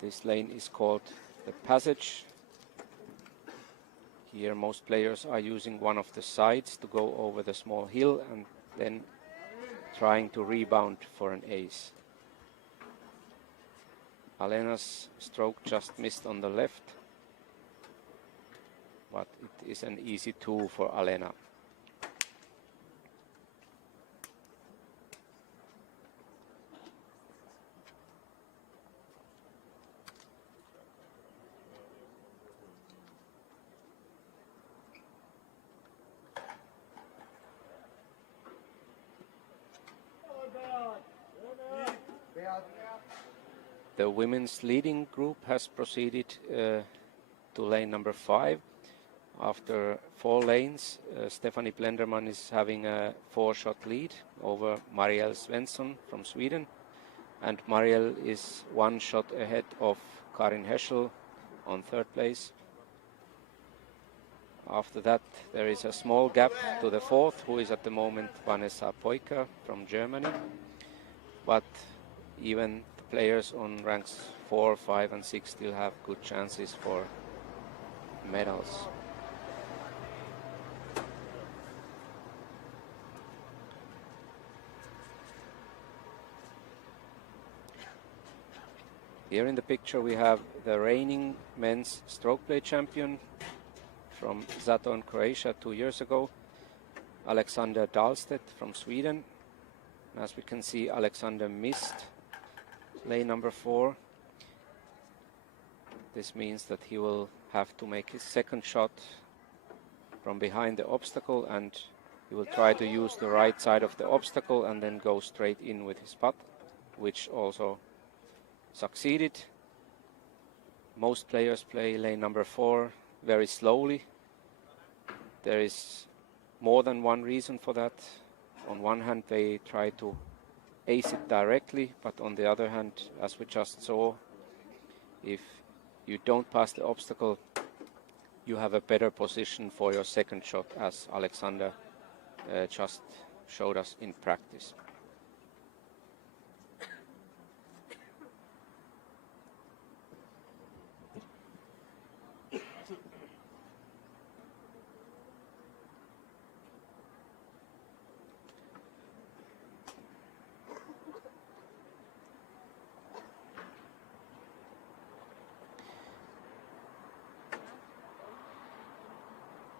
This lane is called the passage. Here most players are using one of the sides to go over the small hill and then trying to rebound for an ace. Alena's stroke just missed on the left, but it is an easy two for Alena. The women's leading group has proceeded to lane number 5. After 4 lanes, Stephanie Blenderman is having a 4-shot lead over Marielle Svensson from Sweden. And Marielle is 1 shot ahead of Karin Heschel on 3rd place. After that, there is a small gap to the 4th, who is at the moment Vanessa Poika from Germany. But even players on ranks 4, 5 and 6 still have good chances for medals. Here in the picture we have the reigning men's stroke play champion from Zaton, Croatia 2 years ago, Alexander Dahlstedt from Sweden. As we can see, Alexander missed lane number 4. This means that he will have to make his 2nd shot from behind the obstacle, and he will try to use the right side of the obstacle and then go straight in with his putt, which also succeeded. Most players play lane number 4 very slowly. There is more than one reason for that. On one hand, they try to ace it directly, but on the other hand, as we just saw, if you don't pass the obstacle, you have a better position for your 2nd shot, as Alexander just showed us in practice.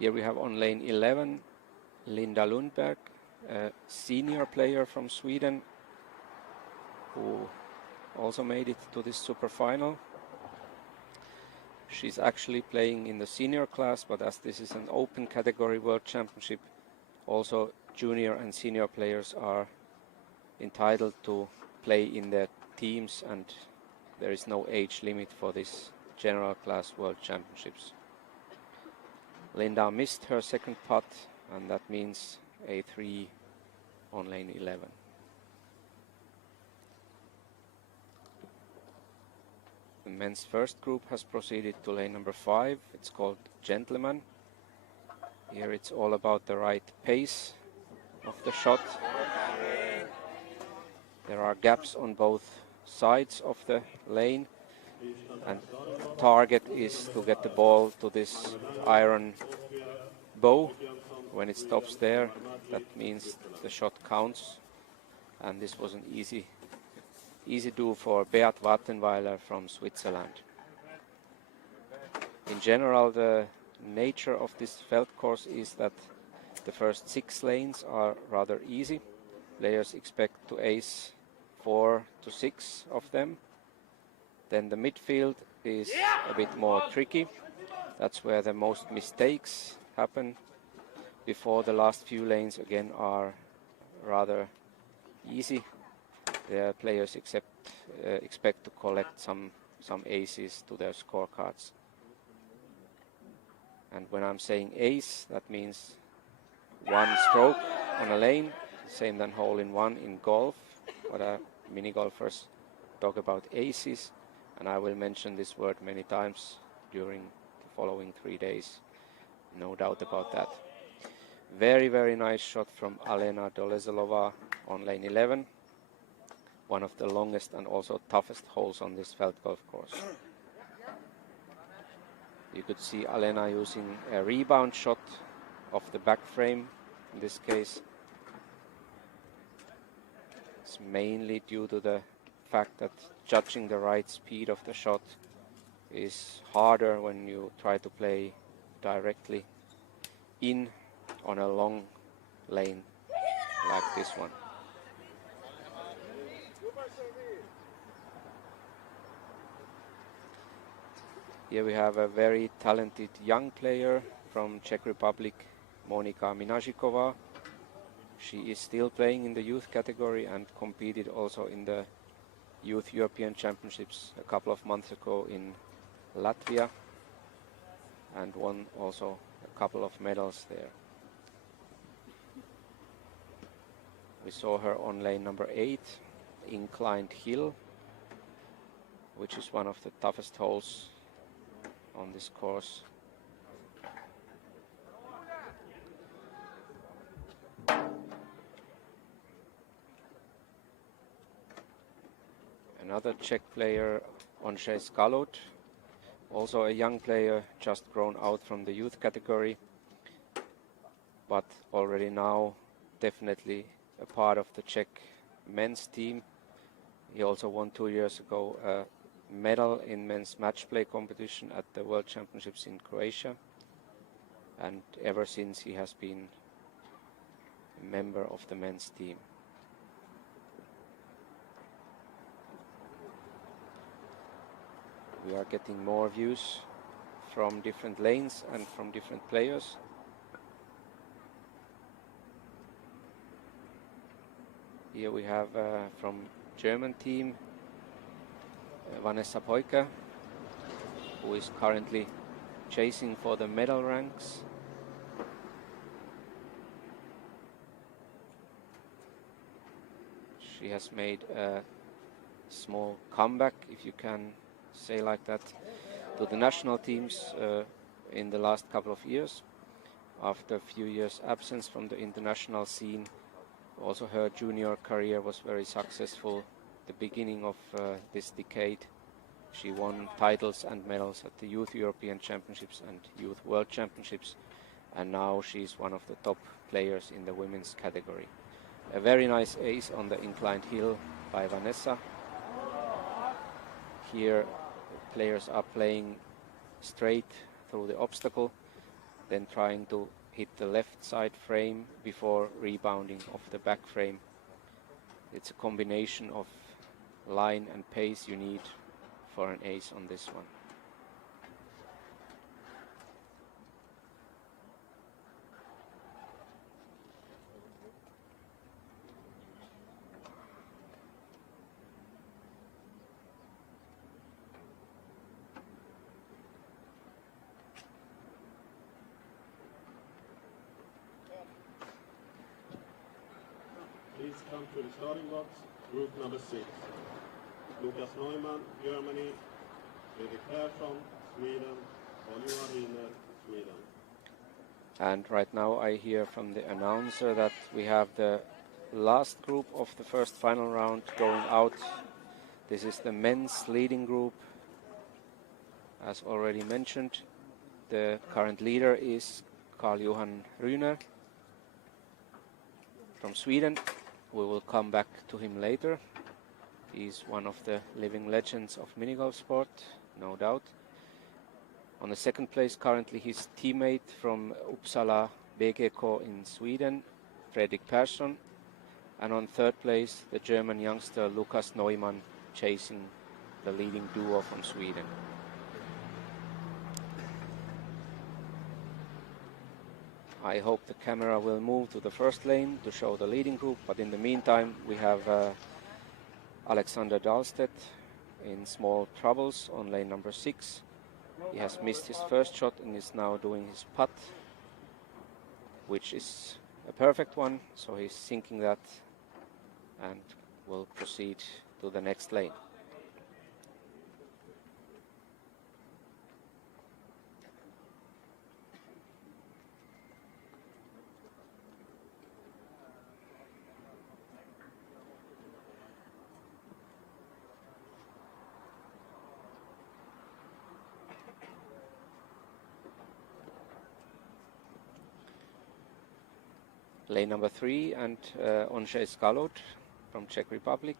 Here we have on lane 11, Linda Lundberg, a senior player from Sweden, who also made it to this super final. She's actually playing in the senior class, but as this is an open category world championship, also junior and senior players are entitled to play in their teams, and there is no age limit for this general class world championships. Linda missed her 2nd putt, and that means a 3 on lane 11. The men's 1st group has proceeded to lane number 5. It's called Gentleman. Here it's all about the right pace of the shot. There are gaps on both sides of the lane, and target is to get the ball to this iron bow. When it stops there, that means the shot counts, and this was an easy do for Beat Wattenweiler from Switzerland. In general, the nature of this felt course is that the first 6 lanes are rather easy. Players expect to ace 4 to 6 of them. Then the midfield is a bit more tricky. That's where the most mistakes happen. Before the last few lanes again are rather easy. The players expect to collect some aces to their scorecards. And when I'm saying ace, that means 1 stroke on a lane, same than hole in 1 in golf. But mini golfers talk about aces, and I will mention this word many times during the following 3 days. No doubt about that. Very, very nice shot from Alena Dolezalova on lane 11. one of the longest and also toughest holes on this felt golf course. You could see Alena using a rebound shot off the back frame in this case. It's mainly due to the fact that judging the right speed of the shot is harder when you try to play directly in on a long lane like this one. Here we have a very talented young player from Czech Republic, Monika Minažíková. She is still playing in the youth category and competed also in the Youth European Championships a couple of months ago in Latvia and won also a couple of medals there. We saw her on lane number 8, inclined hill, which is one of the toughest holes on this course. Another Czech player, Ondřej Skalot, also a young player, just grown out from the youth category, but already now definitely a part of the Czech men's team. He also won 2 years ago a medal in men's match play competition at the World Championships in Croatia, and ever since he has been a member of the men's team. We are getting more views from different lanes and from different players. Here we have from German team Vanessa Peuker, who is currently chasing for the medal ranks. She has made a small comeback, if you can say like that, to the national teams in the last couple of years. After a few years absence from the international scene, also her junior career was very successful. The beginning of this decade, she won titles and medals at the Youth European Championships and Youth World Championships, and now she's one of the top players in the women's category. A very nice ace on the inclined hill by Vanessa. Here players are playing straight through the obstacle, then trying to hit the left side frame before rebounding off the back frame. It's a combination of line and pace you need for an ace on this one. Please come to the starting box, group number 6. Lukas Neumann, Germany. Fredrik Persson, Sweden. Carl-Johan Riener, Sweden. And right now I hear from the announcer that we have the last group of the first final round going out. This is the men's leading group. As already mentioned, the current leader is Carl-Johan Riener from Sweden. We will come back to him later. He's one of the living legends of minigolf sport, no doubt. On the second place, currently his teammate from Uppsala BGK in Sweden, Fredrik Persson. And on third place, the German youngster Lukas Neumann, chasing the leading duo from Sweden. I hope the camera will move to the first lane to show the leading group, but in the meantime we have Alexander Dahlstedt in small troubles on lane number 6. He has missed his first shot and is now doing his putt, which is a perfect one, so he's sinking that and will proceed to the next lane. Lane number 3 and Ondřej Skalot from Czech Republic.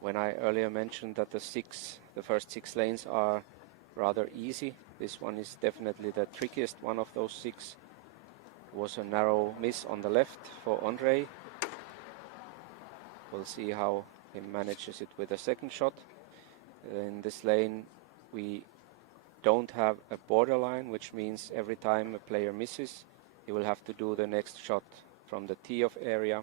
When I earlier mentioned that the first 6 lanes are rather easy, this one is definitely the trickiest one of those 6. Was a narrow miss on the left for Ondřej. We'll see how he manages it with a second shot. In this lane we don't have a borderline, which means every time a player misses, he will have to do the next shot from the tee-off area.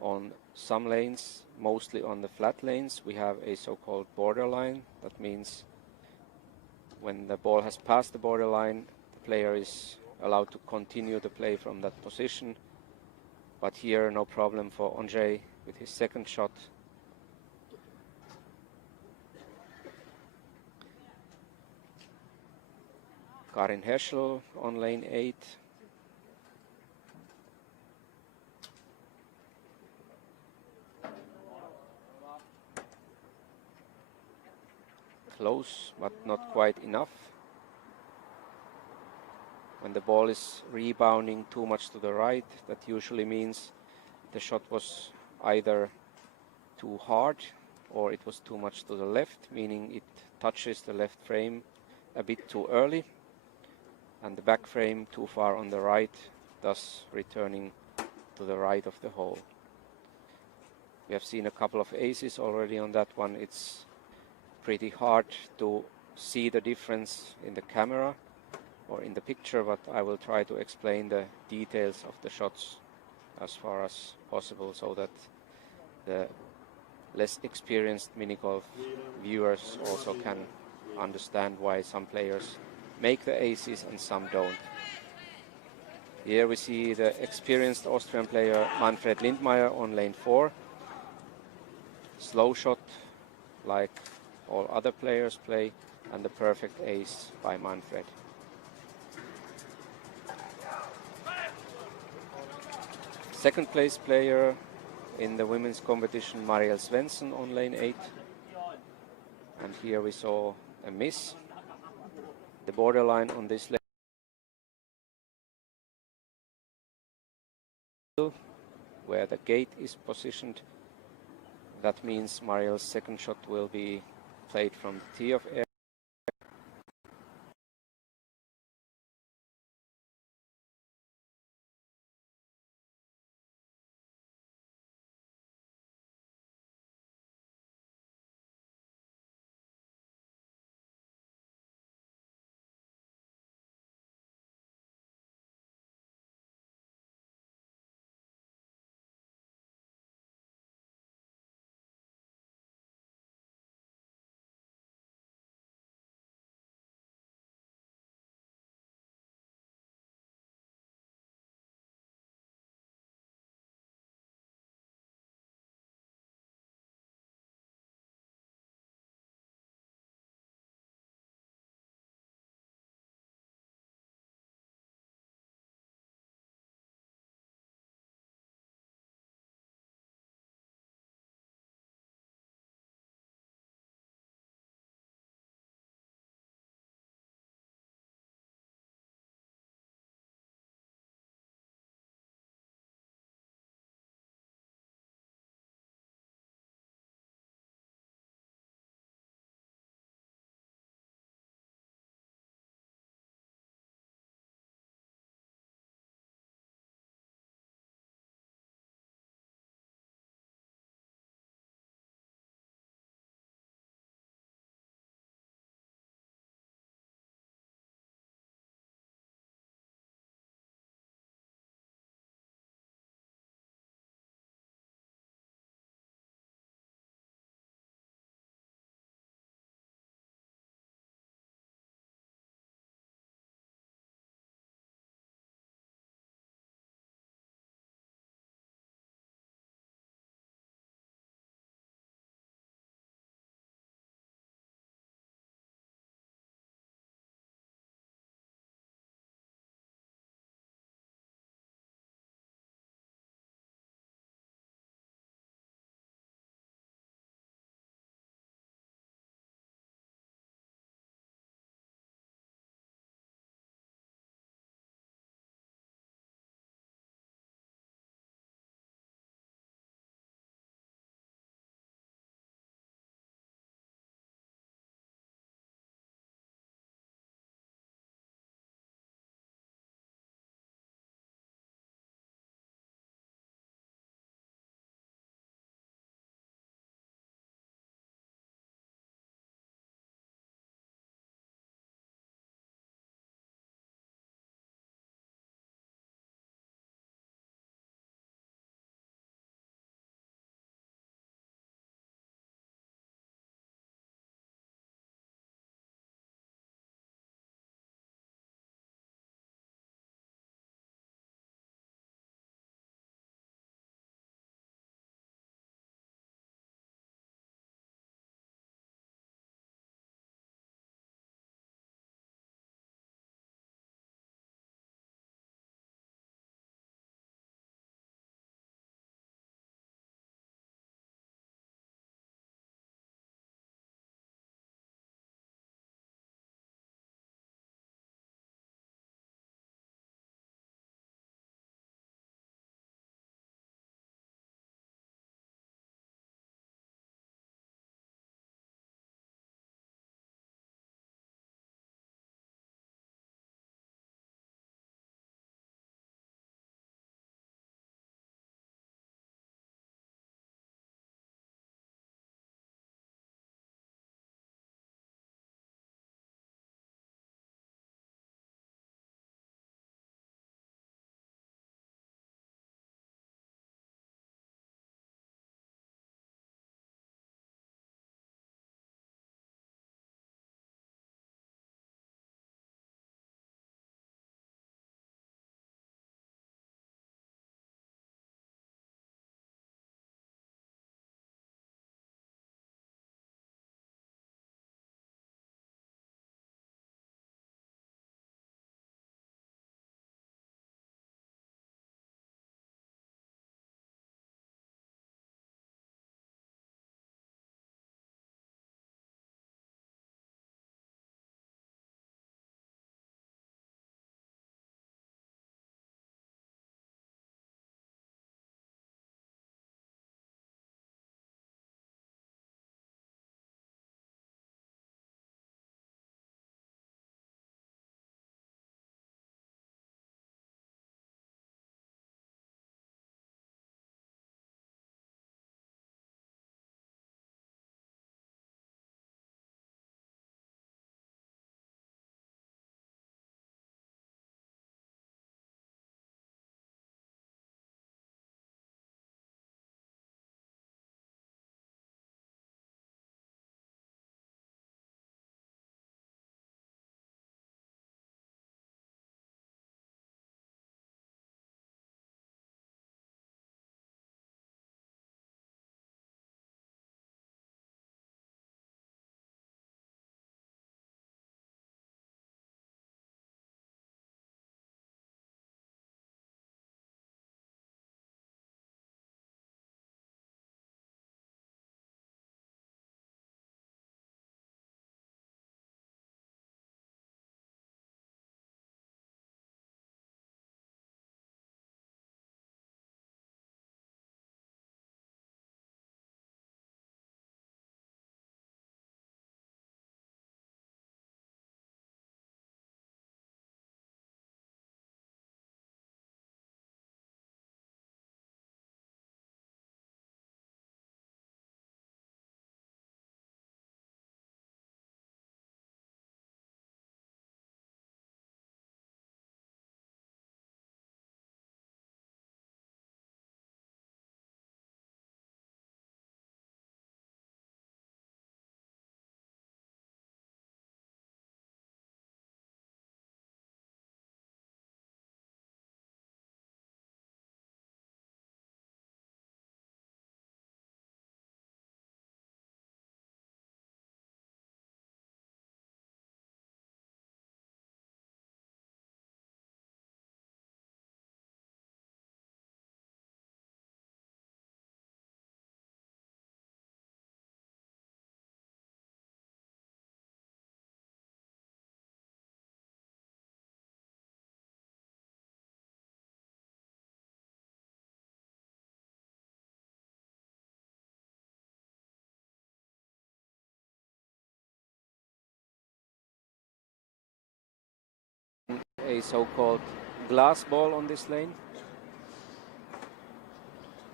On some lanes, mostly on the flat lanes, we have a so-called borderline. That means when the ball has passed the borderline, the player is allowed to continue the play from that position. But here, no problem for Ondřej with his second shot. Karin Herschel on lane 8. Close, but not quite enough. When the ball is rebounding too much to the right, that usually means the shot was either too hard or it was too much to the left, meaning it touches the left frame a bit too early and the back frame too far on the right, thus returning to the right of the hole. We have seen a couple of aces already on that one. It's pretty hard to see the difference in the camera or in the picture, but I will try to explain the details of the shots as far as possible so that the less experienced mini-golf viewers also can understand why some players make the aces and some don't. Here we see the experienced Austrian player Manfred Lindmeier on lane 4. Slow shot like all other players play, and the perfect ace by Manfred. Second place player in the women's competition, Marielle Svensson on lane 8. And here we saw a miss. The borderline on this lane, where the gate is positioned, that means Marielle's second shot will be played from the tee-off area. a so-called glass ball on this lane.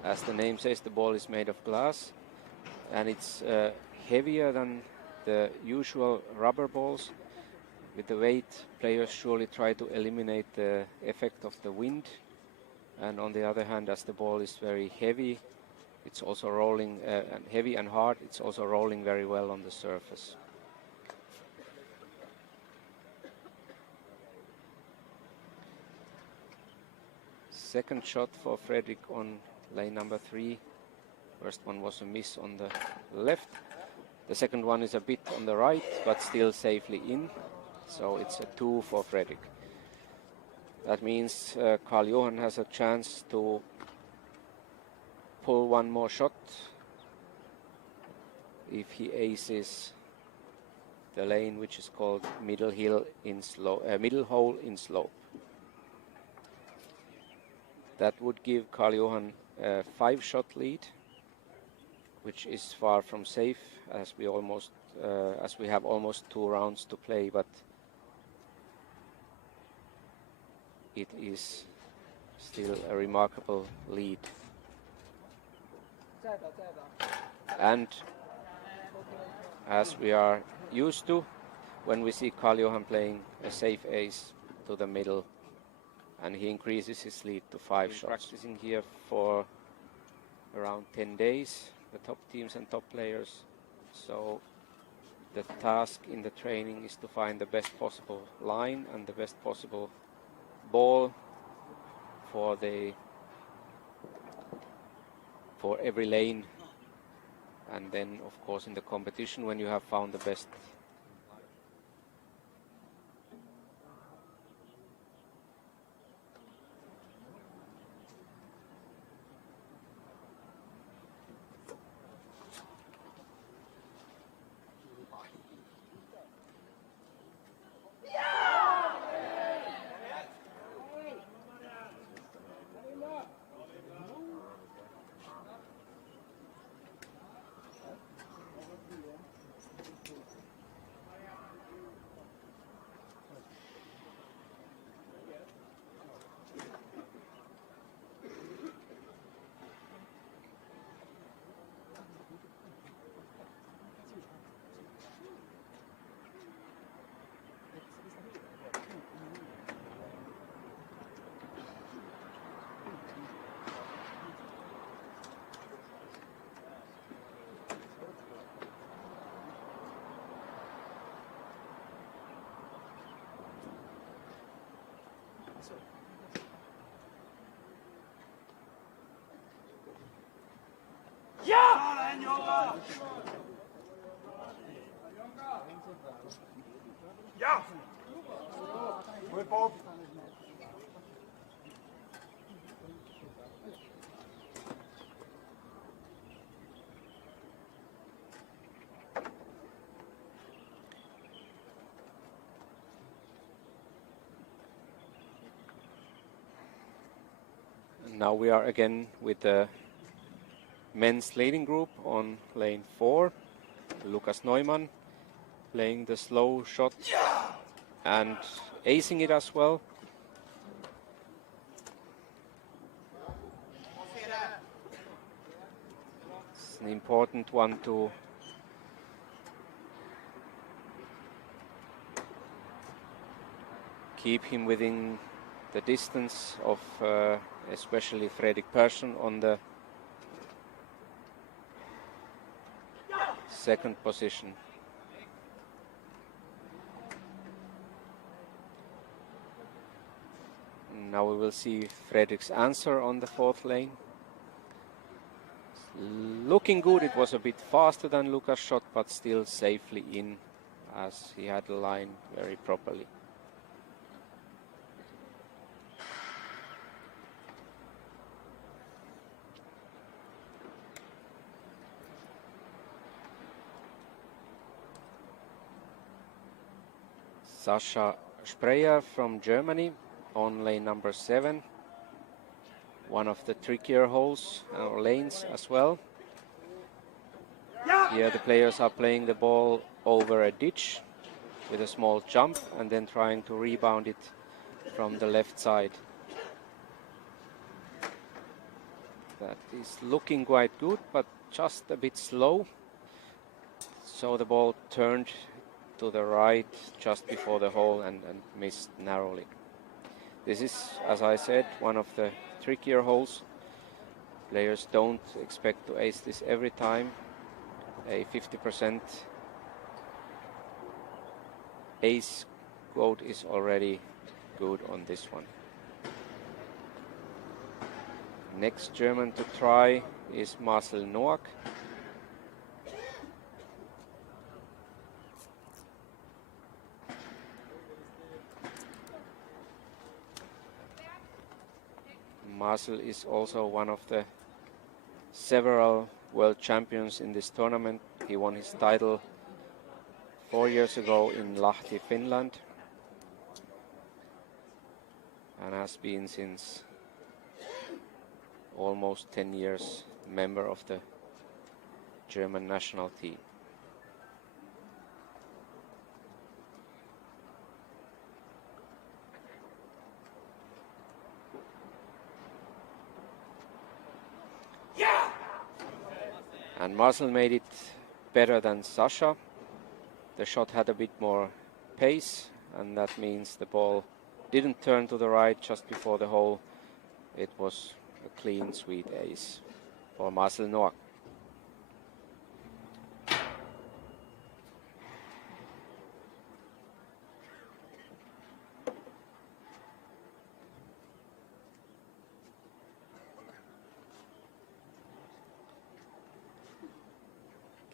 As the name says, the ball is made of glass, and it's heavier than the usual rubber balls. With the weight, players surely try to eliminate the effect of the wind. And on the other hand, as the ball is very heavy, it's also rolling, and heavy and hard, it's also rolling very well on the surface. Second shot for Fredrik on lane number 3. First one was a miss on the left. The second one is a bit on the right, but still safely in. So it's a 2 for Fredrik. That means Karl-Johan has a chance to pull one more shot if he aces the lane, which is called middle hole in slope. That would give Karl-Johan a 5-shot lead, which is far from safe, as we have almost 2 rounds to play, but it is still a remarkable lead. And as we are used to, when we see Karl-Johan playing a safe ace to the middle, and he increases his lead to 5 shots. Practicing here for around 10 days, the top teams and top players. So the task in the training is to find the best possible line and the best possible ball for every lane, and then of course in the competition, when you have found the best, now we are again with the men's leading group on lane 4. Lukas Neumann playing the slow shot and acing it as well. It's an important one to keep him within the distance of especially Fredrik Persson on the second position. Now we will see Fredrik's answer on the 4th lane. Looking good. It was a bit faster than Lukas' shot, but still safely in, as he had the line very properly. Sascha Spreyer from Germany on lane number 7. One of the trickier holes or lanes as well. Here the players are playing the ball over a ditch with a small jump and then trying to rebound it from the left side. That is looking quite good, but just a bit slow. So the ball turned to the right just before the hole and missed narrowly. This is, as I said, one of the trickier holes. Players don't expect to ace this every time. A 50% ace quote is already good on this one. Next German to try is Marcel Noack. Marcel is also one of the several world champions in this tournament. He won his title 4 years ago in Lahti, Finland, and has been since almost 10 years member of the German national team. And Marcel made it better than Sasha. The shot had a bit more pace, and that means the ball didn't turn to the right just before the hole. It was a clean, sweet ace for Marcel Noack.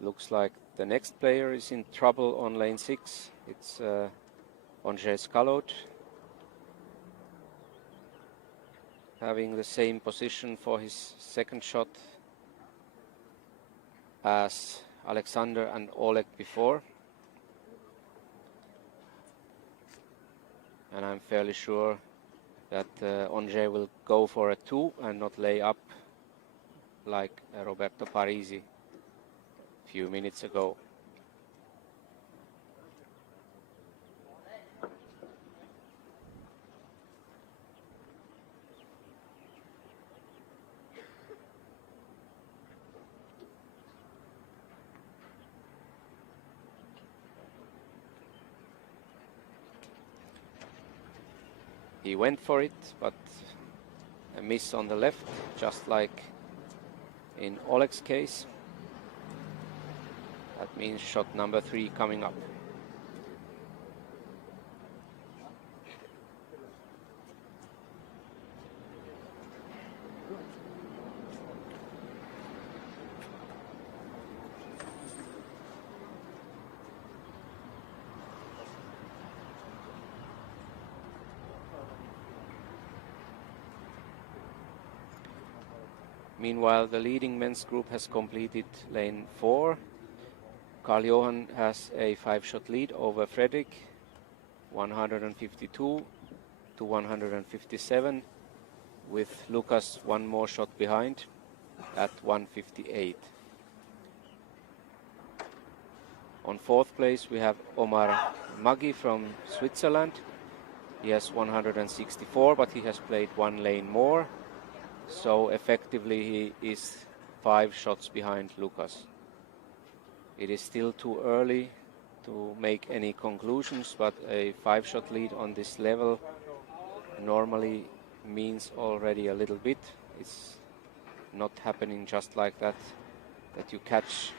Looks like the next player is in trouble on lane 6. It's Ondřej Skalot, having the same position for his second shot as Alexander and Oleg before. And I'm fairly sure that Ondřej will go for a 2 and not lay up like Roberto Parisi a few minutes ago. He went for it, but a miss on the left, just like in Oleg's case. That means shot number 3 coming up. Meanwhile, the leading men's group has completed lane 4. Karl Johan has a 5-shot lead over Fredrik, 152 to 157, with Lucas one more shot behind at 158. On 4th place we have Omar Maggi from Switzerland. He has 164, but he has played 1 lane more. So effectively he is 5 shots behind Lucas. It is still too early to make any conclusions, but a 5-shot lead on this level normally means already a little bit. It's not happening just like that, that you catch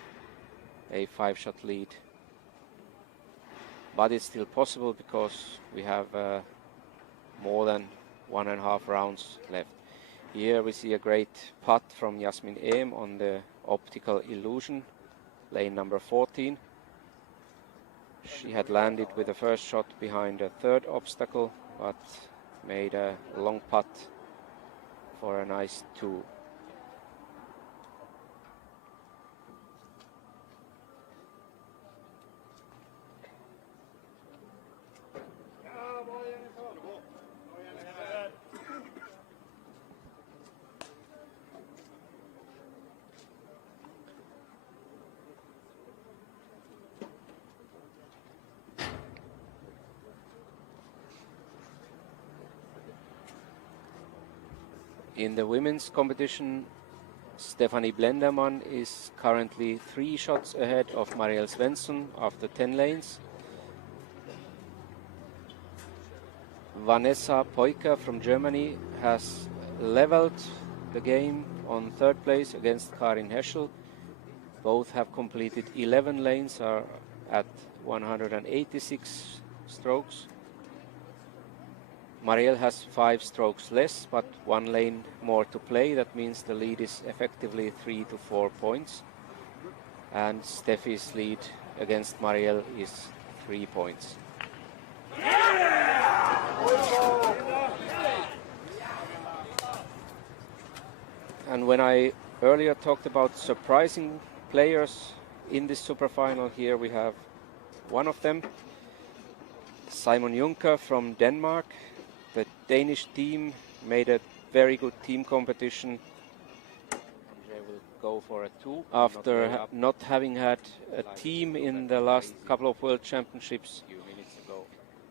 a 5-shot lead. But it's still possible because we have more than 1.5 rounds left. Here we see a great putt from Yasmin Ehm on the optical illusion, lane number 14. She had landed with the first shot behind a 3rd obstacle, but made a long putt for a nice 2. In the women's competition, Stephanie Blenderman is currently 3 shots ahead of Marielle Svensson after 10 lanes. Vanessa Poika from Germany has leveled the game on 3rd place against Karin Heschel. Both have completed 11 lanes, are at 186 strokes. Marielle has 5 strokes less, but 1 lane more to play. That means the lead is effectively 3 to 4 points. And Steffi's lead against Marielle is 3 points. And when I earlier talked about surprising players in this super final, here we have one of them, Simon Juncker from Denmark. The Danish team made a very good team competition. They will go for a 2. After not having had a team in the last couple of World Championships,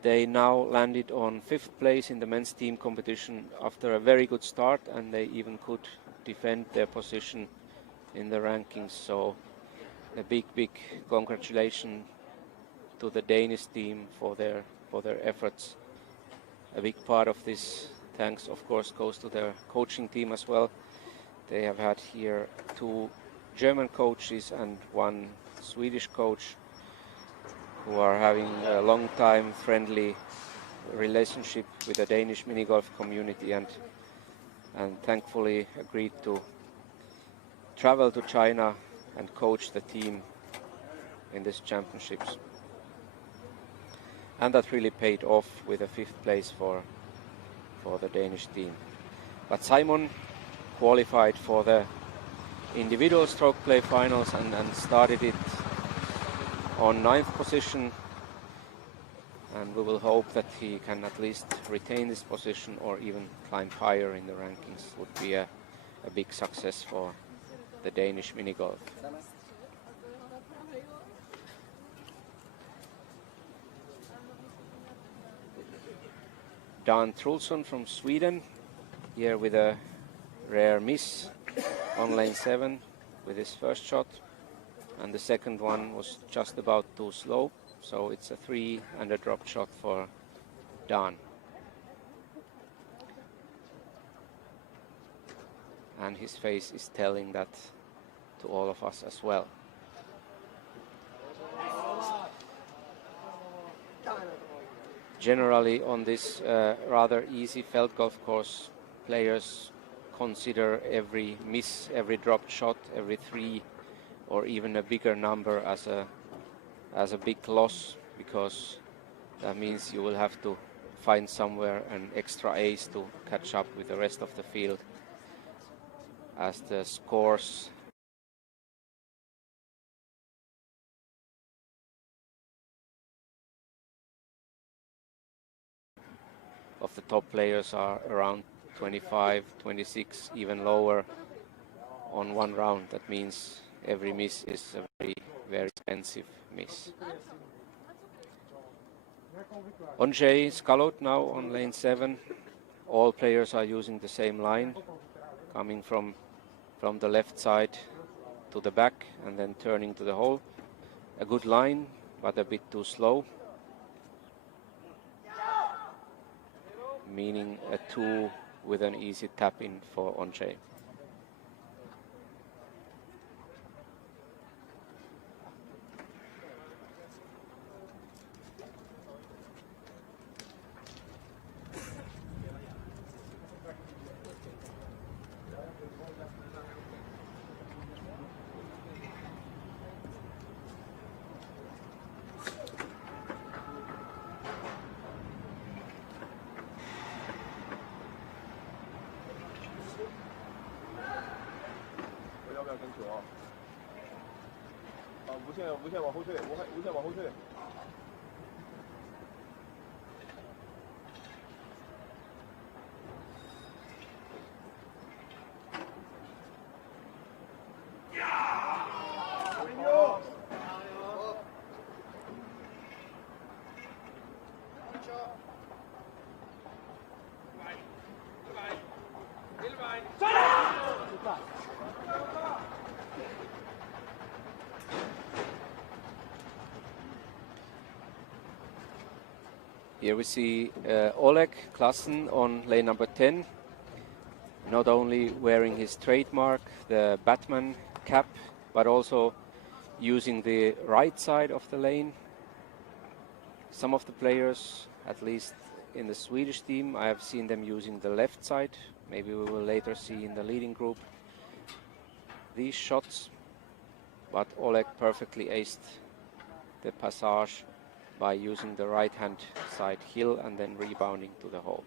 they now landed on 5th place in the men's team competition after a very good start, and they even could defend their position in the rankings. So a big congratulations to the Danish team for their efforts. A big part of this thanks, of course, goes to their coaching team as well. They have had here 2 German coaches and 1 Swedish coach who are having a long time friendly relationship with the Danish mini golf community, and thankfully agreed to travel to China and coach the team in these championships. And that really paid off with a 5th place for the Danish team. But Simon qualified for the individual stroke play finals and started it on 9th position, and we will hope that he can at least retain this position or even climb higher in the rankings. Would be a big success for the Danish mini golf. Dan Trulsson from Sweden, here with a rare miss on lane 7 with his first shot, and the second one was just about too slow, so it's a 3 and a drop shot for Dan. And his face is telling that to all of us as well. Generally on this rather easy felt golf course, players consider every miss, every dropped shot, every 3 or even a bigger number as a big loss, because that means you will have to find somewhere an extra ace to catch up with the rest of the field, as the scores of the top players are around 25, 26, even lower on one round. That means every miss is a very, very expensive miss. Onjay Scalot now on lane 7. All players are using the same line, coming from the left side to the back and then turning to the hole. A good line, but a bit too slow, meaning a 2 with an easy tap in for Onjay. Here we see Oleg Klassen on lane number 10, not only wearing his trademark, the Batman cap, but also using the right side of the lane. Some of the players, at least in the Swedish team, I have seen them using the left side. Maybe we will later see in the leading group these shots, but Oleg perfectly aced the passage by using the right hand side hill and then rebounding to the hole.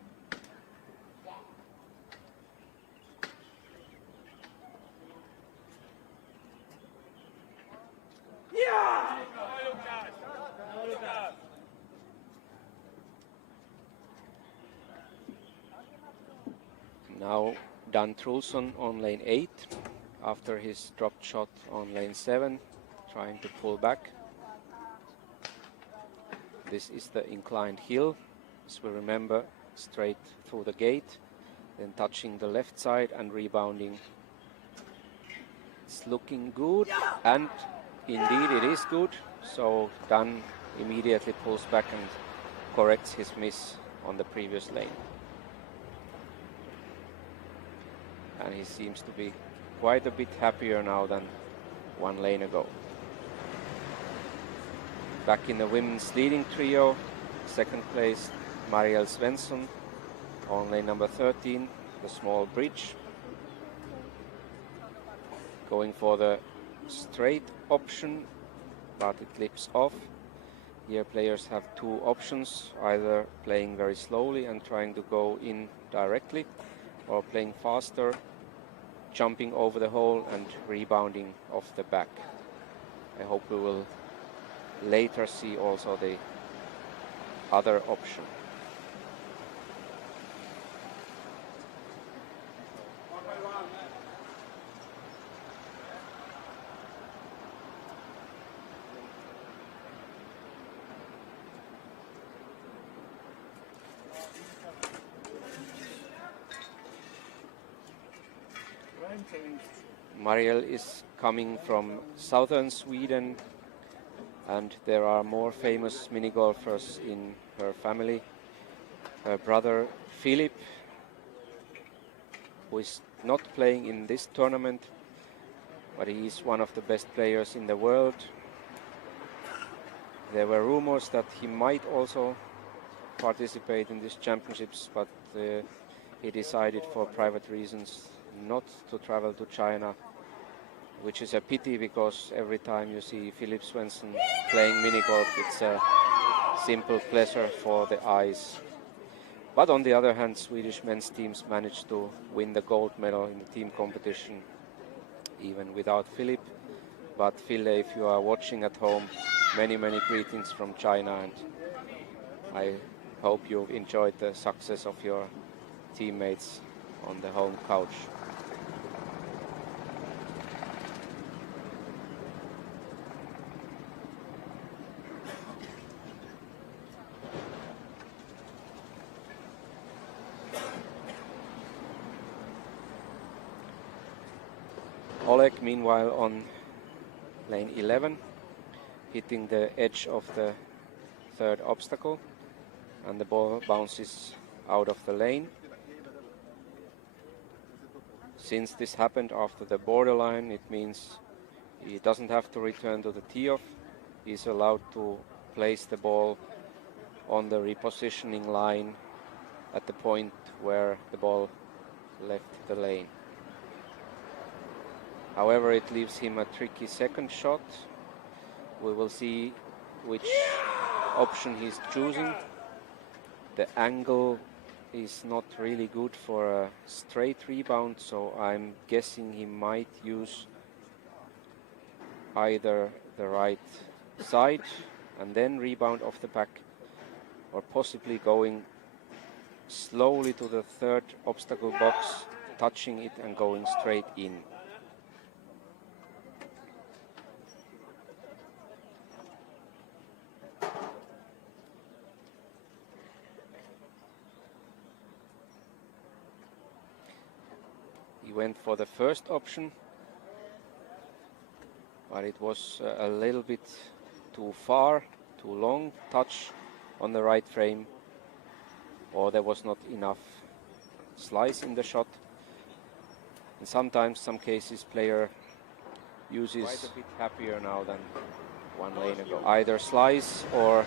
Now Dan Trulsson on lane 8 after his dropped shot on lane 7, trying to pull back. This is the inclined hill, as we remember, straight through the gate, then touching the left side and rebounding. It's looking good, and indeed it is good. So Dan immediately pulls back and corrects his miss on the previous lane. And he seems to be quite a bit happier now than one lane ago. Back in the women's leading trio, second place Marielle Svensson on lane number 13, the small bridge. Going for the straight option, but it clips off. Here players have two options, either playing very slowly and trying to go in directly, or playing faster, jumping over the hole and rebounding off the back. I hope we will later see also the other option. Marielle is coming from southern Sweden, and there are more famous mini golfers in her family. Her brother Philip, who is not playing in this tournament, but he is one of the best players in the world. There were rumors that he might also participate in these championships, but he decided for private reasons not to travel to China, which is a pity, because every time you see Philip Svensson playing mini golf, it's a simple pleasure for the eyes. But on the other hand, Swedish men's teams managed to win the gold medal in the team competition, even without Philip. But Phil, if you are watching at home, many greetings from China, and I hope you've enjoyed the success of your teammates on the home couch. Oleg, meanwhile, on lane 11, hitting the edge of the third obstacle, and the ball bounces out of the lane. Since this happened after the borderline, it means he doesn't have to return to the tee-off. He's allowed to place the ball on the repositioning line at the point where the ball left the lane. However, it leaves him a tricky second shot. We will see which option he's choosing. The angle is not really good for a straight rebound, so I'm guessing he might use either the right side and then rebound off the back, or possibly going slowly to the third obstacle box, touching it and going straight in. Went for the first option, but it was a little bit too far, too long touch on the right frame, or there was not enough slice in the shot. And sometimes, some cases, player uses quite a bit happier now than one lane ago. Either slice or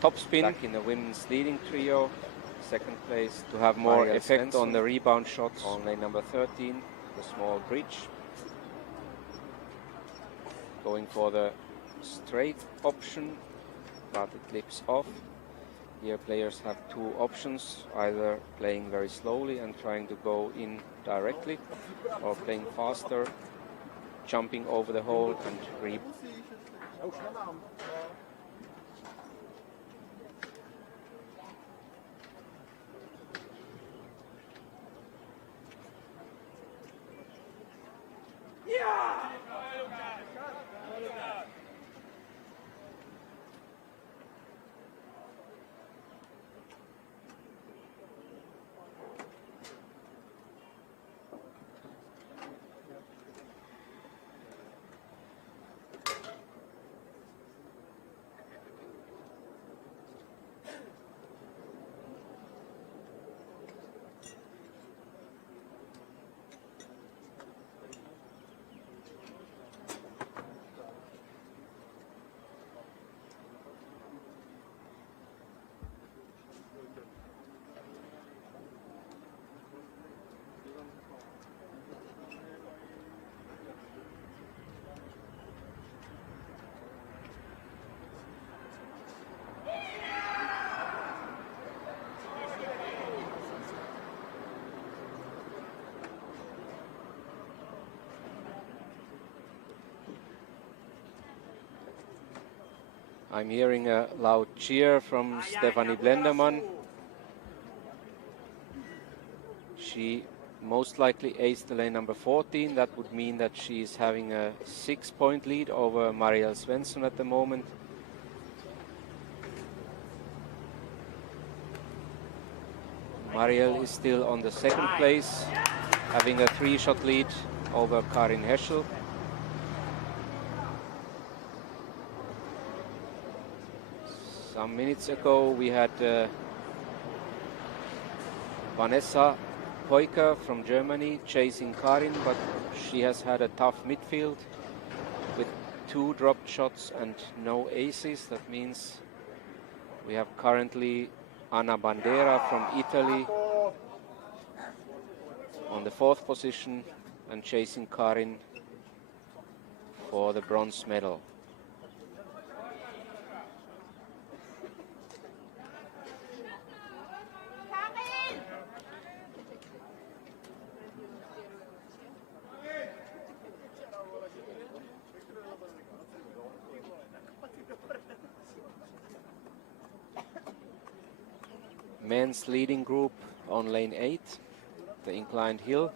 topspin. Back in the women's leading trio, second place, to have more effect on the rebound shots. On lane number 13, the small bridge. Going for the straight option, but it clips off. Here players have two options, either playing very slowly and trying to go in directly, or playing faster, jumping over the hole and I'm hearing a loud cheer from Stefanie Blendermann. She most likely aced the lane number 14. That would mean that she is having a 6-point lead over Marielle Svensson at the moment. Marielle is still on the second place, having a 3-shot lead over Karin Heschel. Some minutes ago we had Vanessa Peuker from Germany chasing Karin, but she has had a tough midfield with 2 dropped shots and no aces. That means we have currently Anna Bandera from Italy on the 4th position and chasing Karin for the bronze medal. Men's leading group on lane 8, the inclined hill.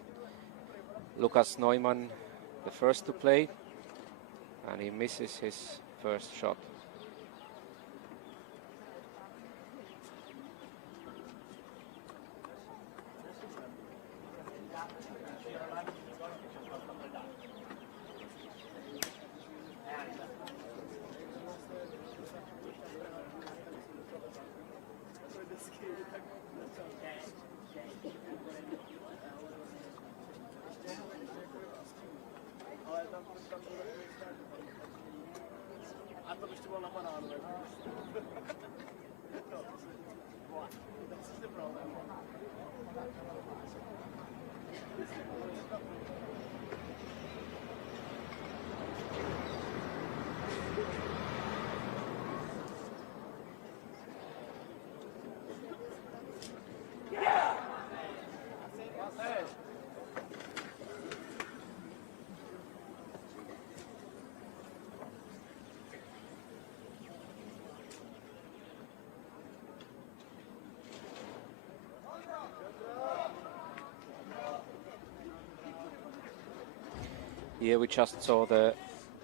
Lukas Neumann, the first to play, and he misses his first shot. Here we just saw the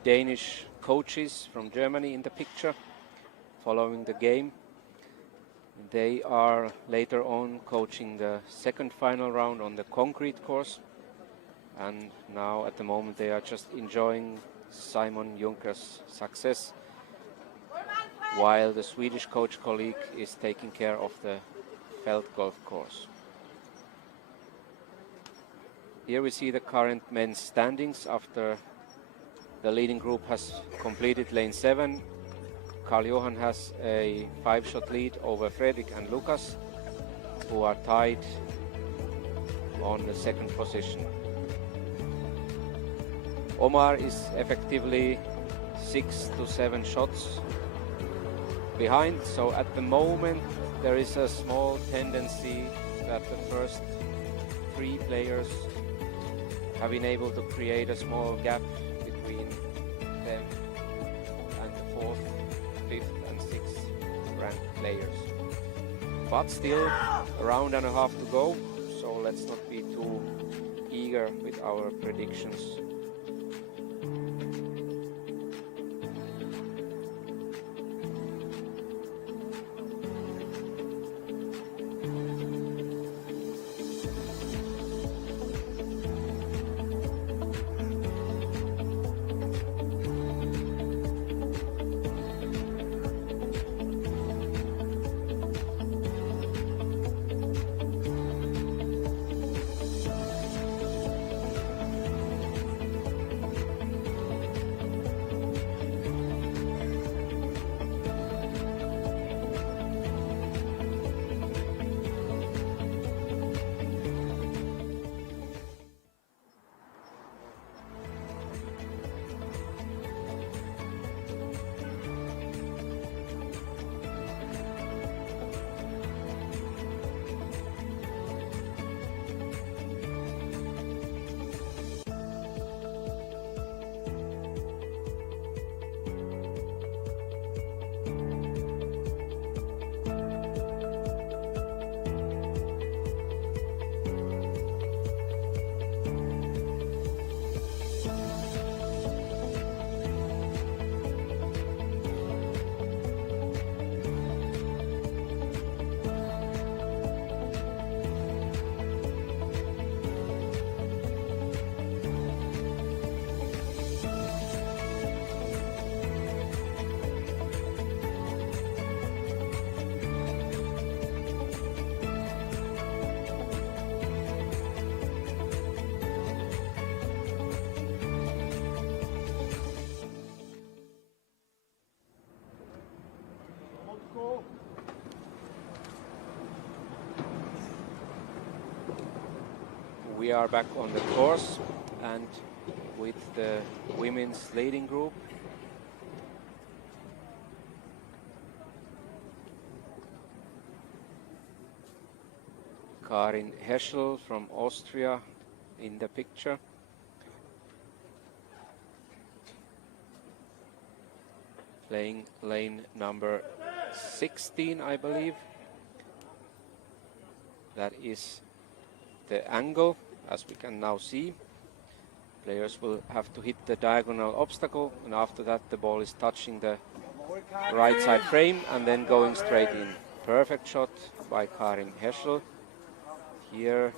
Danish coaches from Germany in the picture following the game. They are later on coaching the second final round on the concrete course, and now at the moment they are just enjoying Simon Junker's success, while the Swedish coach colleague is taking care of the felt golf course. Here we see the current men's standings after the leading group has completed lane 7. Karl-Johan has a 5-shot lead over Fredrik and Lucas, who are tied on the second position. Omar is effectively 6 to 7 shots behind, so at the moment there is a small tendency that the first 3 players have been able to create a small gap between them and the 4th, 5th and 6th ranked players. But still a round and a half to go, so let's not be too eager with our predictions. We are back on the course and with the women's leading group. Karin Heschel from Austria in the picture. Playing lane number 16, I believe. That is the angle, as we can now see. Players will have to hit the diagonal obstacle, and after that the ball is touching the right side frame and then going straight in. Perfect shot by Karin Heschel. Here,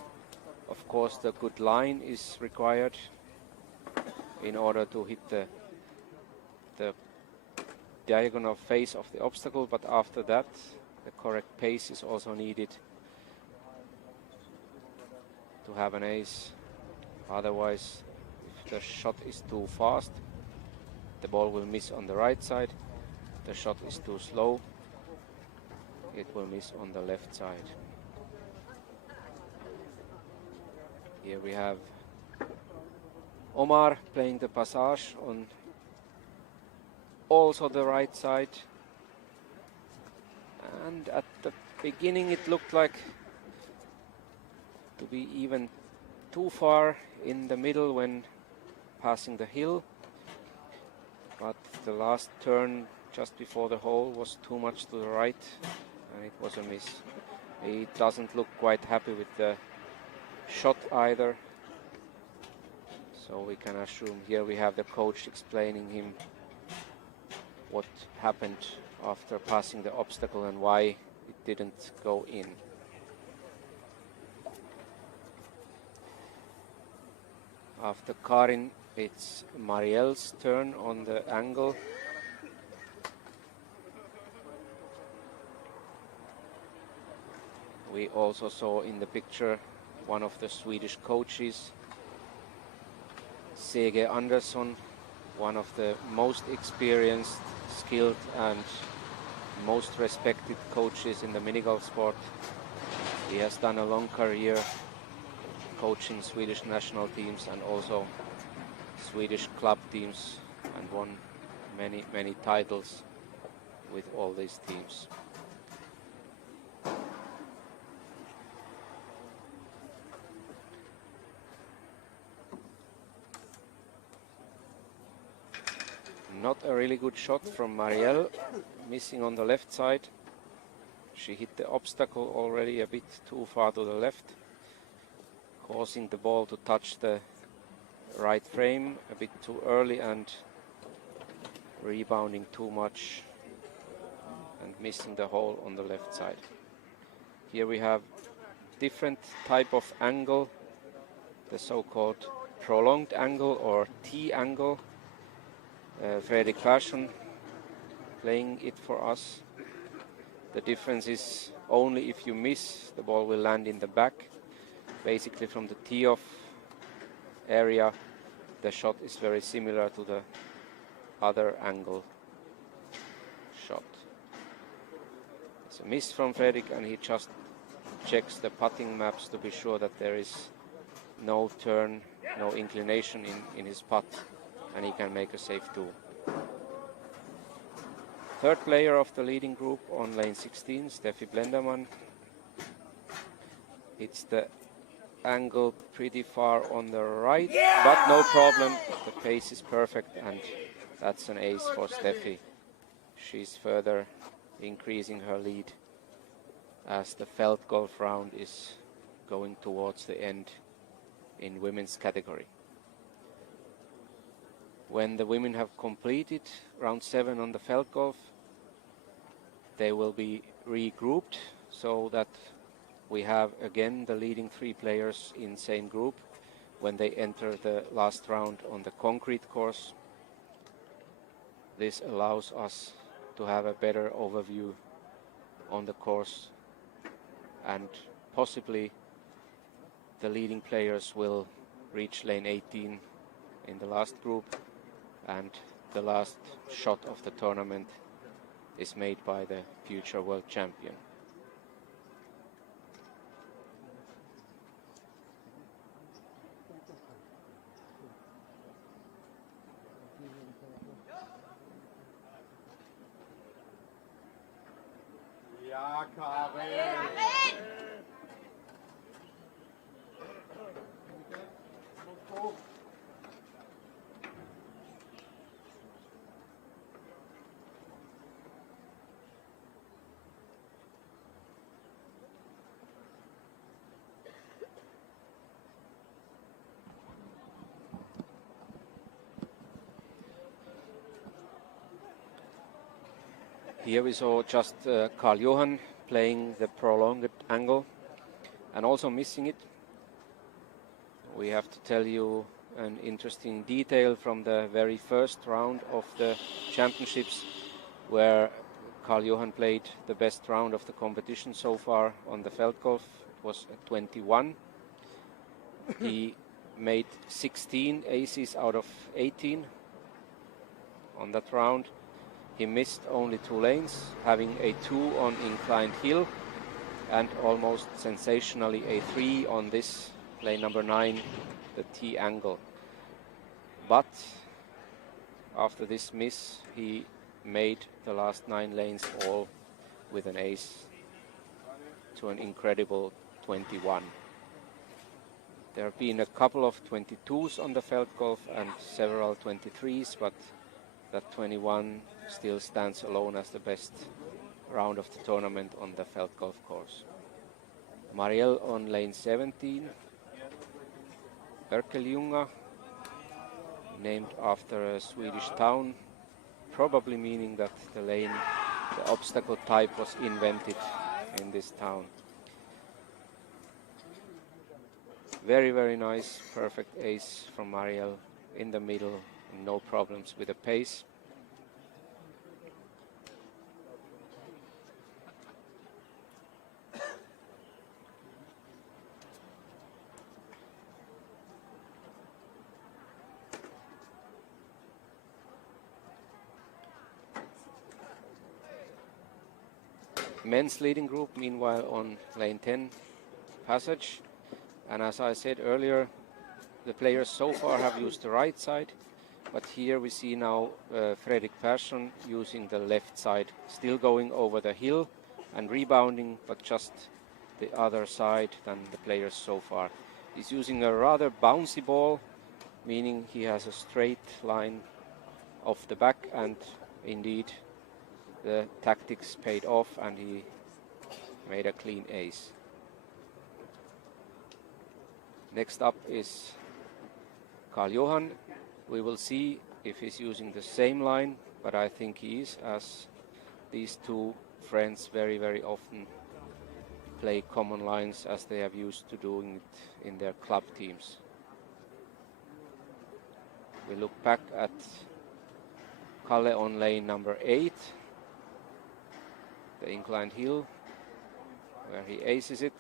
of course, the good line is required in order to hit the diagonal face of the obstacle, but after that the correct pace is also needed to have an ace. Otherwise, if the shot is too fast, the ball will miss on the right side. If the shot is too slow, it will miss on the left side. Here we have Omar playing the passage on also the right side. And at the beginning it looked like to be even too far in the middle when passing the hill, but the last turn just before the hole was too much to the right and it was a miss. He doesn't look quite happy with the shot either, so we can assume here we have the coach explaining him what happened after passing the obstacle and why it didn't go in. After Karin, it's Marielle's turn on the angle. We also saw in the picture one of the Swedish coaches, C.G. Andersson, one of the most experienced, skilled and most respected coaches in the mini-golf sport. He has done a long career coaching Swedish national teams and also Swedish club teams, and won many titles with all these teams. Not a really good shot from Marielle, missing on the left side. She hit the obstacle already a bit too far to the left, causing the ball to touch the right frame a bit too early and rebounding too much and missing the hole on the left side. Here we have different type of angle, the so-called prolonged angle or T angle. Fredrik Persson playing it for us. The difference is only if you miss, the ball will land in the back. Basically from the tee-off area, the shot is very similar to the other angle shot. It's a miss from Fredrik, and he just checks the putting maps to be sure that there is no turn, no inclination in his putt, and he can make a safe two. Third player of the leading group on lane 16, Steffi Blenderman. Hits the angle pretty far on the right, but no problem. The pace is perfect, and that's an ace for Steffi. She's further increasing her lead as the Felt Golf round is going towards the end in women's category. When the women have completed round 7 on the Felt Golf, they will be regrouped so that we have again the leading 3 players in same group when they enter the last round on the concrete course. This allows us to have a better overview on the course, and possibly the leading players will reach lane 18 in the last group, and the last shot of the tournament is made by the future world champion. Ja, Karin! Here we saw just Karl Johan playing the prolonged angle and also missing it. We have to tell you an interesting detail from the very first round of the championships, where Karl Johan played the best round of the competition so far on the Felt Golf. It was a 21. He made 16 aces out of 18 on that round. He missed only 2 lanes, having a 2 on inclined hill and almost sensationally a 3 on this lane number 9, the T angle. But after this miss, he made the last 9 lanes all with an ace to an incredible 21. There have been a couple of 22s on the Felt Golf and several 23s, but that 21 still stands alone as the best round of the tournament on the Felt Golf course. Marielle on lane 17. Örkelljunga, named after a Swedish town, probably meaning that the obstacle type was invented in this town. Very nice, perfect ace from Marielle in the middle, no problems with the pace. men's leading group, meanwhile, on lane 10 passage. And as I said earlier, the players so far have used the right side, but here we see now Fredrik Persson using the left side, still going over the hill and rebounding, but just the other side than the players so far. He's using a rather bouncy ball, meaning he has a straight line off the back, and indeed the tactics paid off and he made a clean ace. Next up is Karl-Johan. We will see if he's using the same line, but I think he is, as these two friends very, very often play common lines as they have used to doing it in their club teams. We look back at Kalle on lane number 8, the inclined hill, where he aces it.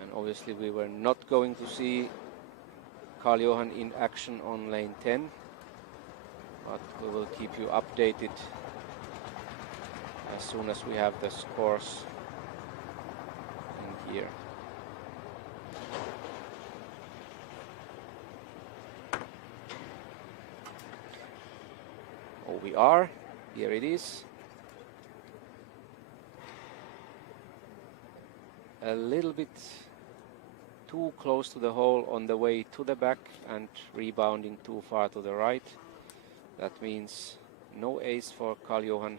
And obviously we were not going to see Karl-Johan in action on lane 10, but we will keep you updated as soon as we have the scores in here. Oh, we are. Here it is. A little bit too close to the hole on the way to the back and rebounding too far to the right. That means no ace for Karl-Johan.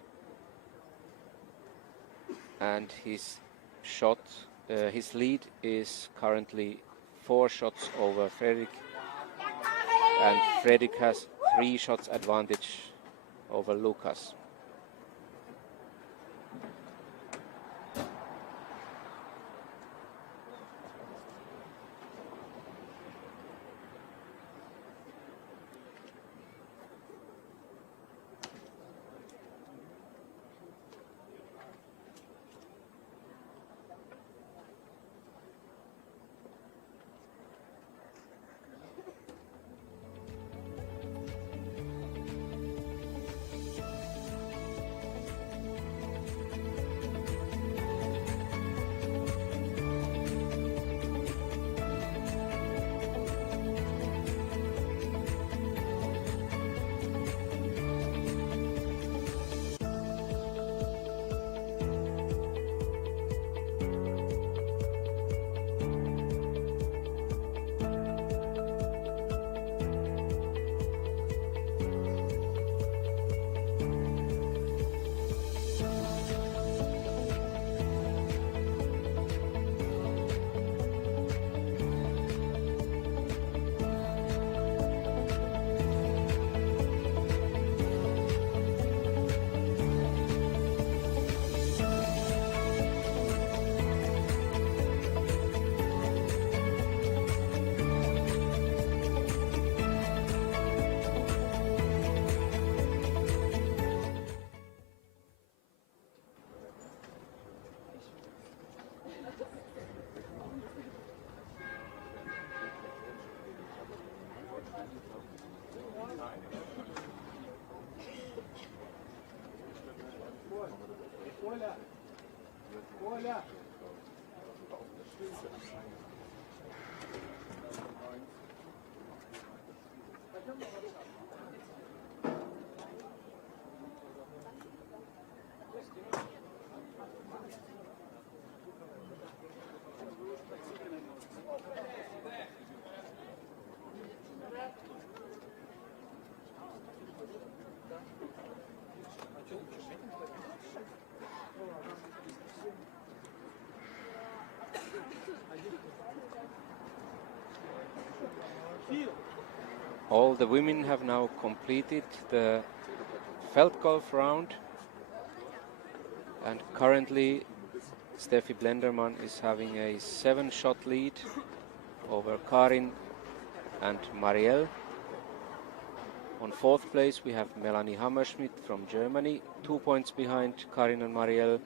And his shot, his lead is currently 4 shots over Fredrik. And Fredrik has 3 shots advantage over Lucas. All the women have now completed the Feldgolf round, and currently Steffi Blenderman is having a 7-shot lead over Karin and Marielle. On 4th place we have Melanie Hammerschmidt from Germany, 2 points behind Karin and Marielle.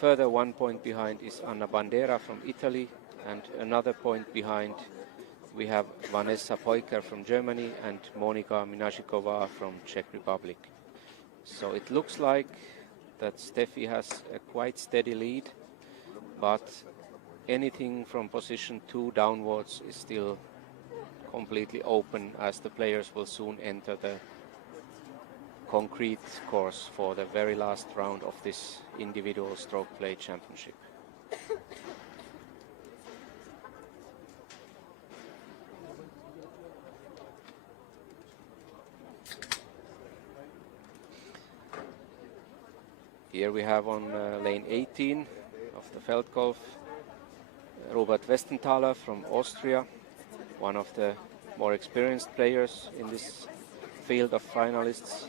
Further 1 point behind is Anna Bandera from Italy, and another point behind we have Vanessa Poiker from Germany and Monika Minashikova from Czech Republic. So it looks like that Steffi has a quite steady lead, but anything from position 2 downwards is still completely open, as the players will soon enter the concrete course for the very last round of this individual stroke play championship. Here we have on lane 18 of the Feldgolf Robert Westenthaler from Austria, one of the more experienced players in this field of finalists.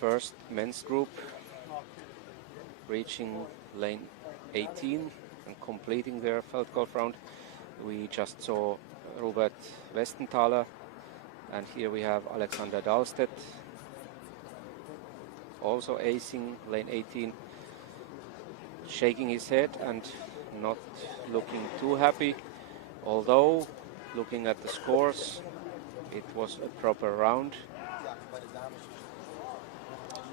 First men's group reaching lane 18 and completing their Feldgolf round. We just saw Robert Westenthaler, and here we have Alexander Dahlstedt also acing lane 18, shaking his head and not looking too happy, although looking at the scores it was a proper round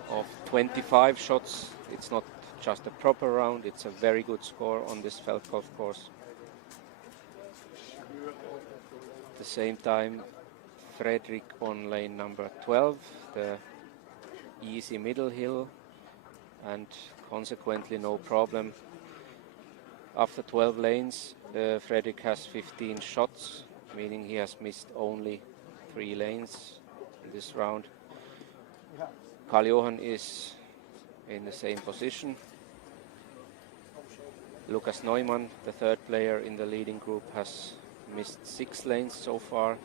of 25 shots. It's not just a proper round, it's a very good score on this Feldgolf course. At the same time, Fredrik on lane number 12, the easy middle hill, and consequently no problem. After 12 lanes, Fredrik has 15 shots, meaning he has missed only 3 lanes in this round. Karl-Johan is in the same position. Lukas Neumann, the third player in the leading group, has missed 6 lanes so far.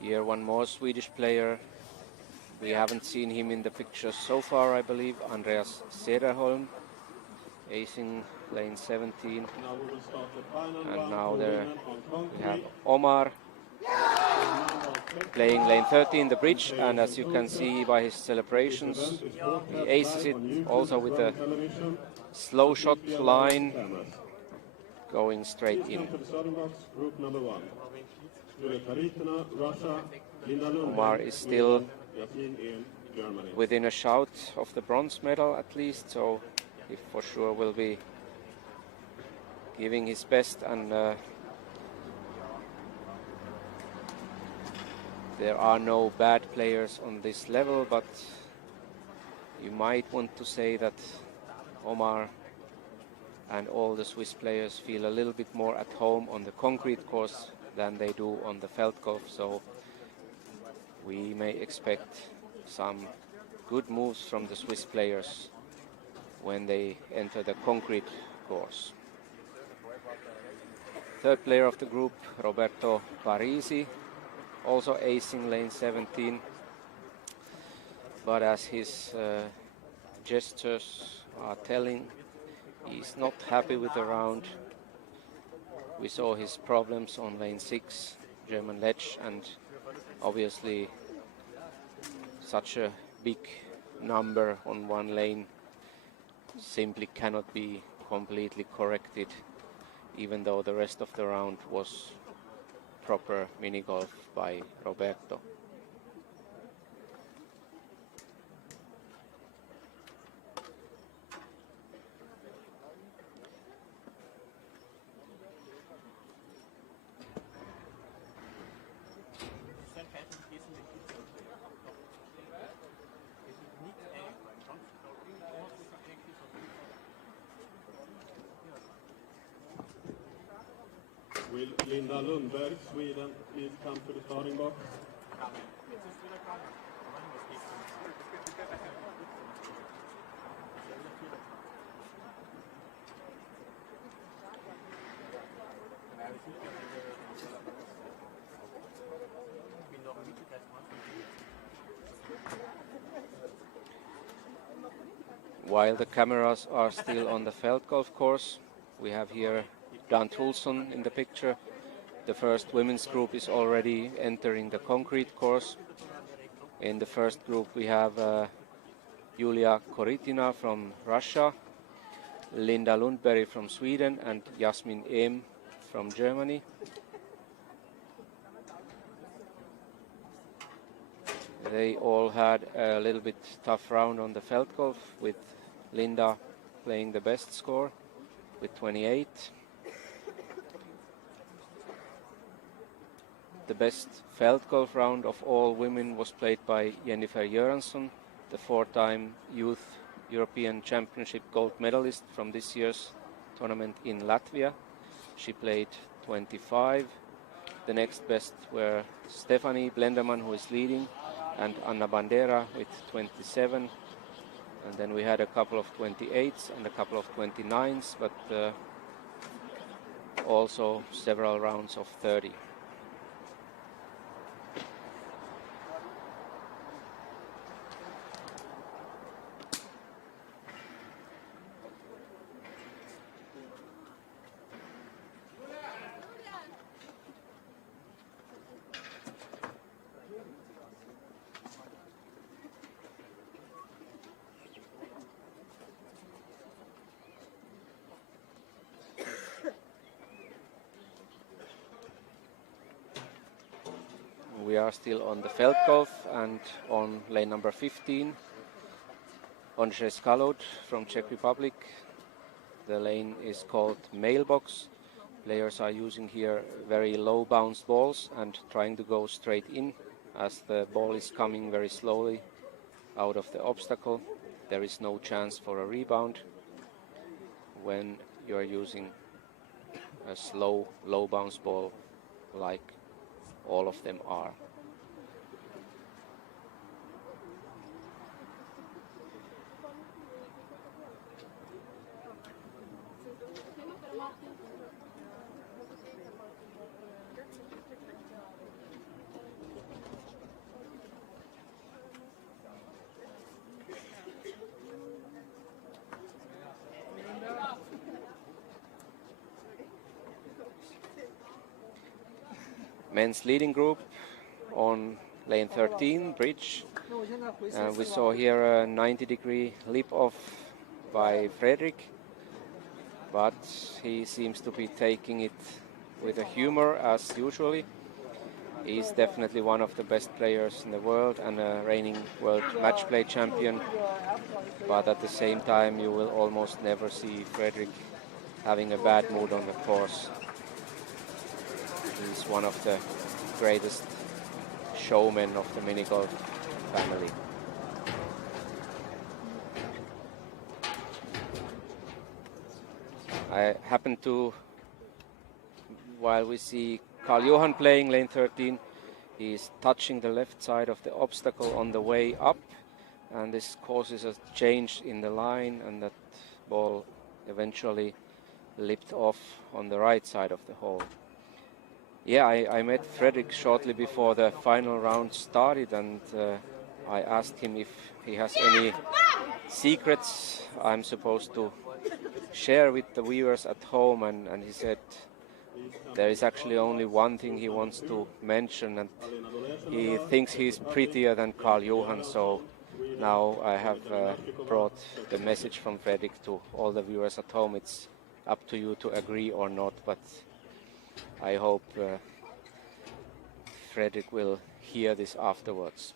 Here one more Swedish player. We haven't seen him in the pictures so far, I believe. Andreas Cederholm, acing lane 17. And now there we have Omar playing lane 13, the bridge, and as you can see by his celebrations, he aces it also with a slow shot line going straight in. Omar is still within a shout of the bronze medal at least, so he for sure will be giving his best, and there are no bad players on this level, but you might want to say that Omar and all the Swiss players feel a little bit more at home on the concrete course than they do on the Feldgolf, so we may expect some good moves from the Swiss players when they enter the concrete course. Third player of the group, Roberto Parisi, also acing lane 17, but as his gestures are telling, he's not happy with the round. We saw his problems on lane 6, German ledge, and obviously such a big number on one lane simply cannot be completely corrected, even though the rest of the round was proper mini golf by Roberto. Will Linda Lundberg, Sweden, please come to the starting box? While the cameras are still on the Feld golf course, we have here Dan Trulsson in the picture. The first women's group is already entering the concrete course. In the first group we have Julia Koritina from Russia, Linda Lundberg from Sweden, and Jasmin Ehm from Germany. They all had a little bit tough round on the Feld golf, with Linda playing the best score with 28. The best Feld golf round of all women was played by Jennifer Göransson, the 4-time Youth European Championship gold medalist from this year's tournament in Latvia. She played 25. The next best were Stephanie Blenderman, who is leading, and Anna Bandera with 27. And then we had a couple of 28s and a couple of 29s, but also several rounds of 30. We are still on the Feld golf and on lane number 15. Ondřej Skalod from Czech Republic. The lane is called Mailbox. Players are using here very low bounce balls and trying to go straight in, as the ball is coming very slowly out of the obstacle. There is no chance for a rebound when you are using a slow, low bounce ball like all of them are. Men's leading group on lane 13, bridge. We saw here a 90-degree lip off by Fredrik, but he seems to be taking it with a humor as usually. He's definitely one of the best players in the world and a reigning world match play champion, but at the same time you will almost never see Fredrik having a bad mood on the course. He's one of the greatest showmen of the mini golf family. I happen to, while we see Karl Johan playing lane 13, he's touching the left side of the obstacle on the way up, and this causes a change in the line, and that ball eventually lipped off on the right side of the hole. Yeah, I met Fredrik shortly before the final round started, and I asked him if he has any secrets I'm supposed to share with the viewers at home, and he said there is actually only one thing he wants to mention, and he thinks he's prettier than Karl Johan. So now I have brought the message from Fredrik to all the viewers at home. It's up to you to agree or not, but I hope Fredrik will hear this afterwards.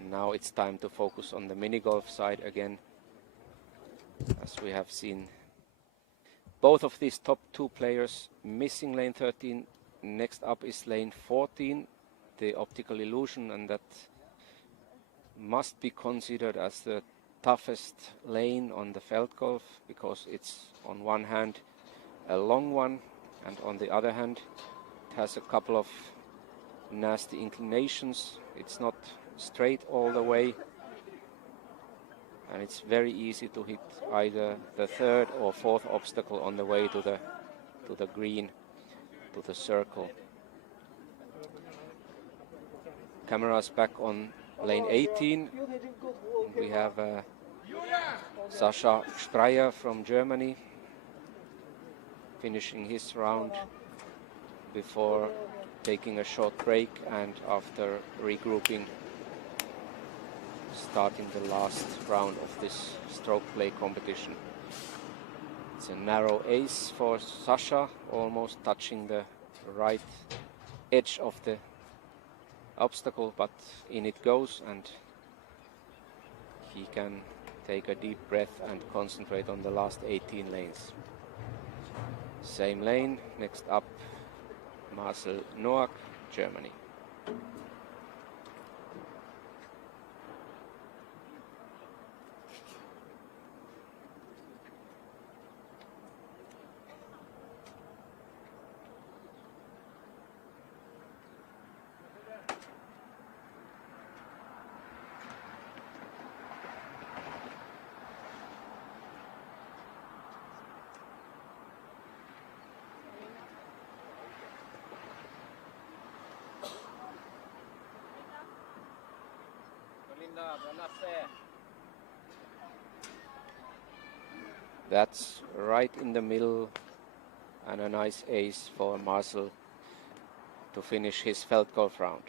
And now it's time to focus on the mini golf side again, as we have seen both of these top 2 players missing lane 13. Next up is lane 14, the optical illusion, and that must be considered as the toughest lane on the Feldgolf, because it's on one hand a long one, and on the other hand it has a couple of nasty inclinations. It's not straight all the way, and it's very easy to hit either the 3rd or 4th obstacle on the way to the green, to the circle. Cameras back on lane 18. We have Sascha Streyer from Germany finishing his round before taking a short break, and after regrouping, starting the last round of this stroke play competition. It's a narrow ace for Sascha, almost touching the right edge of the obstacle, but in it goes, and he can take a deep breath and concentrate on the last 18 lanes. Same lane, next up Marcel Noack, Germany. That's right in the middle, and a nice ace for Marcel to finish his Feldgolf round.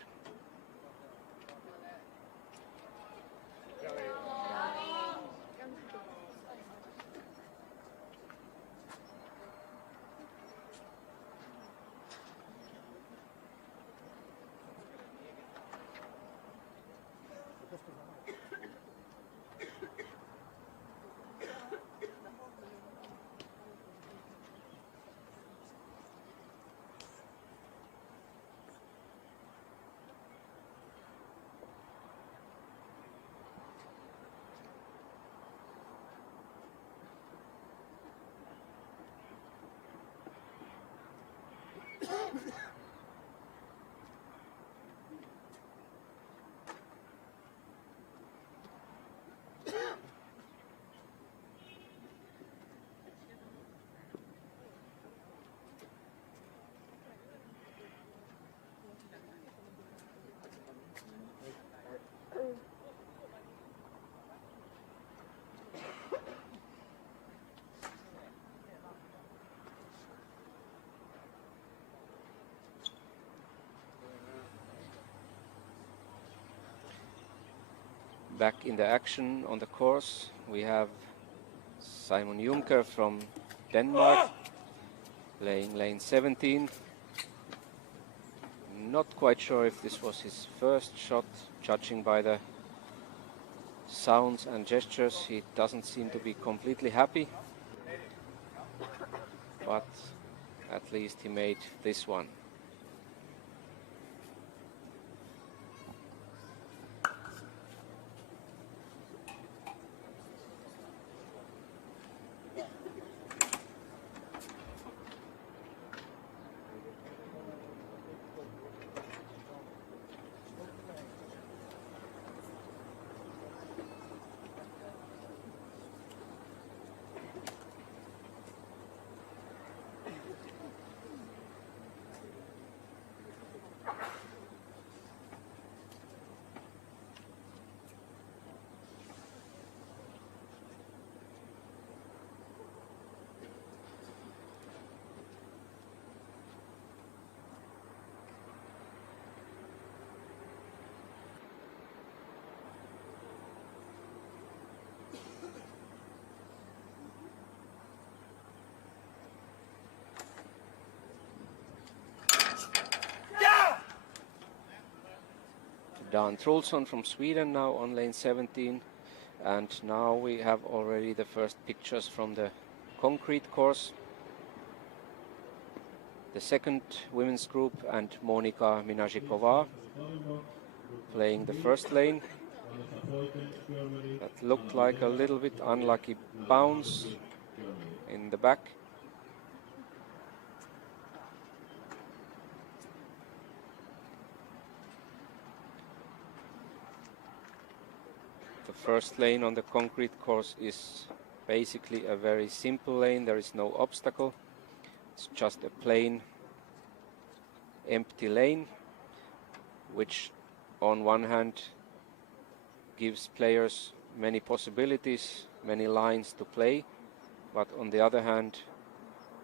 Back in the action on the course, we have Simon Juncker from Denmark playing lane 17. Not quite sure if this was his first shot, judging by the sounds and gestures. He doesn't seem to be completely happy, but at least he made this one. Dan Trulsson from Sweden now on lane 17. And now we have already the first pictures from the concrete course. The second women's group and Monika Minazhikova playing the first lane. That looked like a little bit unlucky bounce in the back. The first lane on the concrete course is basically a very simple lane. There is no obstacle. It's just a plain empty lane, which on one hand gives players many possibilities, many lines to play, but on the other hand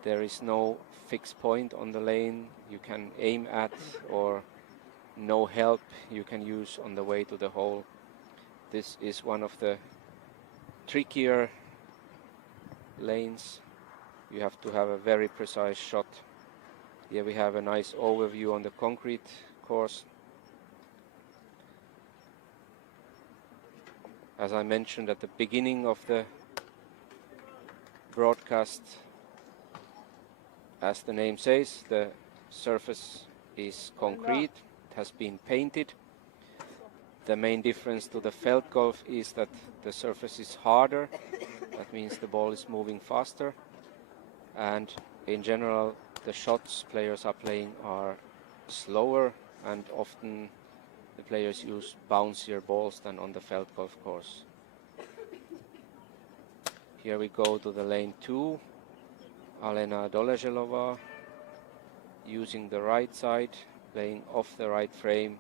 there is no fixed point on the lane you can aim at, or no help you can use on the way to the hole. This is one of the trickier lanes. You have to have a very precise shot. Here we have a nice overview on the concrete course. As I mentioned at the beginning of the broadcast, as the name says, the surface is concrete. It has been painted. The main difference to the felt golf is that the surface is harder. That means the ball is moving faster. And in general, the shots players are playing are slower, and often the players use bouncier balls than on the felt golf course. Here we go to the lane 2. Alena Doleželová using the right side, playing off the right frame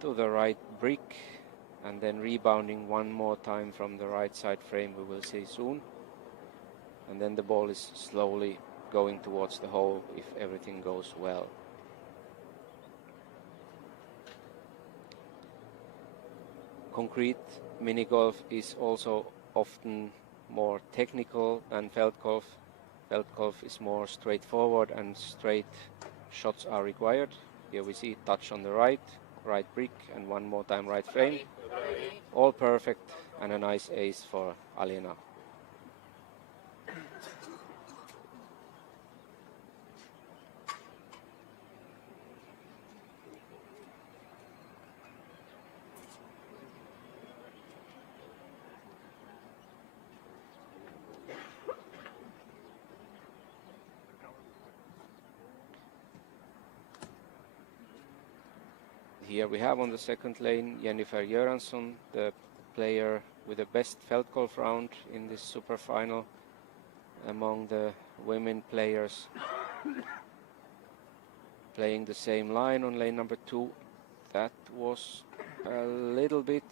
to the right brick, and then rebounding one more time from the right side frame, we will see soon. And then the ball is slowly going towards the hole if everything goes well. Concrete mini golf is also often more technical than felt golf. Felt golf is more straightforward and straight shots are required. Here we see touch on the right brick, and one more time right frame. All perfect, and a nice ace for Alena. Here we have on the second lane Jennifer Göransson, the player with the best felt golf round in this super final among the women players. Playing the same line on lane number 2. That was a little bit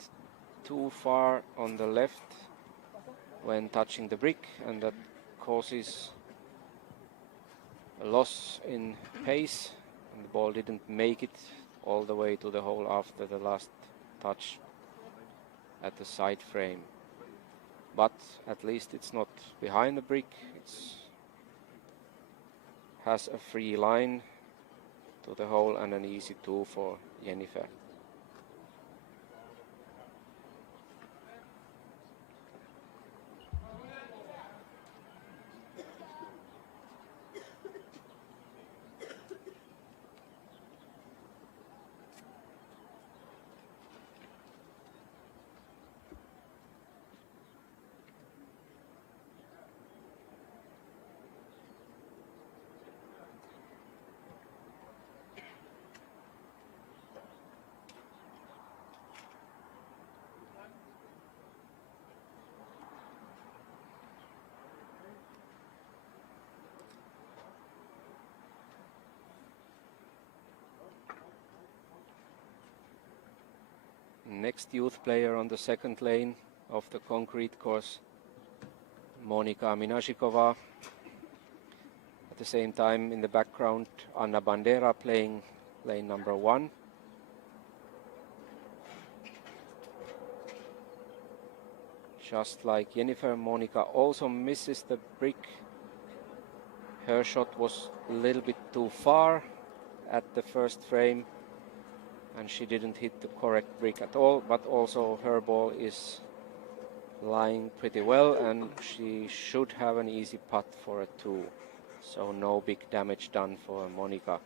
too far on the left when touching the brick, and that causes a loss in pace, and the ball didn't make it all the way to the hole after the last touch at the side frame. But at least it's not behind the brick. It has a free line to the hole and an easy 2 for Jennifer. Next youth player on the second lane of the concrete course, Monika Minazhikova. At the same time, in the background, Anna Bandera playing lane number 1. Just like Jennifer, Monika also misses the brick. Her shot was a little bit too far at the first frame, and she didn't hit the correct brick at all, but also her ball is lying pretty well, and she should have an easy putt for a 2. So no big damage done for Monica.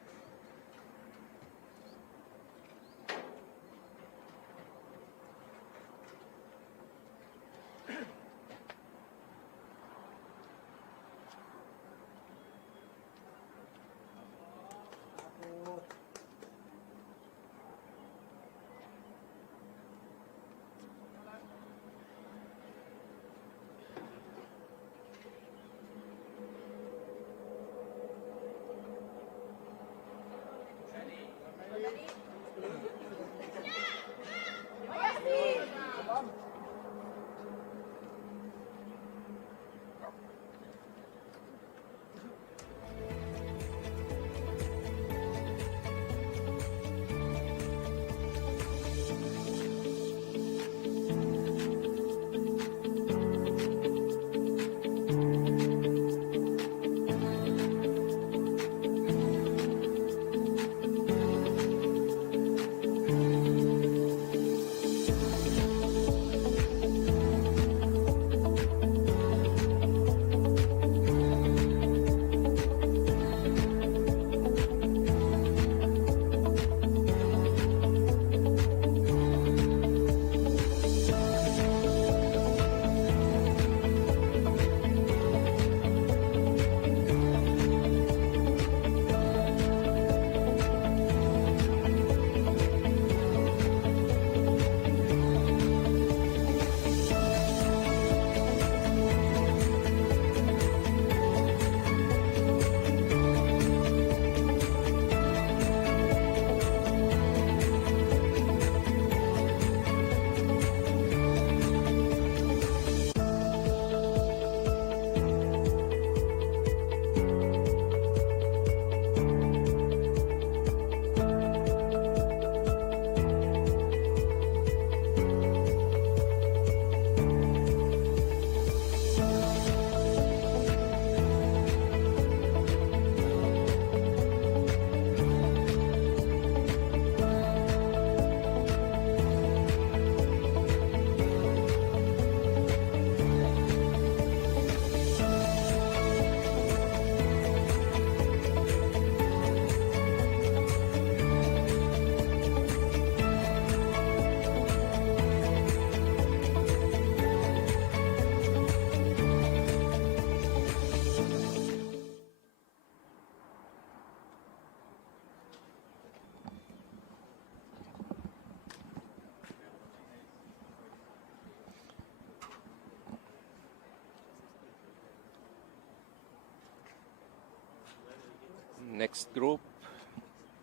Next group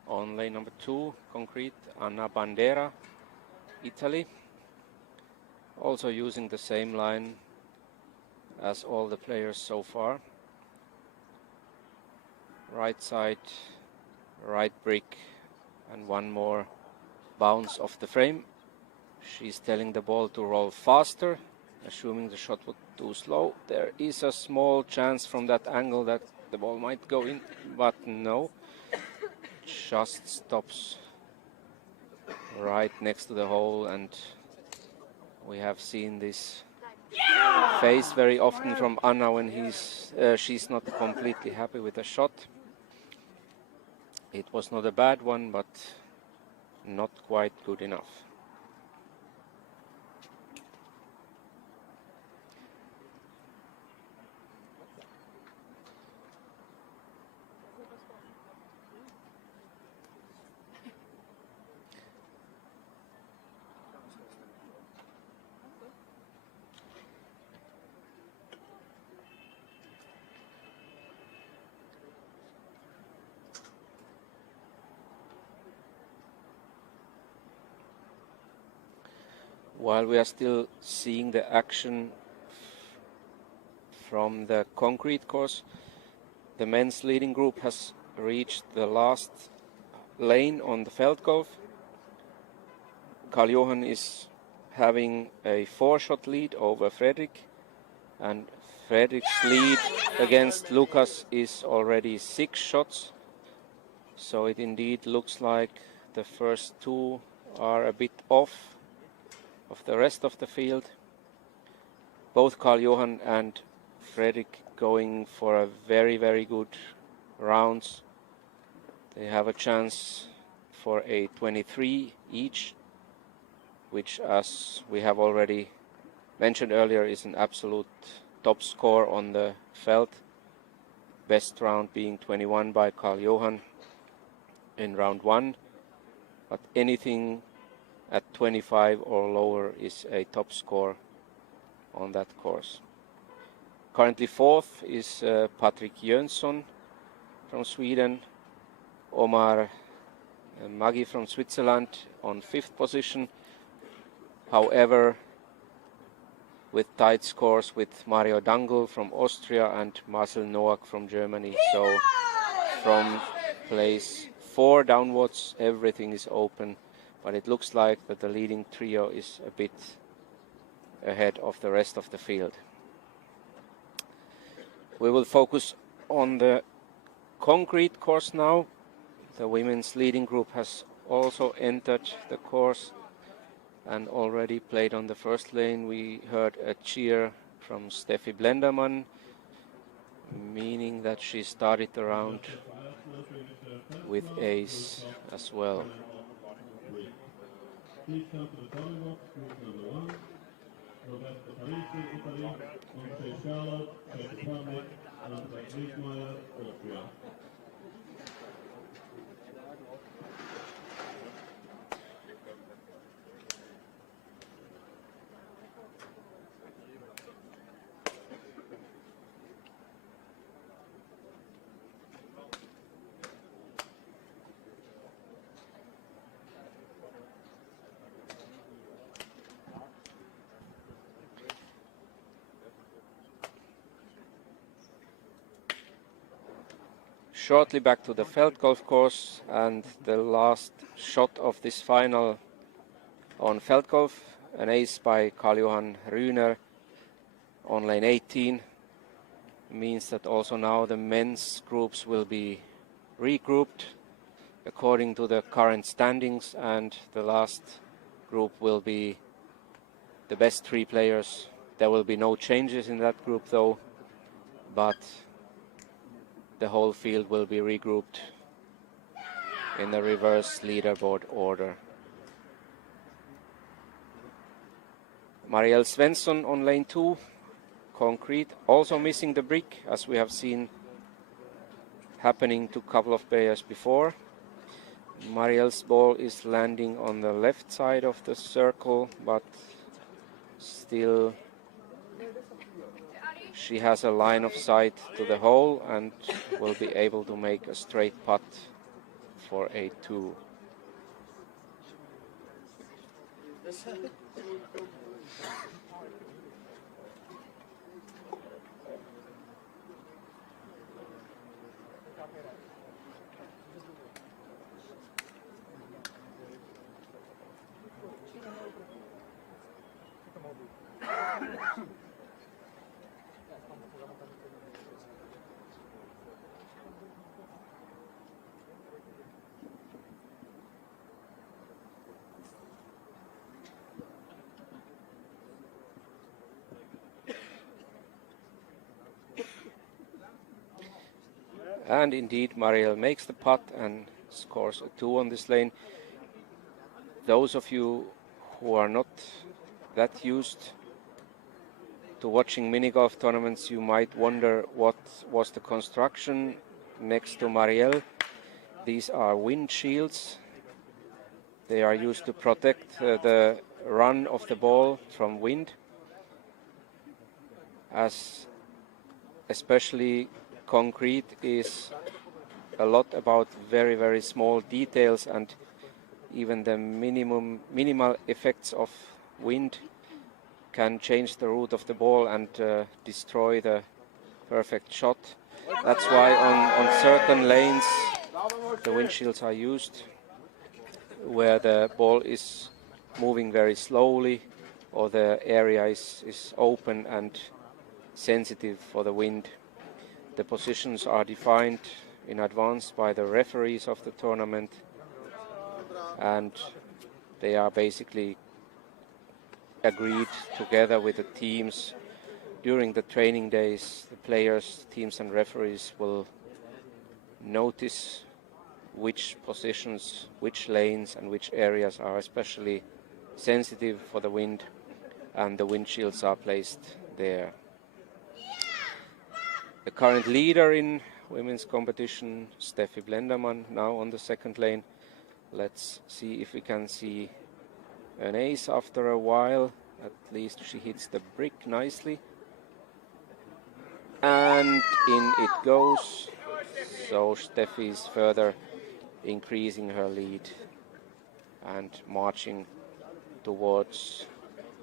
on lane number 2, concrete, Anna Bandera, Italy. Also using the same line as all the players so far. Right side, right brick, and one more bounce off the frame. She's telling the ball to roll faster, assuming the shot would too slow. There is a small chance from that angle that the ball might go in, but no. Just stops right next to the hole, and we have seen this face very often from Anna when she's not completely happy with the shot. It was not a bad one, but not quite good enough. While we are still seeing the action from the concrete course, the men's leading group has reached the last lane on the Feldgolf. Karl-Johan is having a 4-shot lead over Fredrik, and Fredrik's lead against Lucas is already 6 shots. So it indeed looks like the first two are a bit off of the rest of the field. Both Karl-Johan and Fredrik going for a very, very good rounds. They have a chance for a 23 each, which, as we have already mentioned earlier, is an absolute top score on the Feld. Best round being 21 by Karl-Johan in round 1, but anything at 25 or lower is a top score on that course. Currently fourth is Patrik Jönsson from Sweden, Omar Maggi from Switzerland on 5th position. However, with tight scores with Mario Dangl from Austria and Marcel Noack from Germany. So from place 4 downwards, everything is open, but it looks like that the leading trio is a bit ahead of the rest of the field. We will focus on the concrete course now. The women's leading group has also entered the course and already played on the first lane. We heard a cheer from Steffi Blendermann, meaning that she started the round with ace as well. Please come to the starting box, group number 1. Roberto Parisi, Italy, Andre Charlotte, Czech Republic, Anton Wiesmeyer, Austria. Shortly back to the Feld golf course and the last shot of this final on Feld golf, an ace by Karl-Johan Rühner on lane 18, means that also now the men's groups will be regrouped according to the current standings, and the last group will be the best 3 players. There will be no changes in that group though, but the whole field will be regrouped in the reverse leaderboard order. Marielle Svensson on lane 2, concrete, also missing the brick, as we have seen happening to a couple of players before. Marielle's ball is landing on the left side of the circle, but still she has a line of sight to the hole and will be able to make a straight putt for a 2. And indeed, Marielle makes the putt and scores a 2 on this lane. Those of you who are not that used to watching mini golf tournaments, you might wonder what was the construction next to Marielle. These are wind shields. They are used to protect the run of the ball from wind, as especially concrete is a lot about very, very small details, and even the minimal effects of wind can change the route of the ball and destroy the perfect shot. That's why on certain lanes the windshields are used, where the ball is moving very slowly or the area is open and sensitive for the wind. The positions are defined in advance by the referees of the tournament, and they are basically agreed together with the teams. During the training days, the players, teams and referees will notice which positions, which lanes and which areas are especially sensitive for the wind, and the windshields are placed there. The current leader in women's competition, Steffi Blenderman, now on the second lane. Let's see if we can see an ace after a while. At least she hits the brick nicely. And in it goes. So Steffi is further increasing her lead and marching towards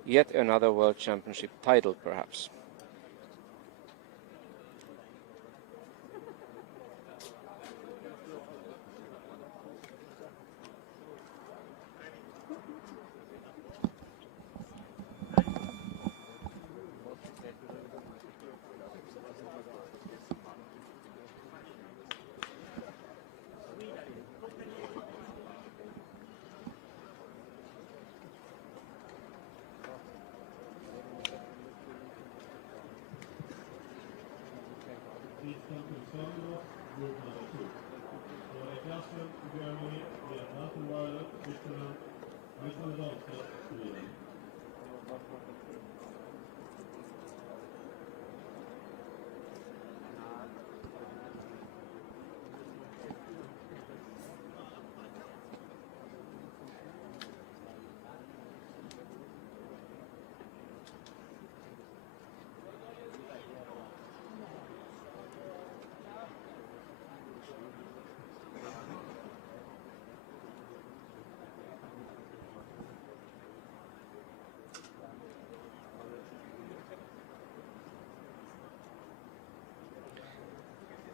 yet another World Championship title, perhaps.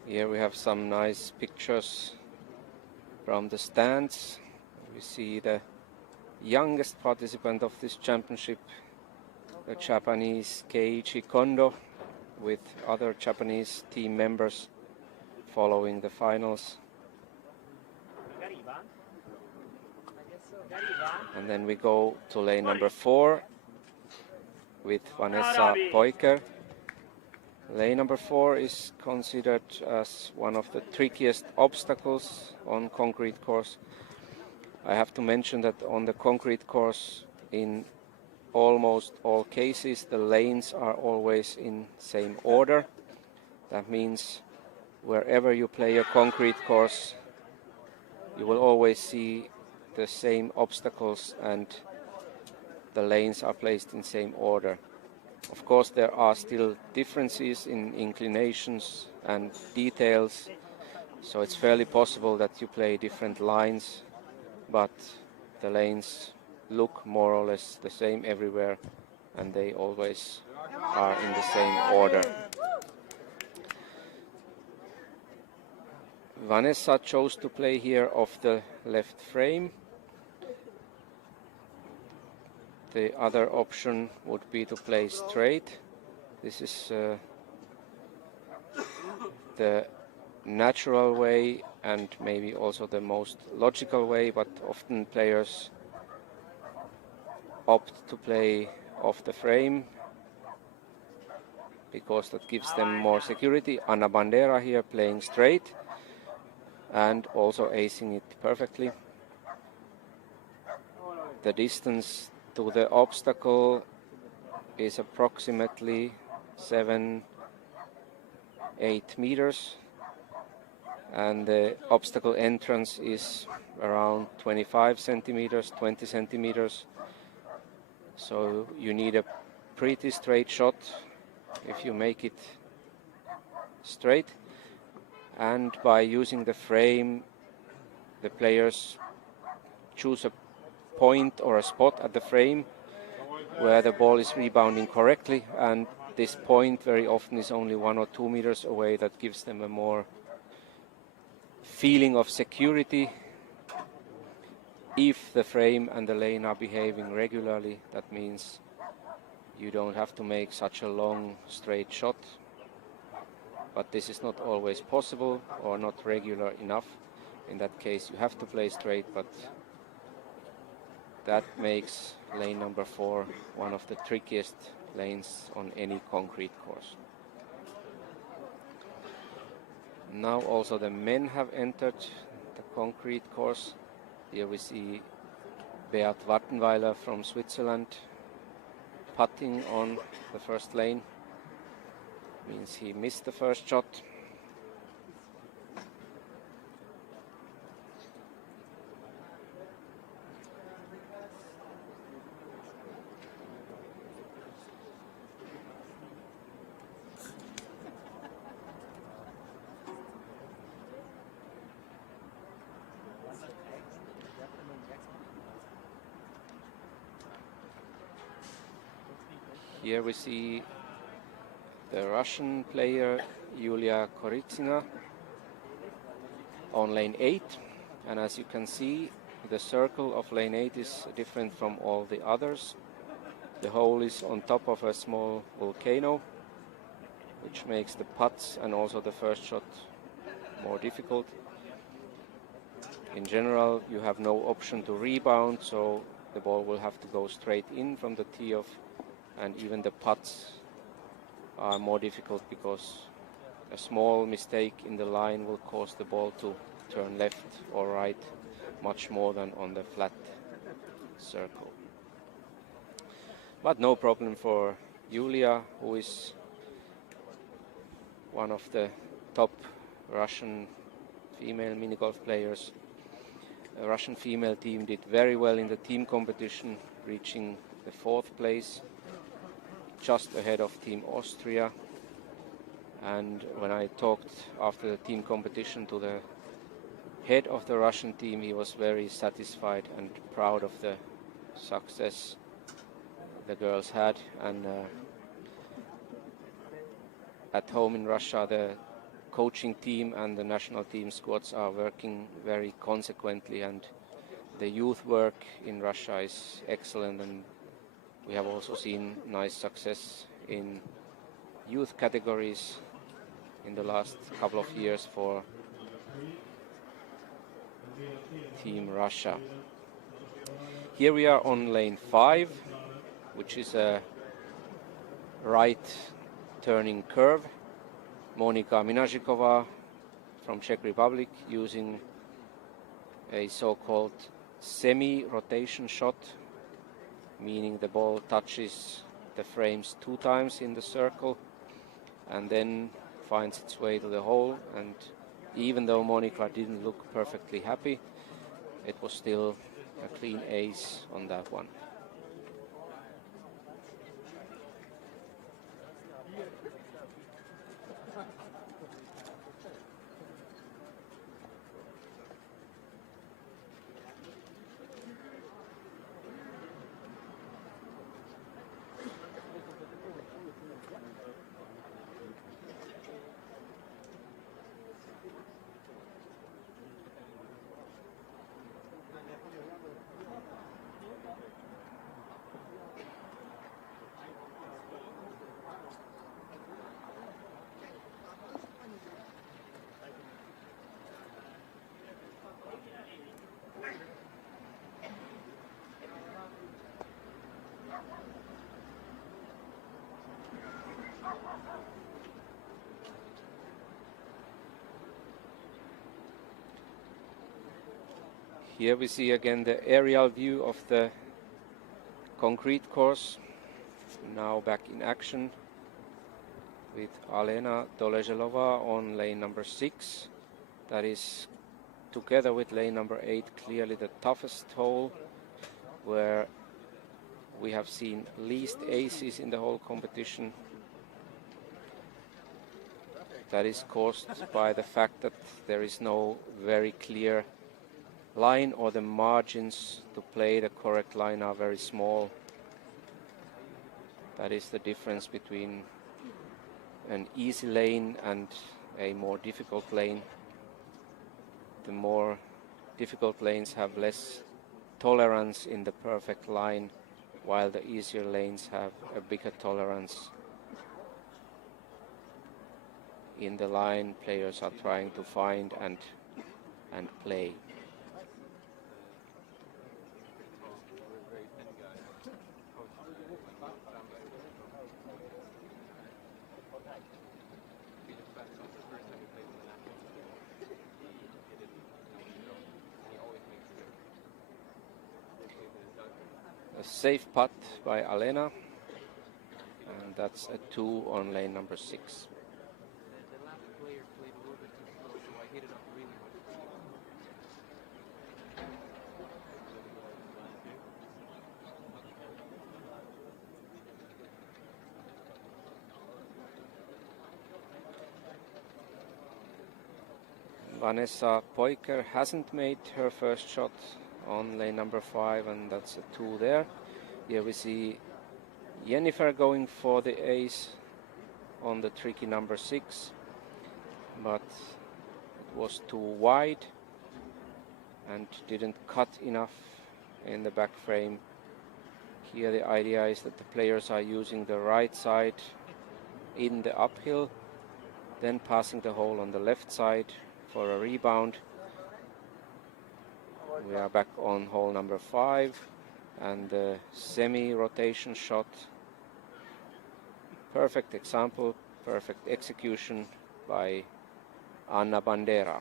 Here we have some nice pictures from the stands. We see the youngest participant of this championship, the Japanese Keiichi Kondo, with other Japanese team members following the finals. And then we go to lane number 4 with Vanessa Poiker. Lane number 4 is considered as one of the trickiest obstacles on concrete course. I have to mention that on the concrete course, in almost all cases, the lanes are always in same order. That means wherever you play a concrete course, you will always see the same obstacles and the lanes are placed in same order. Of course, there are still differences in inclinations and details, so it's fairly possible that you play different lines, but the lanes look more or less the same everywhere, and they always are in the same order. Vanessa chose to play here off the left frame. The other option would be to play straight. This is the natural way and maybe also the most logical way, but often players opt to play off the frame because that gives them more security. Anna Bandera here playing straight and also acing it perfectly. The distance to the obstacle is approximately 7-8 meters, and the obstacle entrance is around 25 centimeters, 20 centimeters. So you need a pretty straight shot if you make it straight. And by using the frame, the players choose a point or a spot at the frame where the ball is rebounding correctly, and this point very often is only 1 or 2 meters away. That gives them a more feeling of security. If the frame and the lane are behaving regularly, that means you don't have to make such a long straight shot, but this is not always possible or not regular enough. In that case you have to play straight, but That makes lane number 4 one of the trickiest lanes on any concrete course. Now also the men have entered the concrete course. Here we see Beat Wartenweiler from Switzerland putting on the first lane. Means he missed the first shot. Here we see the Russian player Yulia Korytsina on lane 8, and as you can see, the circle of lane 8 is different from all the others. The hole is on top of a small volcano, which makes the putts and also the first shot more difficult. In general, you have no option to rebound, so the ball will have to go straight in from the tee off, and even the putts are more difficult because a small mistake in the line will cause the ball to turn left or right much more than on the flat circle. But no problem for Yulia, who is one of the top Russian female mini golf players. The Russian female team did very well in the team competition, reaching the 4th place, just ahead of Team Austria. And when I talked after the team competition to the head of the Russian team, he was very satisfied and proud of the success the girls had. And at home in Russia, the coaching team and the national team squads are working very consequently, and the youth work in Russia is excellent, and we have also seen nice success in youth categories in the last couple of years for Team Russia. Here we are on lane 5, which is a right turning curve. Monika Minazhikova from Czech Republic using a so-called semi-rotation shot, meaning the ball touches the frames 2 times in the circle and then finds its way to the hole. And even though Monika didn't look perfectly happy, it was still a clean ace on that one. Here we see again the aerial view of the concrete course, now back in action with Alena Dolezelova on lane number 6. That is, together with lane number 8, clearly the toughest hole, where we have seen least aces in the whole competition. That is caused by the fact that there is no very clear line, or the margins to play the correct line are very small. That is the difference between an easy lane and a more difficult lane. The more difficult lanes have less tolerance in the perfect line, while the easier lanes have a bigger tolerance in the line players are trying to find and play. A safe putt by Alena, and that's a 2 on lane number 6. The last player played a little bit too slow, so I hit it up really hard. Vanessa Poiker hasn't made her first shot on lane number 5, and that's a 2 there. Here we see Jennifer going for the ace on the tricky number 6, but it was too wide and didn't cut enough in the back frame. Here the idea is that the players are using the right side in the uphill, then passing the hole on the left side for a rebound. We are back on hole number 5, and the semi-rotation shot. Perfect example, perfect execution by Anna Bandera.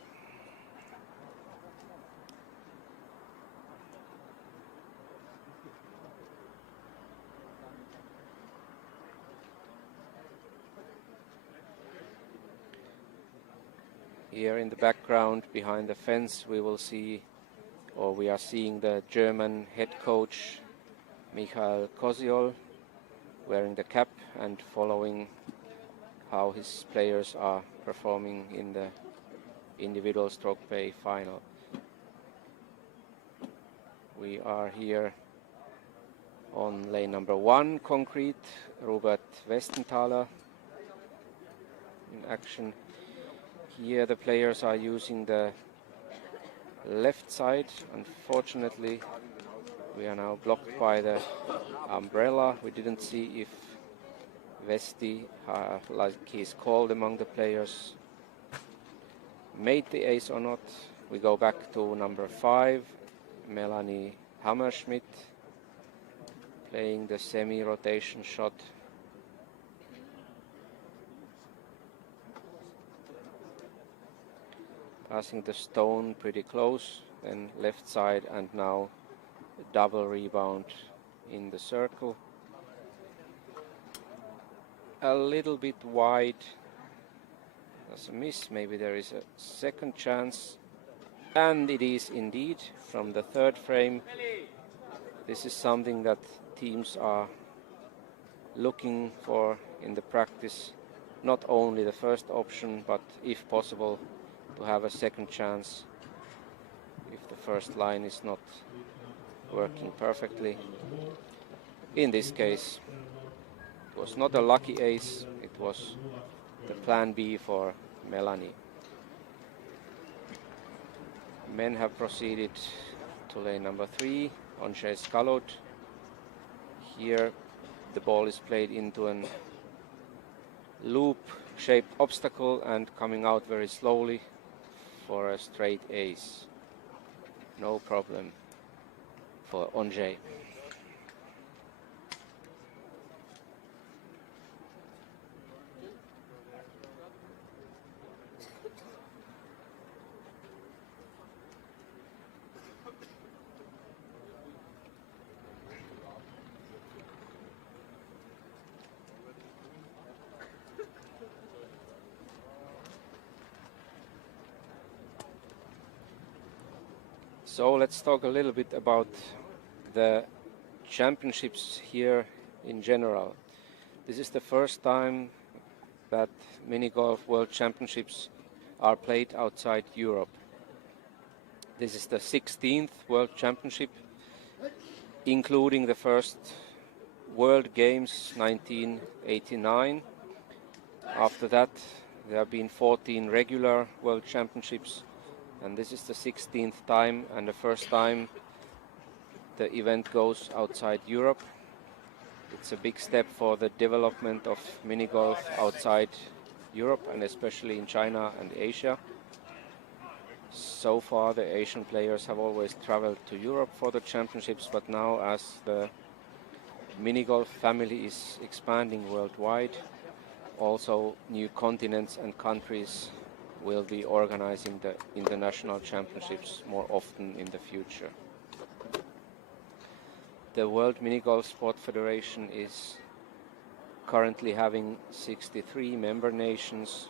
Here in the background, behind the fence, we will see, or we are seeing, the German head coach Michael Koziol wearing the cap and following how his players are performing in the individual stroke play final. We are here on lane number 1, concrete. Robert Westenthaler in action. Here the players are using the left side. Unfortunately, we are now blocked by the umbrella. We didn't see if Vesti, like he's called among the players, made the ace or not. We go back to number 5, Melanie Hammerschmidt, playing the semi-rotation shot. Passing the stone pretty close, then left side, and now a double rebound in the circle. A little bit wide. That's a miss. Maybe there is a second chance. And it is indeed from the 3rd frame. This is something that teams are looking for in the practice. Not only the first option, but if possible, to have a second chance if the first line is not working perfectly. In this case, it was not a lucky ace, it was the plan B for Melanie. Men have proceeded to lane number 3, Andrzej Skalot. Here the ball is played into a loop-shaped obstacle and coming out very slowly for a straight ace. No problem for Andrzej. So let's talk a little bit about the championships here in general. This is the first time that mini golf world championships are played outside Europe. This is the 16th world championship, including the first World Games 1989. After that, there have been 14 regular world championships, and this is the 16th time and the first time the event goes outside Europe. It's a big step for the development of mini golf outside Europe, and especially in China and Asia. So far the Asian players have always traveled to Europe for the championships, but now as the mini golf family is expanding worldwide, also new continents and countries will be organizing the international championships more often in the future. The World Mini Golf Sport Federation is currently having 63 member nations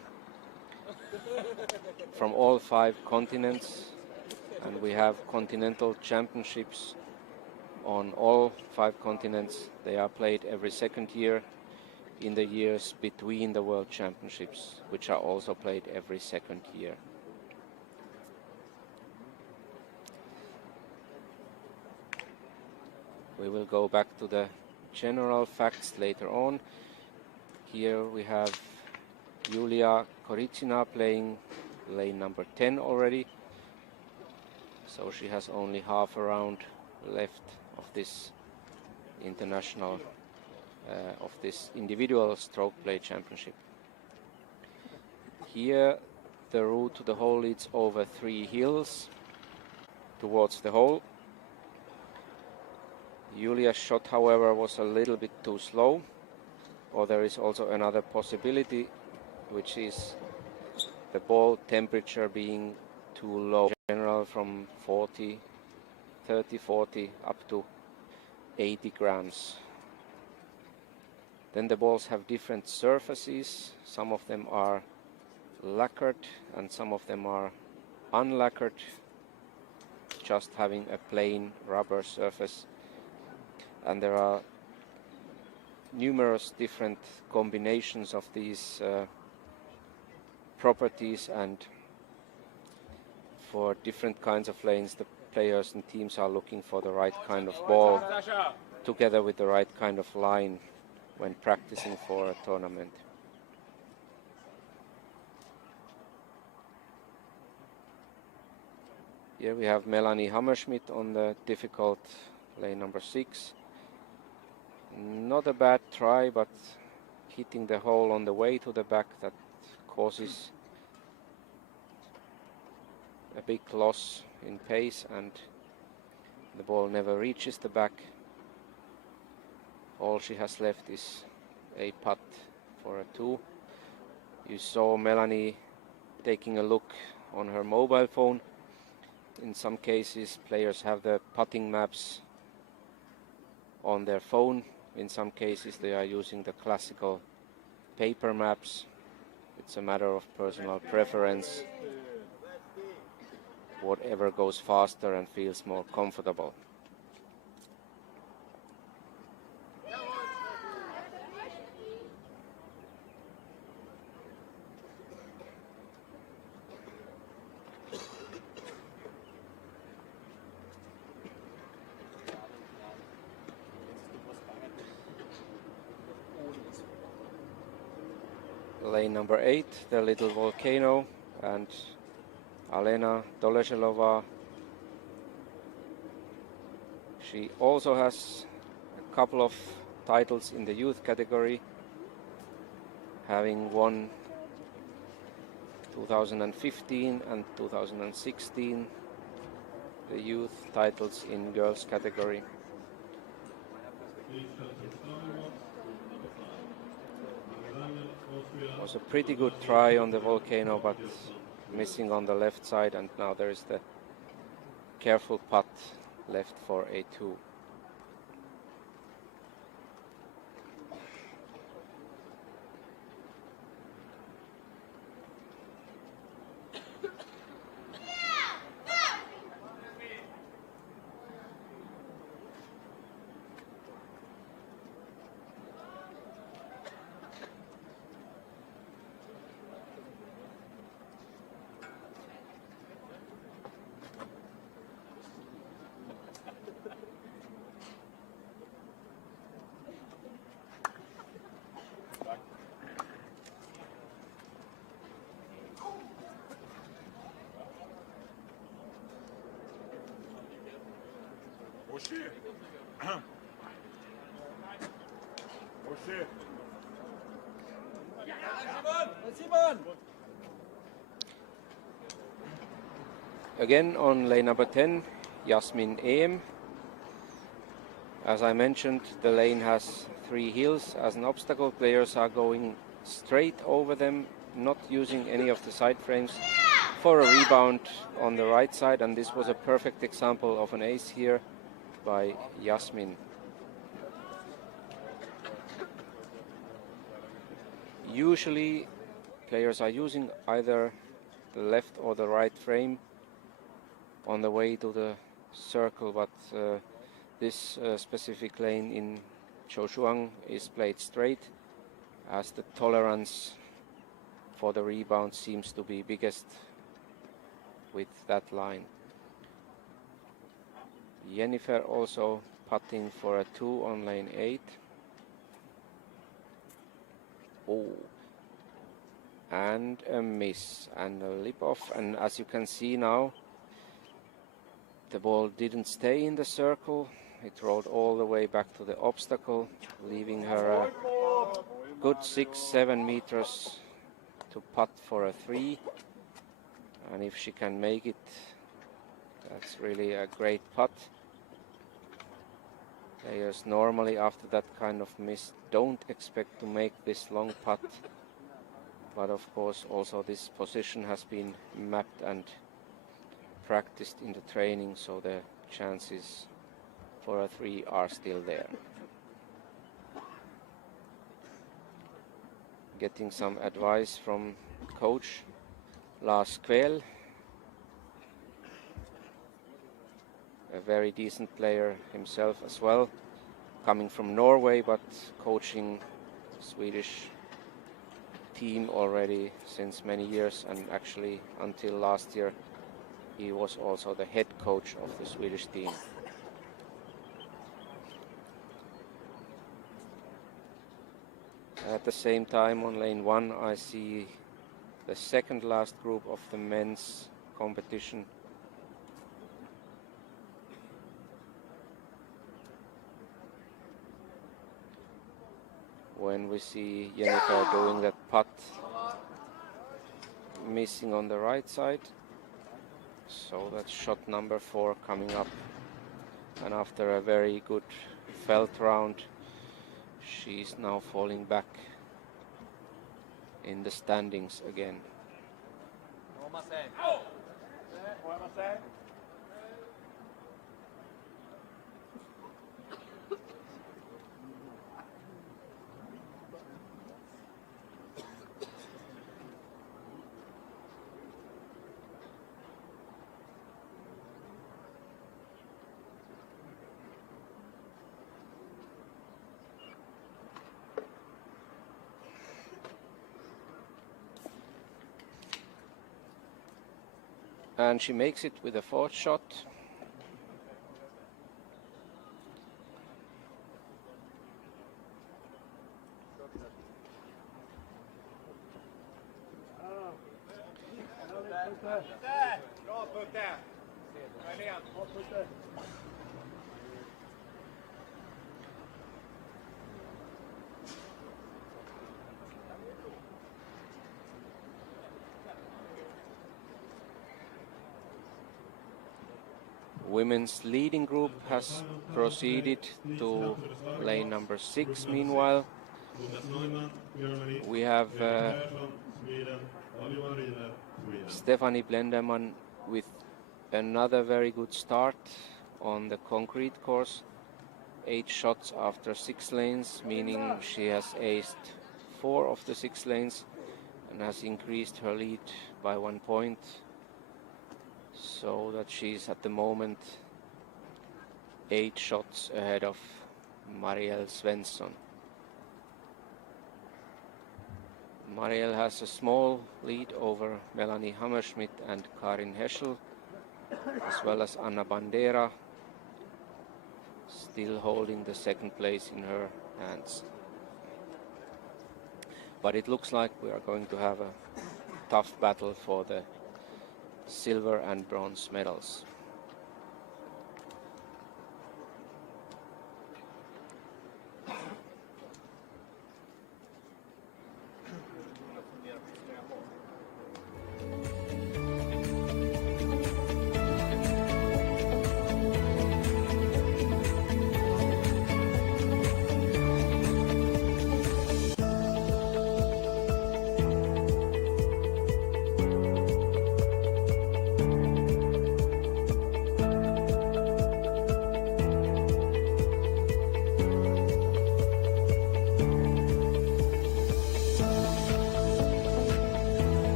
from all 5 continents, and we have continental championships on all 5 continents. They are played every second year in the years between the World Championships, which are also played every second year. We will go back to the general facts later on. Here we have Julia Koritsina playing lane number 10 already. So she has only half a round left of this international, of this individual stroke play championship. Here the route to the hole leads over 3 hills towards the hole. Julia's shot, however, was a little bit too slow, or there is also another possibility, which is the ball temperature being too low, in general from 30, 40 up to 80 grams. Then the balls have different surfaces. Some of them are lacquered and some of them are unlacquered, just having a plain rubber surface. And there are numerous different combinations of these properties, and for different kinds of lanes the players and teams are looking for the right kind of ball together with the right kind of line when practicing for a tournament. Here we have Melanie Hammerschmidt on the difficult lane number 6. Not a bad try, but hitting the hole on the way to the back, that causes a big loss in pace and the ball never reaches the back. All she has left is a putt for a 2. You saw Melanie taking a look on her mobile phone. In some cases players have the putting maps on their phone. In some cases they are using the classical paper maps. It's a matter of personal preference, whatever goes faster and feels more comfortable. Lane number 8, the little volcano, and Alena Dolezhelova. She also has a couple of titles in the youth category, having won 2015 and 2016 the youth titles in girls category. Was a pretty good try on the volcano, but missing on the left side, and now there is the careful putt left for a 2. Again on lane number 10, Yasmin Ehm. As I mentioned, the lane has 3 hills as an obstacle. Players are going straight over them, not using any of the side frames for a rebound on the right side, and this was a perfect example of an ace here by Yasmin. Usually players are using either the left or the right frame on the way to the circle, but this specific lane in Zhoushuang is played straight, as the tolerance for the rebound seems to be biggest with that line. Jennifer also putting for a 2 on lane 8. Oh, and a miss and a lip off, and as you can see now, the ball didn't stay in the circle. It rolled all the way back to the obstacle, leaving her a good 6-7 meters to putt for a 3. And if she can make it, that's really a great putt. Players normally after that kind of miss don't expect to make this long putt, but of course also this position has been mapped and practiced in the training, so the chances for a 3 are still there. Getting some advice from coach Lars Kvel, a very decent player himself as well, coming from Norway but coaching Swedish team already since many years, and actually until last year he was also the head coach of the Swedish team. At the same time on lane 1 I see the second last group of the men's competition. When we see Jennifer doing that putt, missing on the right side. So that's shot number 4 coming up. And after a very good felt round, she's now falling back in the standings again. And she makes it with a 4th shot. Women's leading group has proceeded to lane number 6 meanwhile. We have Stephanie Blenderman with another very good start on the concrete course. 8 shots after 6 lanes, meaning she has aced 4 of the 6 lanes and has increased her lead by 1 point. So that she's at the moment 8 shots ahead of Marielle Svensson. Marielle has a small lead over Melanie Hammerschmidt and Karin Heschel, as well as Anna Bandera, still holding the 2nd place in her hands. But it looks like we are going to have a tough battle for the silver and bronze medals.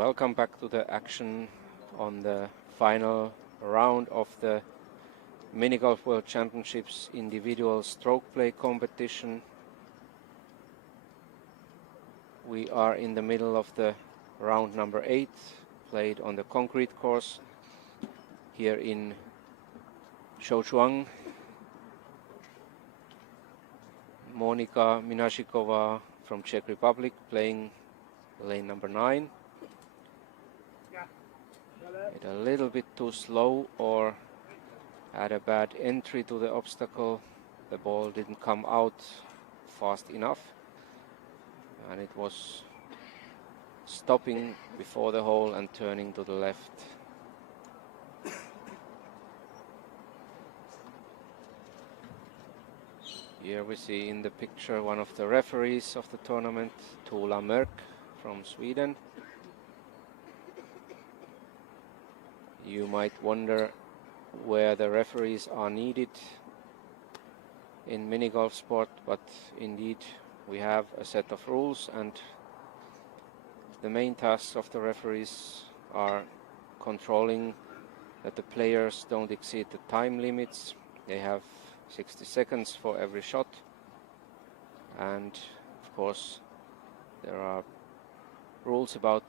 Welcome back to the action on the final round of the Mini Golf World Championships individual stroke play competition. We are in the middle of the round number 8, played on the concrete course here in Zhoushuang. Monika Minashikova from Czech Republic playing lane number 9. It a little bit too slow or had a bad entry to the obstacle. The ball didn't come out fast enough and it was stopping before the hole and turning to the left. Here we see in the picture one of the referees of the tournament, Tuula Mörk from Sweden. You might wonder where the referees are needed in mini golf sport, but indeed we have a set of rules, and the main tasks of the referees are controlling that the players don't exceed the time limits. They have 60 seconds for every shot, and of course there are rules about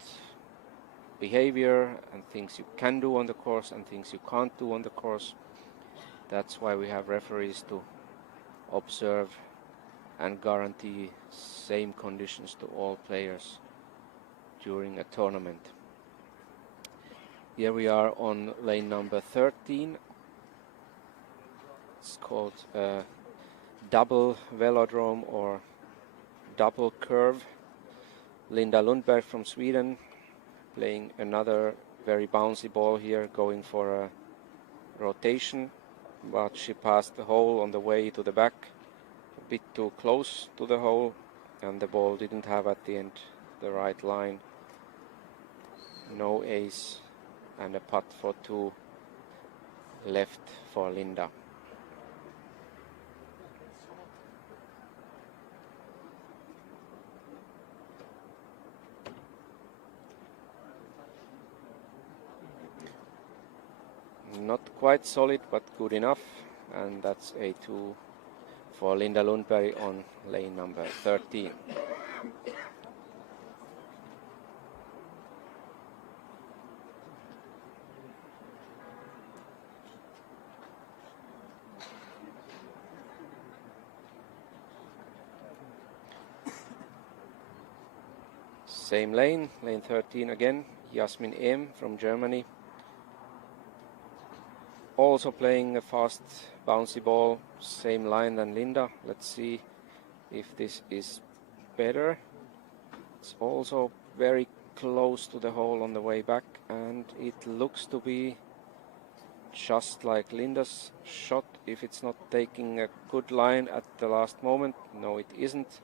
behavior and things you can do on the course and things you can't do on the course. That's why we have referees to observe and guarantee same conditions to all players during a tournament. Here we are on lane number 13. It's called a double velodrome or double curve. Linda Lundberg from Sweden playing another very bouncy ball here, going for a rotation, but she passed the hole on the way to the back a bit too close to the hole, and the ball didn't have at the end the right line. No ace and a putt for 2 left for Linda. Not quite solid, but good enough, and that's a 2 for Linda Lundberg on lane number 13. Same lane, lane 13 again, Jasmin M from Germany. Also playing a fast bouncy ball, same line than Linda. Let's see if this is better. It's also very close to the hole on the way back, and it looks to be just like Linda's shot if it's not taking a good line at the last moment. No, it isn't.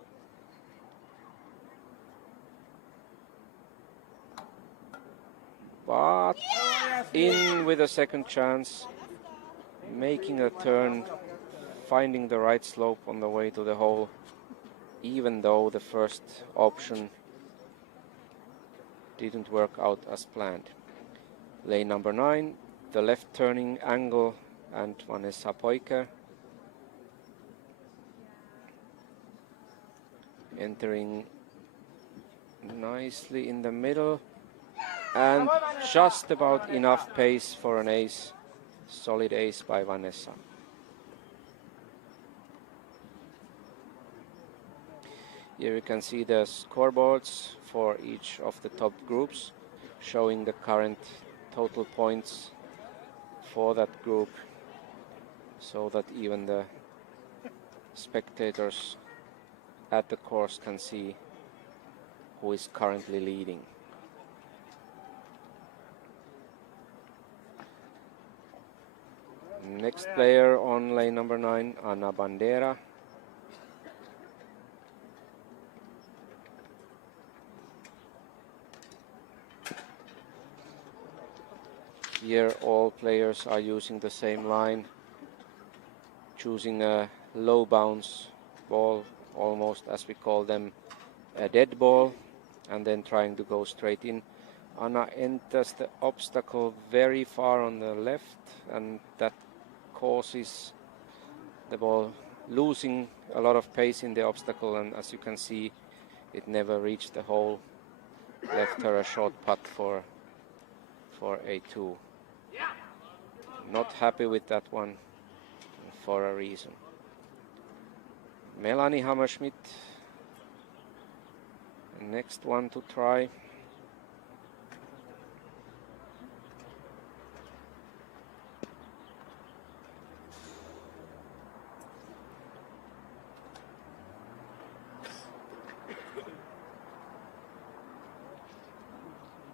But in with a second chance, making a turn, finding the right slope on the way to the hole, even though the first option didn't work out as planned. Lane number 9, the left turning angle, and Vanessa Poiker entering nicely in the middle, and just about enough pace for an ace. Solid ace by Vanessa. Here you can see the scoreboards for each of the top groups, showing the current total points for that group, so that even the spectators at the course can see who is currently leading. Next player on lane number 9, Ana Bandera. Here all players are using the same line, choosing a low bounce ball, almost as we call them a dead ball, and then trying to go straight in. Anna enters the obstacle very far on the left, and that causes the ball losing a lot of pace in the obstacle, and as you can see, it never reached the hole. Left her a short putt for a 2. Not happy with that one for a reason. Melanie Hammerschmidt, next one to try.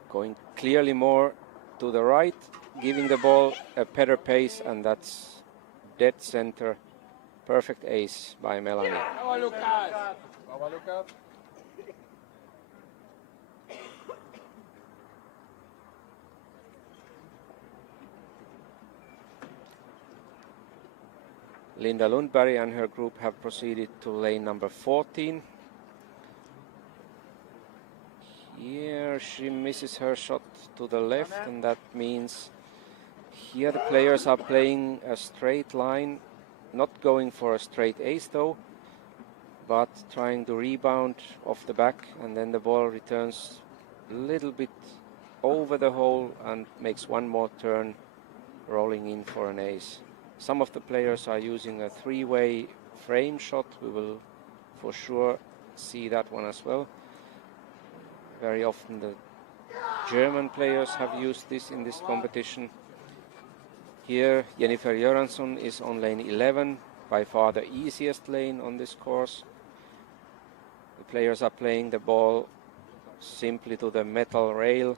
Going clearly more to the right, giving the ball a better pace, and that's dead center. Perfect ace by Melanie. Bravo, Lucas. Bravo, Lucas. Linda Lundberg and her group have proceeded to lane number 14. Here she misses her shot to the left, and that means here the players are playing a straight line, not going for a straight ace though, but trying to rebound off the back, and then the ball returns a little bit over the hole and makes one more turn, rolling in for an ace. Some of the players are using a 3-way frame shot. We will for sure see that one as well. Very often the German players have used this in this competition. Here Jennifer Göransson is on lane 11, by far the easiest lane on this course. The players are playing the ball simply to the metal rail,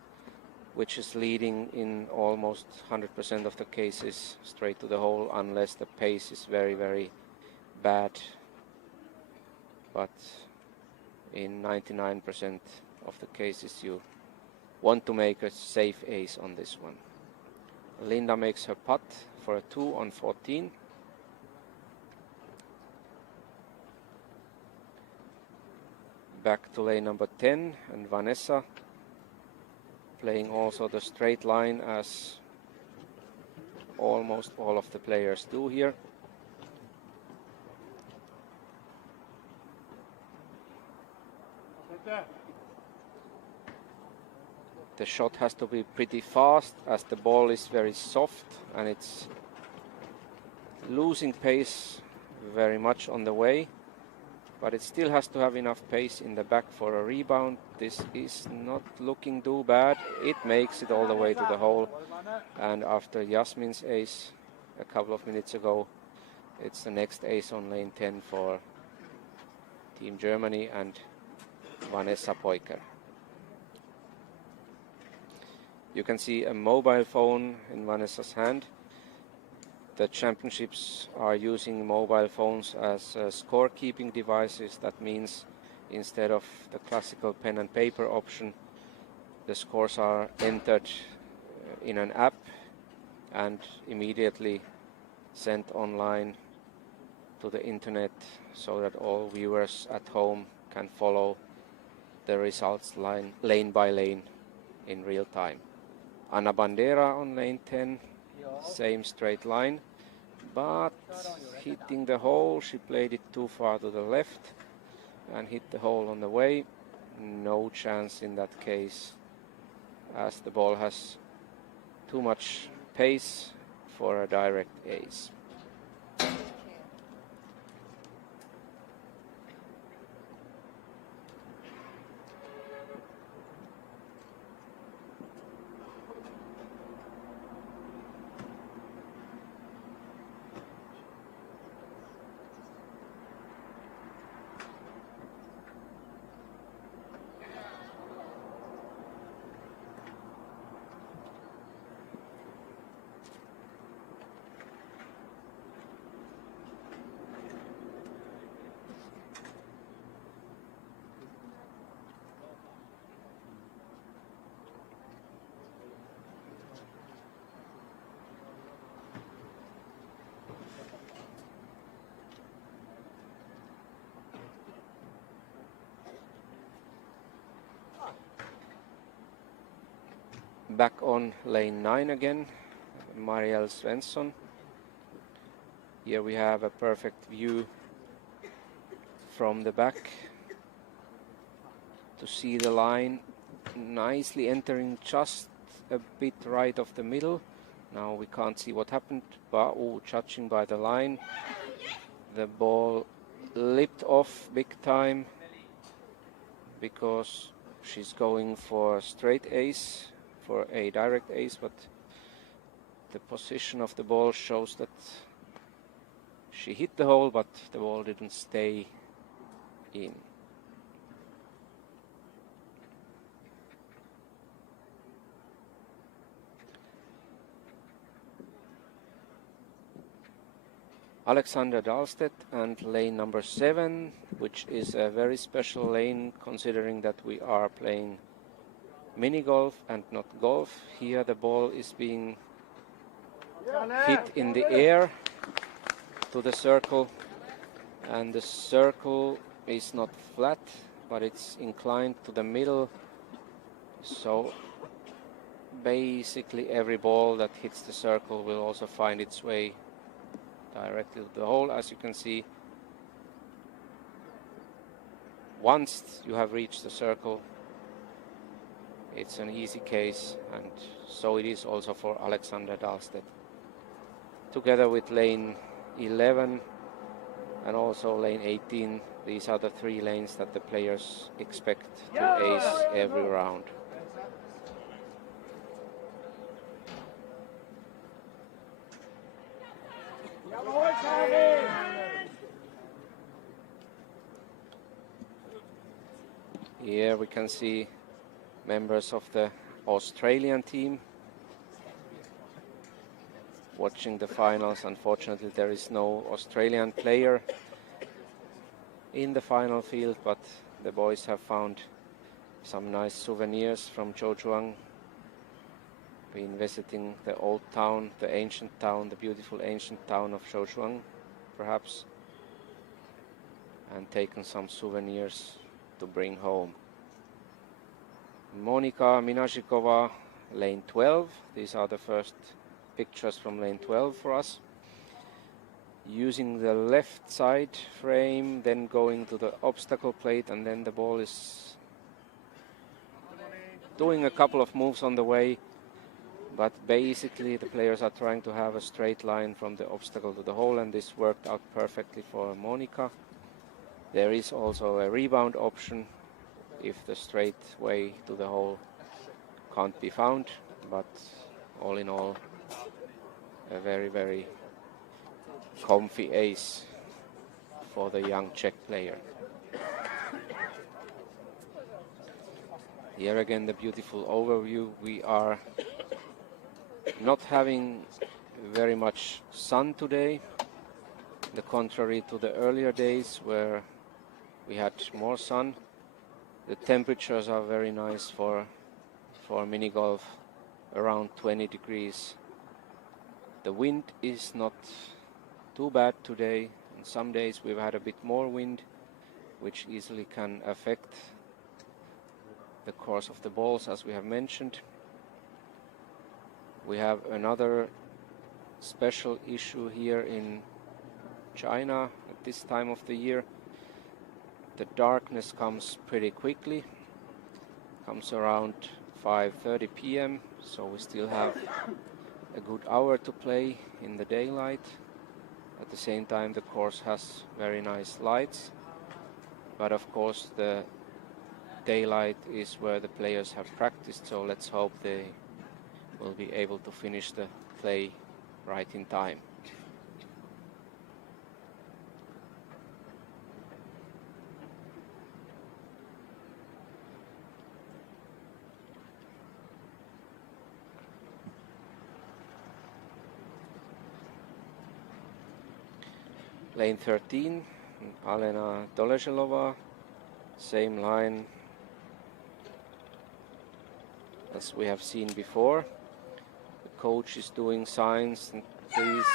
which is leading in almost 100% of the cases straight to the hole, unless the pace is very, very bad. But in 99% of the cases you want to make a safe ace on this one. Linda makes her putt for a 2 on 14. Back to lane number 10, and Vanessa playing also the straight line as almost all of the players do here. The shot has to be pretty fast as the ball is very soft and it's losing pace very much on the way, but it still has to have enough pace in the back for a rebound. This is not looking too bad. It makes it all the way to the hole, and after Jasmin's ace a couple of minutes ago, it's the next ace on lane 10 for Team Germany and Vanessa Poiker. You can see a mobile phone in Vanessa's hand. The championships are using mobile phones as scorekeeping devices. That means instead of the classical pen and paper option, the scores are entered in an app and immediately sent online to the internet so that all viewers at home can follow the results lane by lane in real time. Anna Bandera on lane 10, same straight line, but hitting the hole, she played it too far to the left and hit the hole on the way. No chance in that case, as the ball has too much pace for a direct ace. Back on lane 9 again, Marielle Svensson. Here we have a perfect view from the back to see the line nicely entering just a bit right of the middle. Now we can't see what happened, but judging by the line, the ball lipped off big time because she's going for straight ace, for a direct ace, but the position of the ball shows that she hit the hole, but the ball didn't stay in. Alexander Dahlstedt and lane number 7, which is a very special lane considering that we are playing mini golf and not golf. Here the ball is being hit in the air to the circle, and the circle is not flat, but it's inclined to the middle. So basically every ball that hits the circle will also find its way directly to the hole. As you can see, once you have reached the circle, it's an easy case, and so it is also for Alexander Dahlstedt. Together with lane 11 and also lane 18, these are the 3 lanes that the players expect to ace every round. Here we can see members of the Australian team watching the finals. Unfortunately, there is no Australian player in the final field, but the boys have found some nice souvenirs from Zhouzhuang. Been visiting the old town, the ancient town, the beautiful ancient town of Zhouzhuang, perhaps, and taken some souvenirs to bring home. Monika Minashikova, lane 12. These are the first pictures from lane 12 for us. Using the left side frame, then going to the obstacle plate, and then the ball is doing a couple of moves on the way, but basically the players are trying to have a straight line from the obstacle to the hole, and this worked out perfectly for Monika. There is also a rebound option if the straight way to the hole can't be found, but all in all, a very, very comfy ace for the young Czech player. Here again the beautiful overview. We are not having very much sun today, the contrary to the earlier days where we had more sun. The temperatures are very nice for mini golf, around 20 degrees. The wind is not too bad today. On some days we've had a bit more wind, which easily can affect the course of the balls, as we have mentioned. We have another special issue here in China at this time of the year. The darkness comes pretty quickly, comes around 5:30 p.m. so we still have a good hour to play in the daylight. At the same time, the course has very nice lights, but of course the daylight is where the players have practiced, so let's hope they will be able to finish the play right in time. Lane 13, Alena Dolezhelova, same line as we have seen before. The coach is doing signs and please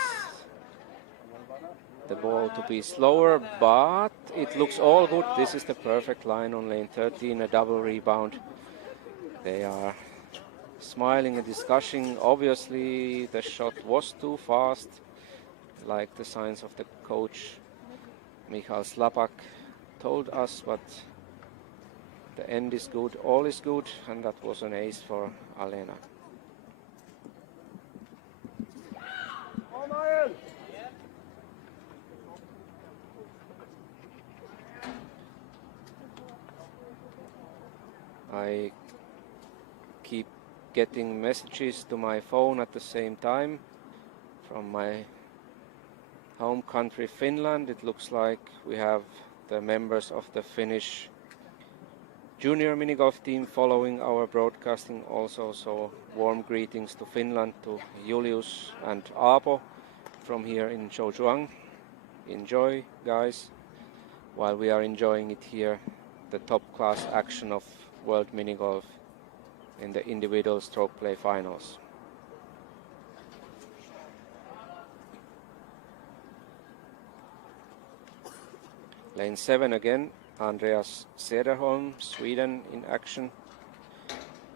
the ball to be slower, but it looks all good. This is the perfect line on lane 13, a double rebound. They are smiling and discussing. Obviously, the shot was too fast, like the signs of the coach Michal Slapak told us, but the end is good, all is good, and that was an ace for Alena. I keep getting messages to my phone at the same time from my home country Finland. It looks like we have the members of the Finnish junior mini golf team following our broadcasting also, so warm greetings to Finland, to Julius and Aapo from here in Zhoushuang. Enjoy, guys, while we are enjoying it here, the top class action of World Mini Golf in the individual stroke play finals. Lane 7 again, Andreas Cederholm, Sweden, in action.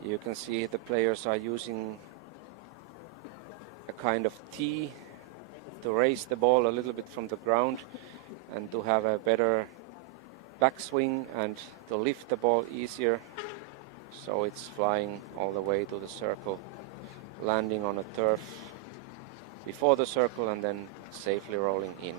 You can see the players are using a kind of tee to raise the ball a little bit from the ground and to have a better backswing and to lift the ball easier, so it's flying all the way to the circle, landing on a turf before the circle and then safely rolling in.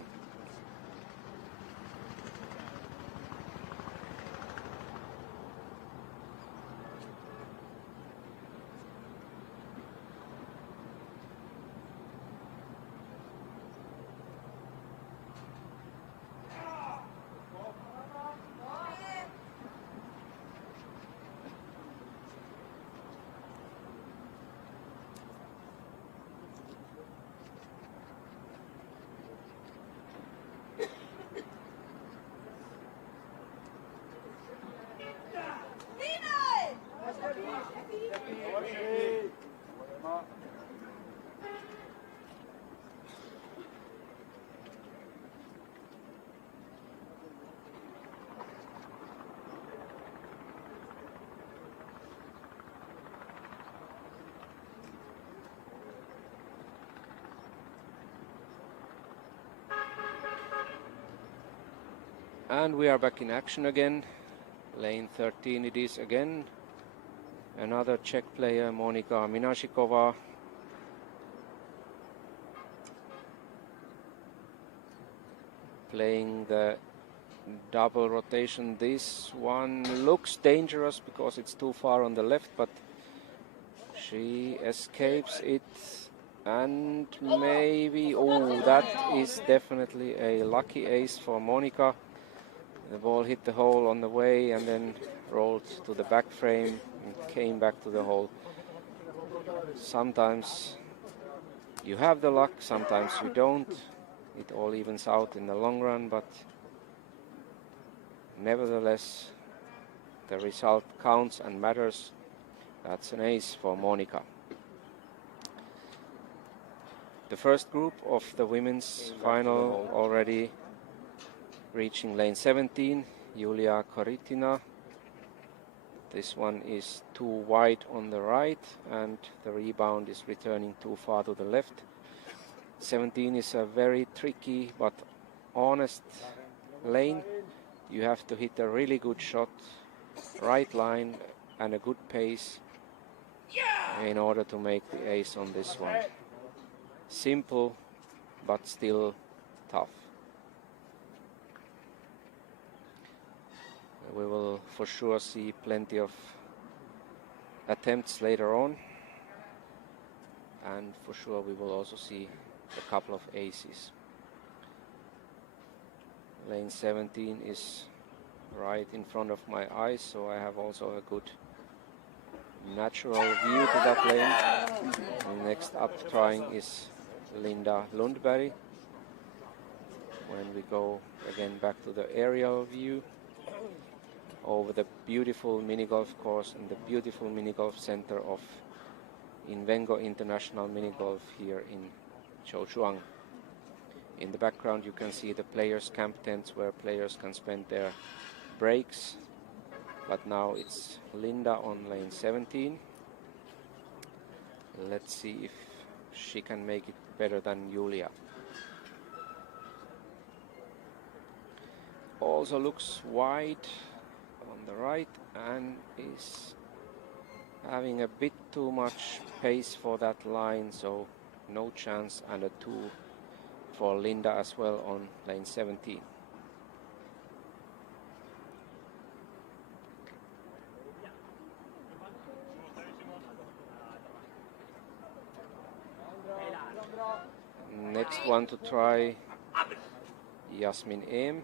And we are back in action again. Lane 13 it is again. Another Czech player, Monika Minašíková. Playing the double rotation. This one looks dangerous because it's too far on the left, but she escapes it. And maybe, oh, that is definitely a lucky ace for Monika. The ball hit the hole on the way and then rolled to the back frame and came back to the hole. Sometimes you have the luck, sometimes you don't. It all evens out in the long run, but nevertheless, the result counts and matters. That's an ace for Monika. The first group of the women's final already reaching lane 17, Julia Koritina. This one is too wide on the right and the rebound is returning too far to the left. 17 is a very tricky but honest lane. You have to hit a really good shot, right line and a good pace in order to make the ace on this one. Simple but still tough. We will for sure see plenty of attempts later on, and for sure we will also see a couple of aces. Lane 17 is right in front of my eyes, so I have also a good natural view to that lane. The next up trying is Linda Lundberg. When we go again back to the aerial view over the beautiful mini golf course and the beautiful mini golf center of Invengo International Mini Golf here in Zhoushuang. In the background you can see the players' camp tents where players can spend their breaks. But now it's Linda on lane 17. Let's see if she can make it better than Julia. Also looks wide on the right and is having a bit too much pace for that line, so no chance, and a 2 for Linda as well on lane 17. Next one to try, Yasmin Em.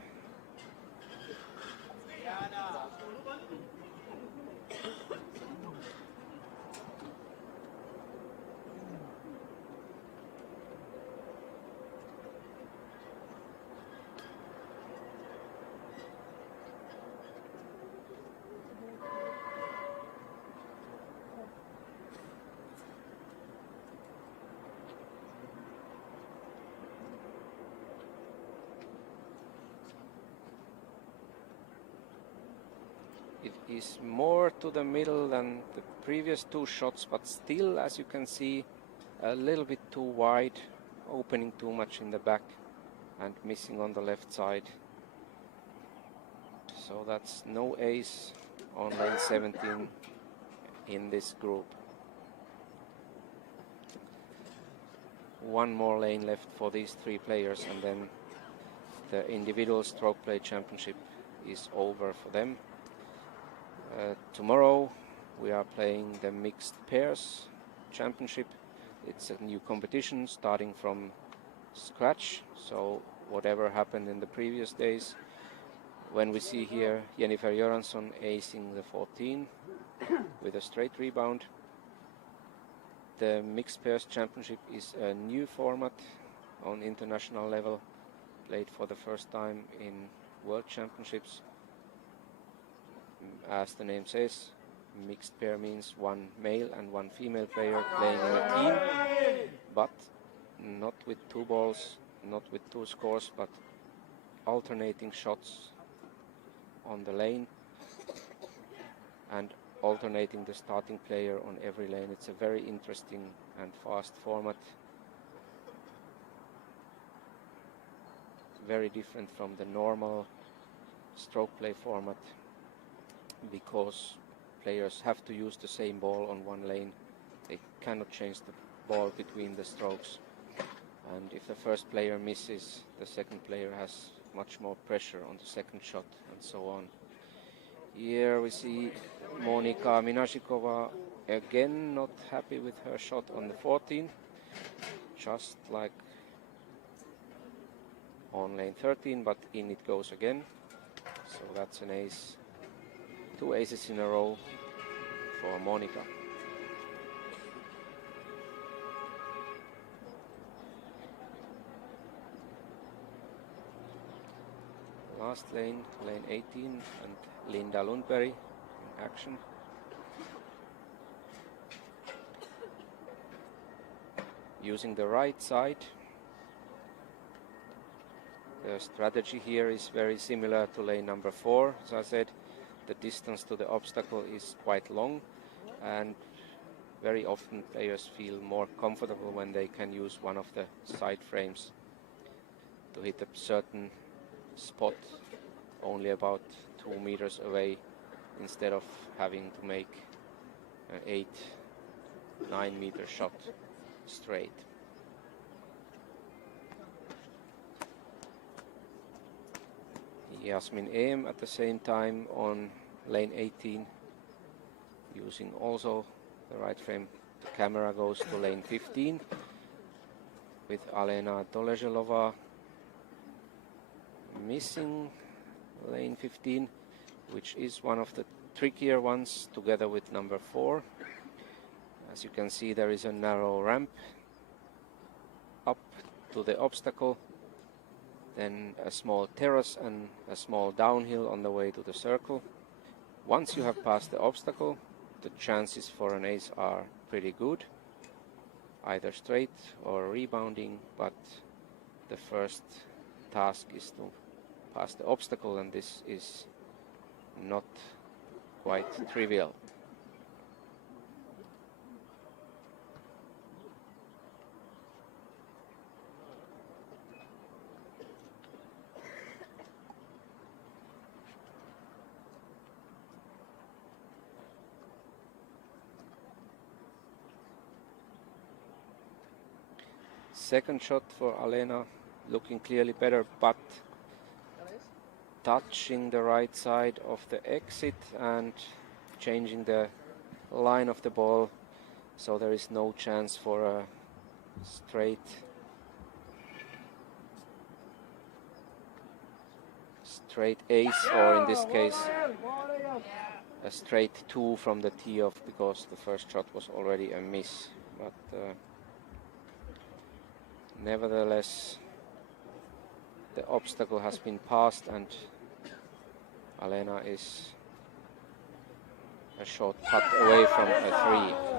It is more to the middle than the previous 2 shots, but still, as you can see, a little bit too wide, opening too much in the back and missing on the left side. So that's no ace on lane 17 in this group. One more lane left for these 3 players, and then the individual stroke play championship is over for them. Tomorrow we are playing the mixed pairs championship. It's a new competition starting from scratch, so whatever happened in the previous days. When we see here Jennifer Göransson acing the 14 with a straight rebound. The mixed pairs championship is a new format on international level, played for the first time in World Championships. As the name says, mixed pair means 1 male and 1 female player playing in a team, but not with 2 balls, not with 2 scores, but alternating shots on the lane and alternating the starting player on every lane. It's a very interesting and fast format. Very different from the normal stroke play format, because players have to use the same ball on 1 lane. They cannot change the ball between the strokes. And if the first player misses, the second player has much more pressure on the second shot, and so on. Here we see Monika Minashikova again not happy with her shot on the 14, just like on lane 13, but in it goes again. So that's an ace. 2 aces in a row for Monika. Last lane, lane 18, and Linda Lundberg in action. Using the right side. The strategy here is very similar to lane number 4. As I said, the distance to the obstacle is quite long, and very often players feel more comfortable when they can use one of the side frames to hit a certain spot only about 2 meters away, instead of having to make an 8-9 meter shot straight. Yasmin Em at the same time on lane 18, using also the right frame. The camera goes to lane 15 with Alena Dolezelova missing lane 15, which is one of the trickier ones, together with number 4. As you can see, there is a narrow ramp up to the obstacle, then a small terrace and a small downhill on the way to the circle. Once you have passed the obstacle, the chances for an ace are pretty good, either straight or rebounding, but the first task is to pass the obstacle, and this is not quite trivial. second shot for Alena, looking clearly better, but touching the right side of the exit and changing the line of the ball, so there is no chance for a straight ace, or in this case a straight 2 from the tee off, because the first shot was already a miss. But nevertheless, the obstacle has been passed and Alena is a short putt away from a 3.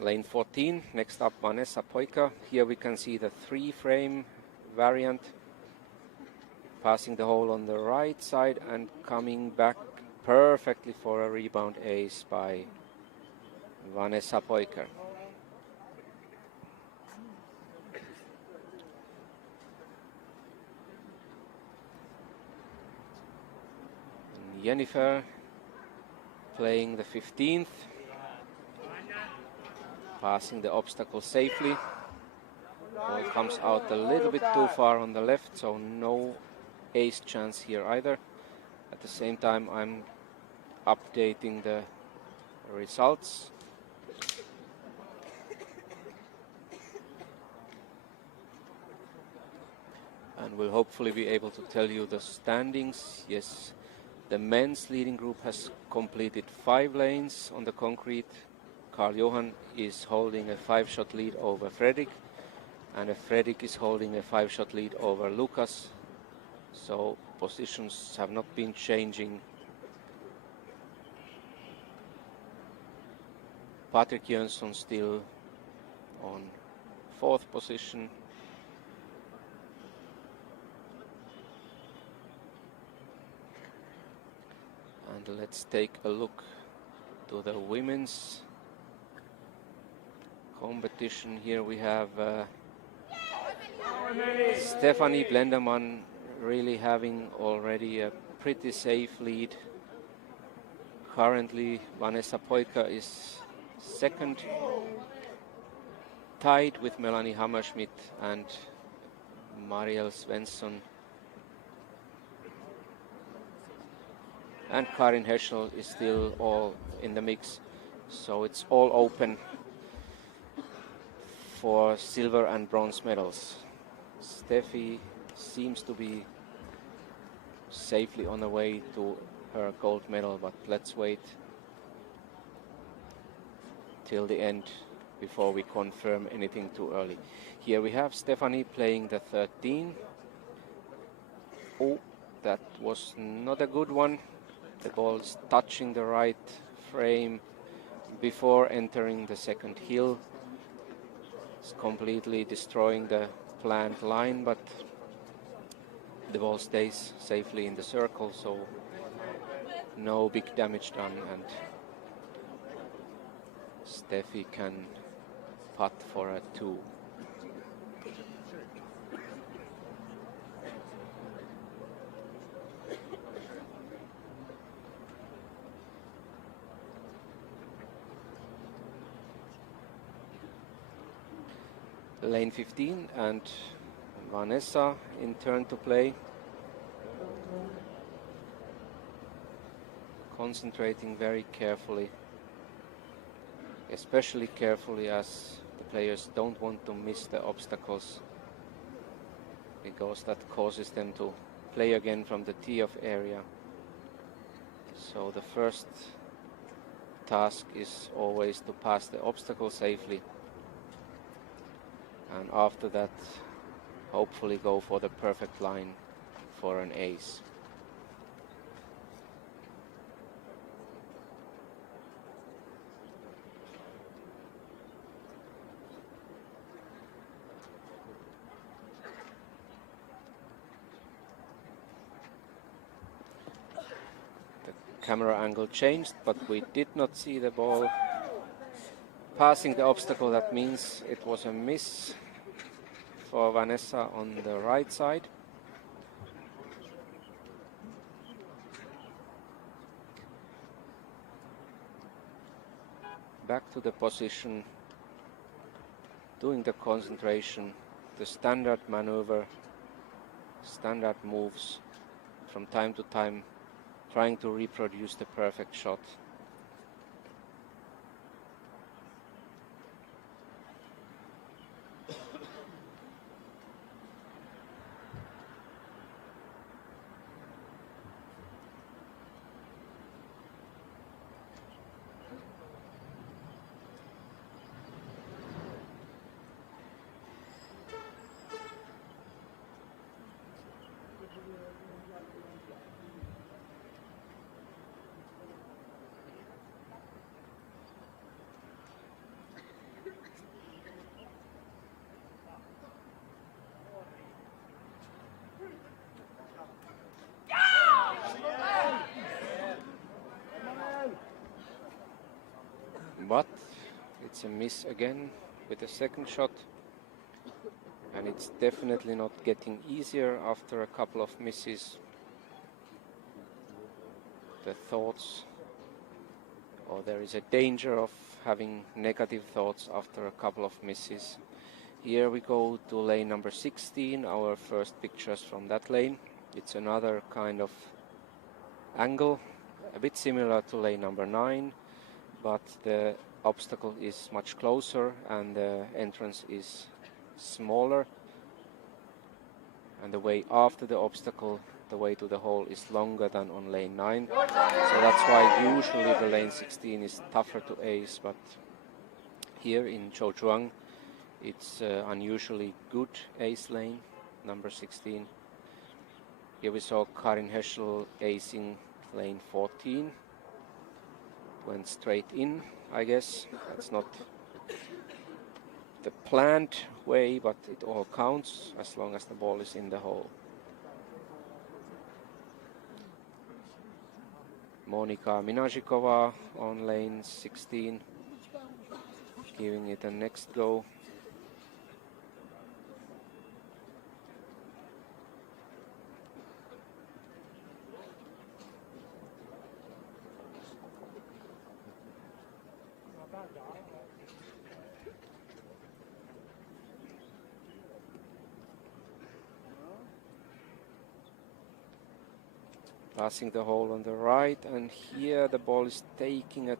Lane 14, next up Vanessa Poika. Here we can see the 3-frame variant, passing the hole on the right side and coming back perfectly for a rebound ace by Vanessa Poika. And Jennifer playing the 15th. Passing the obstacle safely. Ball comes out a little bit too far on the left, so no ace chance here either. At the same time, I'm updating the results. And we'll hopefully be able to tell you the standings. Yes, the men's leading group has completed 5 lanes on the concrete. Carl Johan is holding a 5-shot lead over Fredrik, and Fredrik is holding a 5-shot lead over Lucas. So positions have not been changing. Patrick Jönsson still on 4th position. And let's take a look to the women's competition. Here we have Stephanie Blenderman really having already a pretty safe lead. Currently Vanessa Poika is second, tied with Melanie Hammerschmidt and Marielle Svensson. And Karin Heschel is still all in the mix, so it's all open for silver and bronze medals. Steffi seems to be safely on the way to her gold medal, but let's wait till the end before we confirm anything too early. Here we have Stephanie playing the 13. Oh, that was not a good one. The ball's touching the right frame before entering the second hill. It's completely destroying the planned line, but the ball stays safely in the circle, so no big damage done, and Steffi can putt for a 2. Lane 15 and Vanessa in turn to play. Concentrating very carefully, especially carefully as the players don't want to miss the obstacles, because that causes them to play again from the tee-off area. So the first task is always to pass the obstacle safely, and after that hopefully go for the perfect line for an ace. The camera angle changed, but we did not see the ball passing the obstacle, that means it was a miss for Vanessa on the right side. Back to the position, doing the concentration, the standard maneuver, standard moves, from time to time trying to reproduce the perfect shot. But it's a miss again with the second shot, and it's definitely not getting easier after a couple of misses. The thoughts, or there is a danger of having negative thoughts after a couple of misses. Here we go to lane number 16, our first pictures from that lane. It's another kind of angle, a bit similar to lane number 9, but the obstacle is much closer and the entrance is smaller, and the way after the obstacle, the way to the hole, is longer than on lane 9. So that's why usually the lane 16 is tougher to ace, but here in Zhouzhuang it's unusually good ace lane, number 16. Here we saw Karin Heschel acing lane 14. Went straight in, I guess. That's not the planned way, but it all counts as long as the ball is in the hole. Monika Minazhikova on lane 16, giving it a next go. Passing the hole on the right, and here the ball is taking a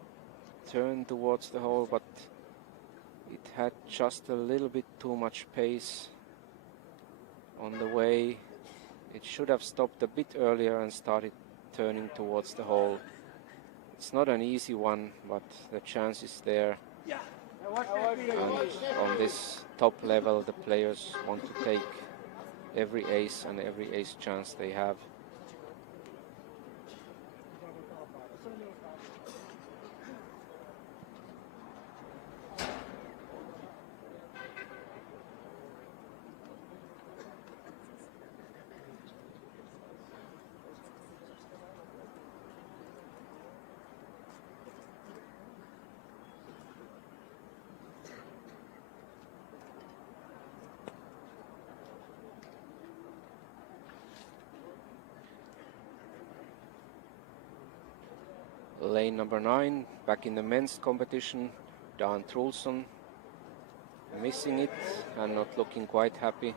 turn towards the hole, but it had just a little bit too much pace on the way. It should have stopped a bit earlier and started turning towards the hole. It's not an easy one, but the chance is there. And on this top level, the players want to take every ace and every ace chance they have. Lane number 9, back in the men's competition, Dan Trulson missing it and not looking quite happy.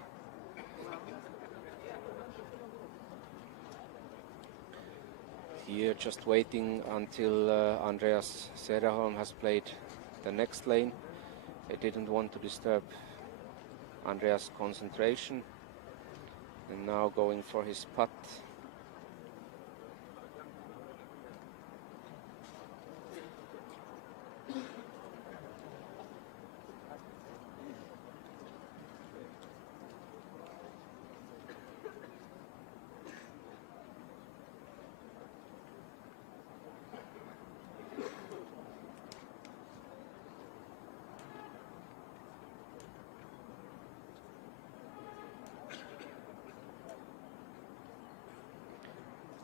Here just waiting until Andreas Sederholm has played the next lane. They didn't want to disturb Andreas' concentration, and now going for his putt.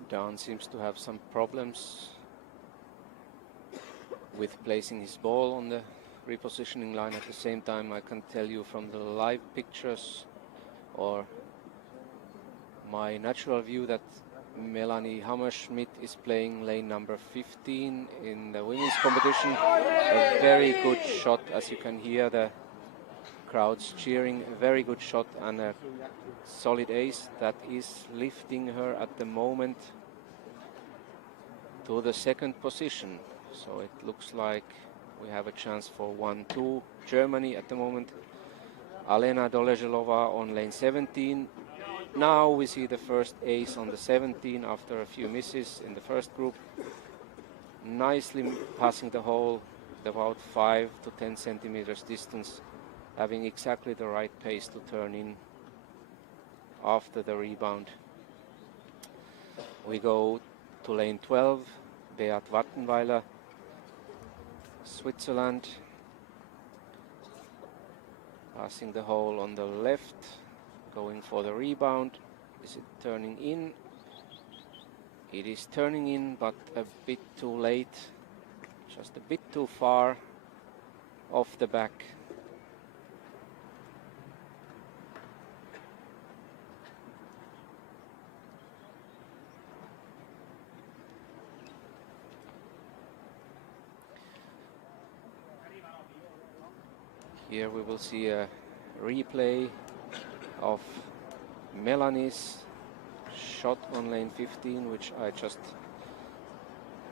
Dan seems to have some problems with placing his ball on the repositioning line at the same time. I can tell you from the live pictures or my natural view that Melanie Hammerschmidt is playing lane number 15 in the women's competition. A very good shot, as you can hear the crowds cheering. A very good shot and a solid ace that is lifting her at the moment to the second position. So it looks like we have a chance for 1-2 Germany at the moment. Alena Doleželová on lane 17. Now we see the first ace on the 17 after a few misses in the first group. Nicely passing the hole at about 5 to 10 centimeters distance, having exactly the right pace to turn in after the rebound. We go to lane 12, Beat Wattenweiler, Switzerland. Passing the hole on the left, going for the rebound. Is it turning in? It is turning in, but a bit too late. Just a bit too far off the back. Here we will see a replay of Melanie's shot on lane 15, which I just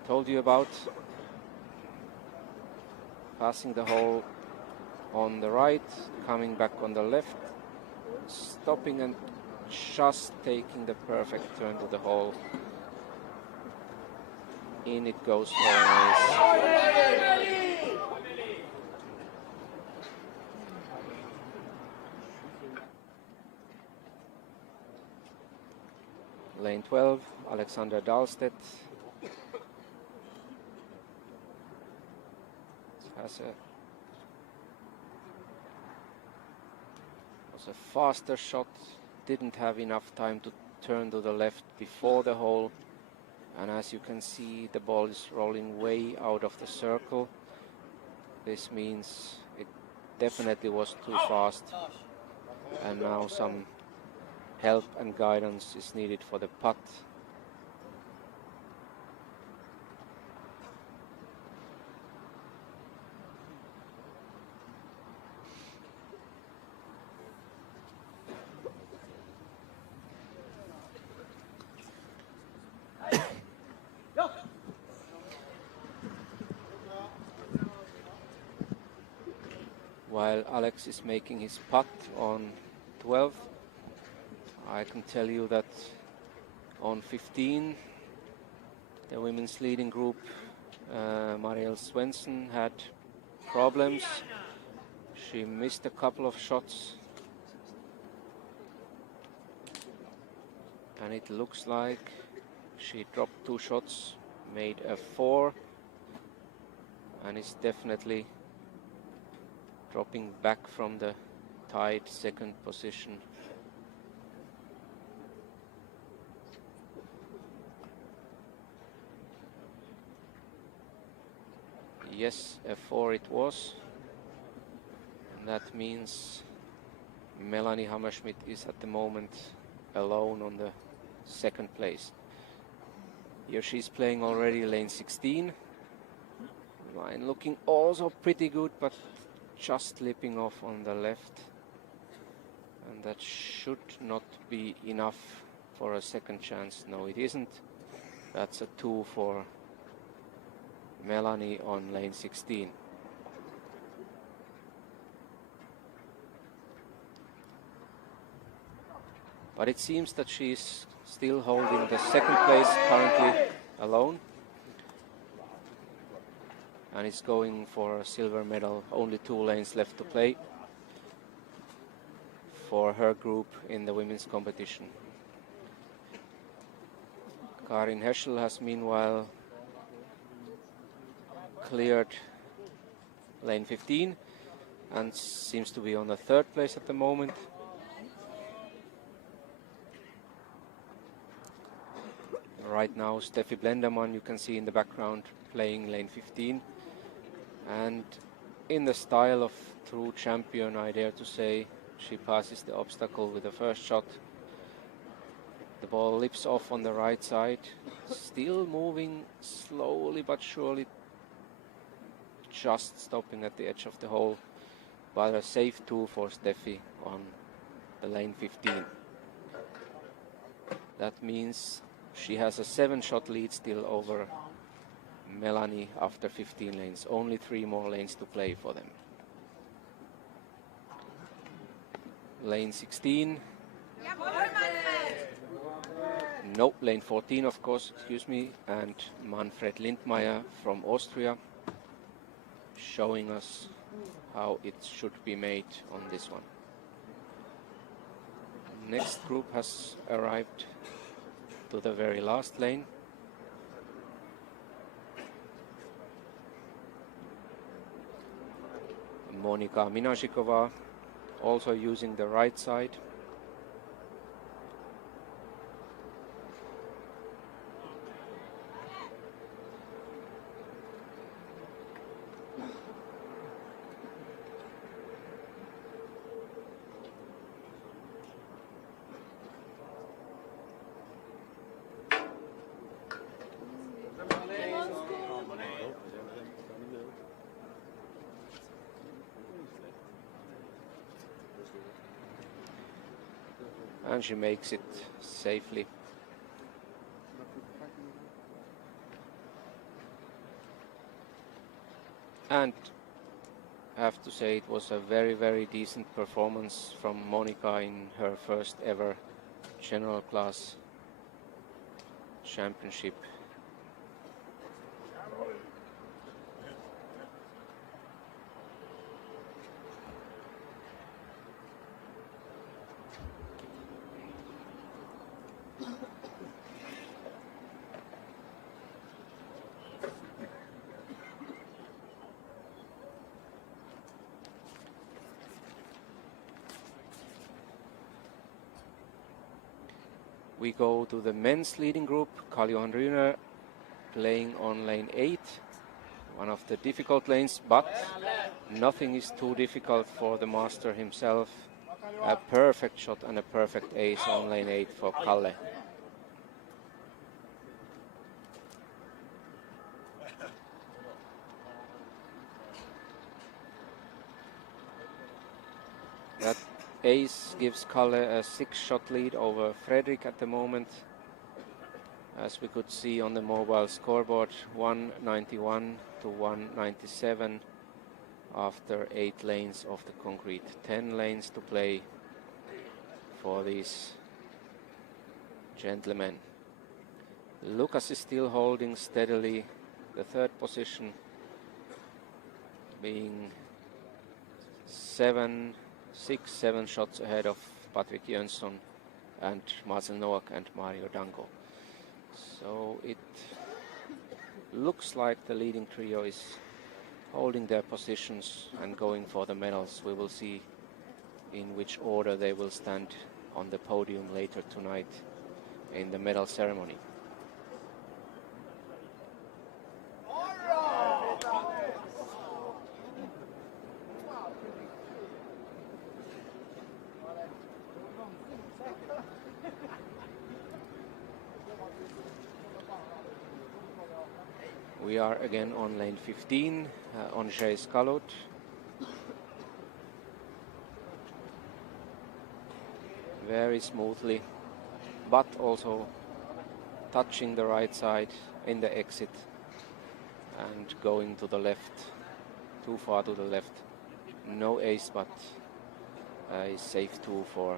told you about. Passing the hole on the right, coming back on the left, stopping and just taking the perfect turn to the hole. In it goes for an ace. Lane 12, Alexander Dahlstedt was a faster shot, didn't have enough time to turn to the left before the hole, and as you can see the ball is rolling way out of the circle. This means it definitely was too fast, and now some help and guidance is needed for the putt. While Alex is making his putt on 12, I can tell you that on 15, the women's leading group, Marielle Svensson, had problems. She missed a couple of shots. And it looks like she dropped 2 shots, made a 4, and is definitely dropping back from the tied second position. Yes, a 4 it was. And that means Melanie Hammerschmidt is at the moment alone on the second place. Here she's playing already lane 16. Line looking also pretty good, but just slipping off on the left. And that should not be enough for a second chance. No, it isn't. That's a 2 for Melanie on lane 16. But it seems that she's still holding the second place currently alone. And is going for a silver medal. Only 2 lanes left to play for her group in the women's competition. Karin Heschel has meanwhile cleared lane 15 and seems to be on the 3rd place at the moment. Right now Steffi Blenderman, you can see in the background, playing lane 15, and in the style of true champion, I dare to say. She passes the obstacle with the first shot. The ball lifts off on the right side, still moving slowly but surely, just stopping at the edge of the hole, but a safe 2 for Steffi on the lane 15. That means she has a 7-shot lead still over Melanie after 15 lanes. Only 3 more lanes to play for them. Lane 16. No, lane 14, of course, excuse me, and Manfred Lindmeier from Austria showing us how it should be made on this one. Next group has arrived to the very last lane. Monika Minashikova also using the right side. And she makes it safely. And I have to say it was a very, very decent performance from Monika in her first ever general class championship. We go to the men's leading group. Karl-Johan Rühner playing on lane 8, one of the difficult lanes, but nothing is too difficult for the master himself. A perfect shot and a perfect ace on lane 8 for Kalle. That ace gives Kalle a 6-shot lead over Fredrik at the moment. As we could see on the mobile scoreboard, 191 to 197 after 8 lanes of the concrete. 10 lanes to play for these gentlemen. Lucas is still holding steadily the 3rd position, being 7 shots ahead of Patrick Jönsson and Marcel Nowak and Mario Dango. So it looks like the leading trio is holding their positions and going for the medals. We will see in which order they will stand on the podium later tonight in the medal ceremony. We are again on lane 15, Andrzej Skalot. Very smoothly, but also touching the right side in the exit and going to the left, too far to the left. No ace, but a safe 2 for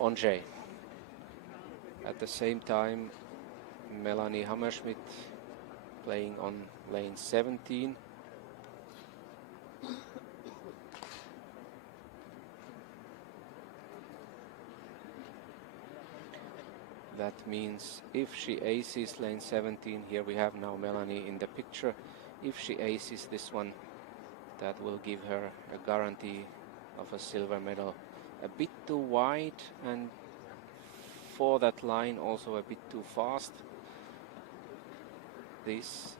Andrzej. At the same time, Melanie Hammerschmidt playing on lane 17. That means if she aces lane 17, here we have now Melanie in the picture. If she aces this one, that will give her a guarantee of a silver medal. A bit too wide and for that line also a bit too fast. This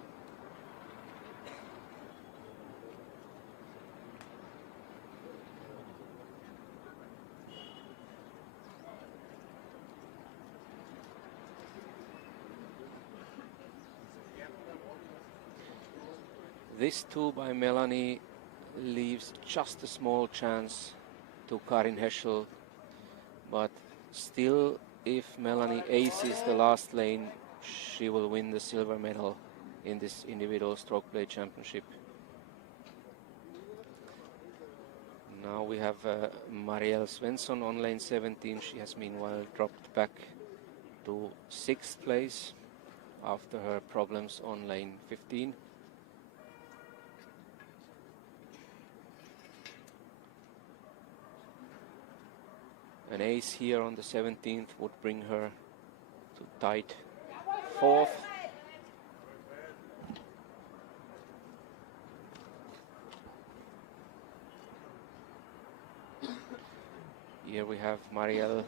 This two by Melanie leaves just a small chance to Karin Heschel, but still, if Melanie aces the last lane, she will win the silver medal in this individual stroke play championship. Now we have Marielle Svensson on lane 17. She has meanwhile dropped back to 6th place after her problems on lane 15. An ace here on the 17th would bring her to tight 4th. Here we have Marielle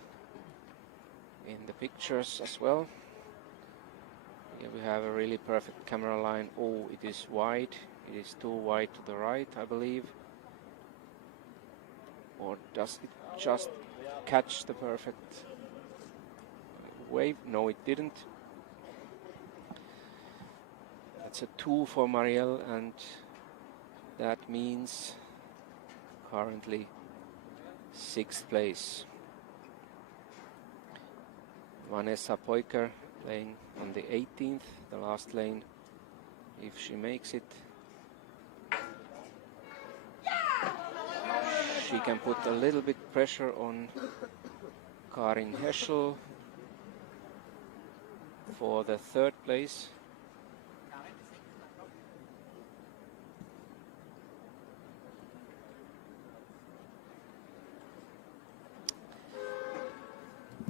in the pictures as well. Here we have a really perfect camera line. Oh, it is wide. It is too wide to the right, I believe. Or does it just catch the perfect wave? No, it didn't. That's a 2 for Marielle, and that means currently 6th place. Vanessa Poiker playing on the 18th, the last lane, if she makes it. She can put a little bit pressure on Karin Heschel for the 3rd place.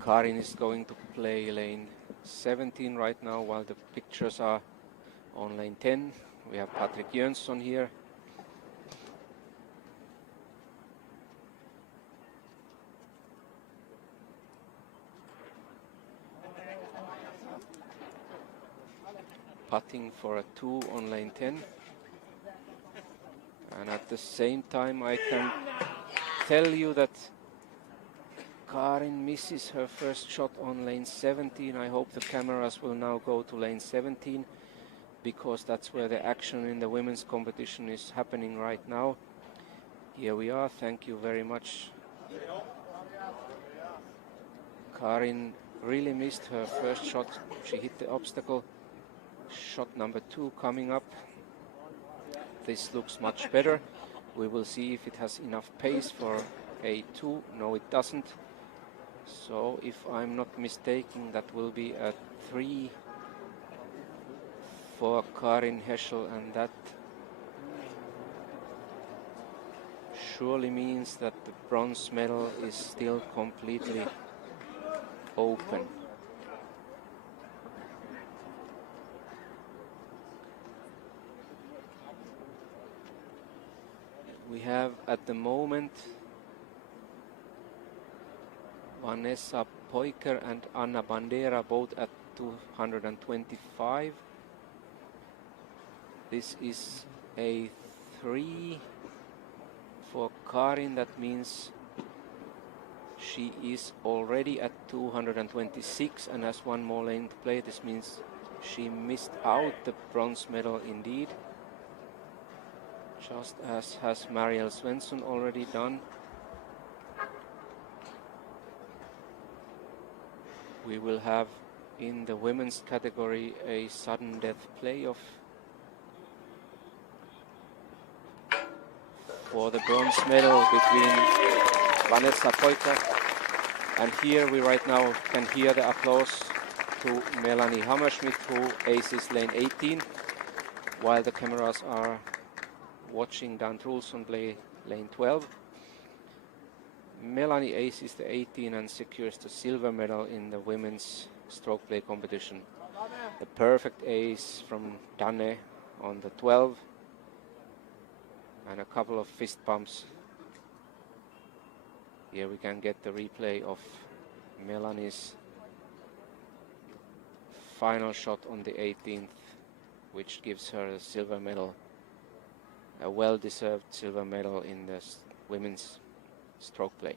Karin is going to play lane 17 right now, while the pictures are on lane 10. We have Patrick Jönsson here. Putting for a 2 on lane 10. And at the same time I can tell you that Karin misses her first shot on lane 17. I hope the cameras will now go to lane 17, because that's where the action in the women's competition is happening right now. Here we are, thank you very much. Karin really missed her first shot. She hit the obstacle. Shot number 2 coming up. This looks much better. We will see if it has enough pace for a 2. No, it doesn't. So if I'm not mistaken, that will be a 3 for Karin Heschel, and that surely means that the bronze medal is still completely open. We have at the moment Vanessa Poiker and Anna Bandera both at 225. This is a 3 for Karin. That means she is already at 226 and has one more lane to play. This means she missed out the bronze medal indeed, just as has Marielle Svensson already done. We will have in the women's category a sudden death playoff for the bronze medal between Vanessa Poiker, and here we right now can hear the applause to Melanie Hammerschmidt, who aces lane 18, while the cameras are watching Dan Trulsson play lane 12. Melanie aces the 18 and secures the silver medal in the women's stroke play competition. The perfect ace from Danne on the 12, and a couple of fist bumps. Here we can get the replay of Melanie's final shot on the 18th, which gives her a silver medal, a well-deserved silver medal in the women's stroke play.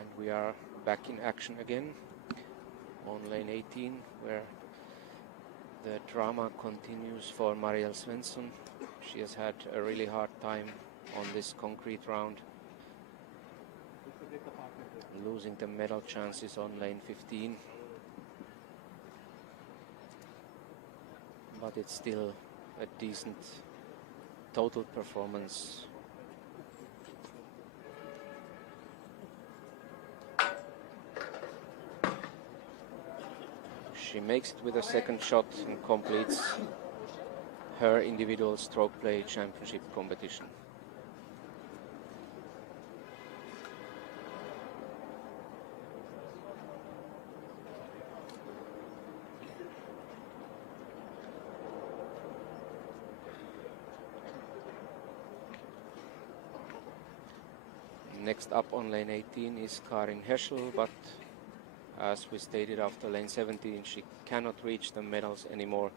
And we are back in action again on lane 18, where the drama continues for Marielle Svensson. She has had a really hard time on this concrete round, losing the medal chances on lane 15. But it's still a decent total performance. She makes it with a second shot and completes her individual stroke play championship competition. Next up on lane 18 is Karin Heschel, but as we stated after lane 17, she cannot reach the medals anymore.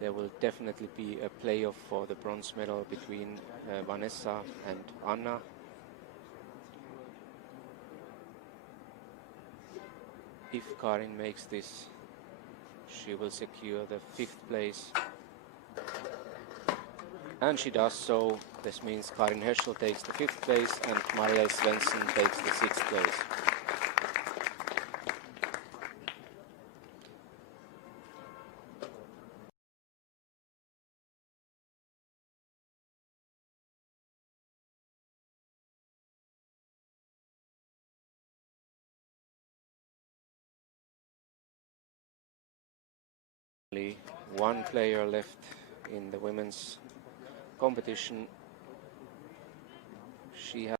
There will definitely be a playoff for the bronze medal between Vanessa and Anna. If Karin makes this, she will secure the 5th place. And she does so. This means Karin Heschel takes the 5th place and Marielle Svensson takes the 6th place. Only one player left in the women's competition. She has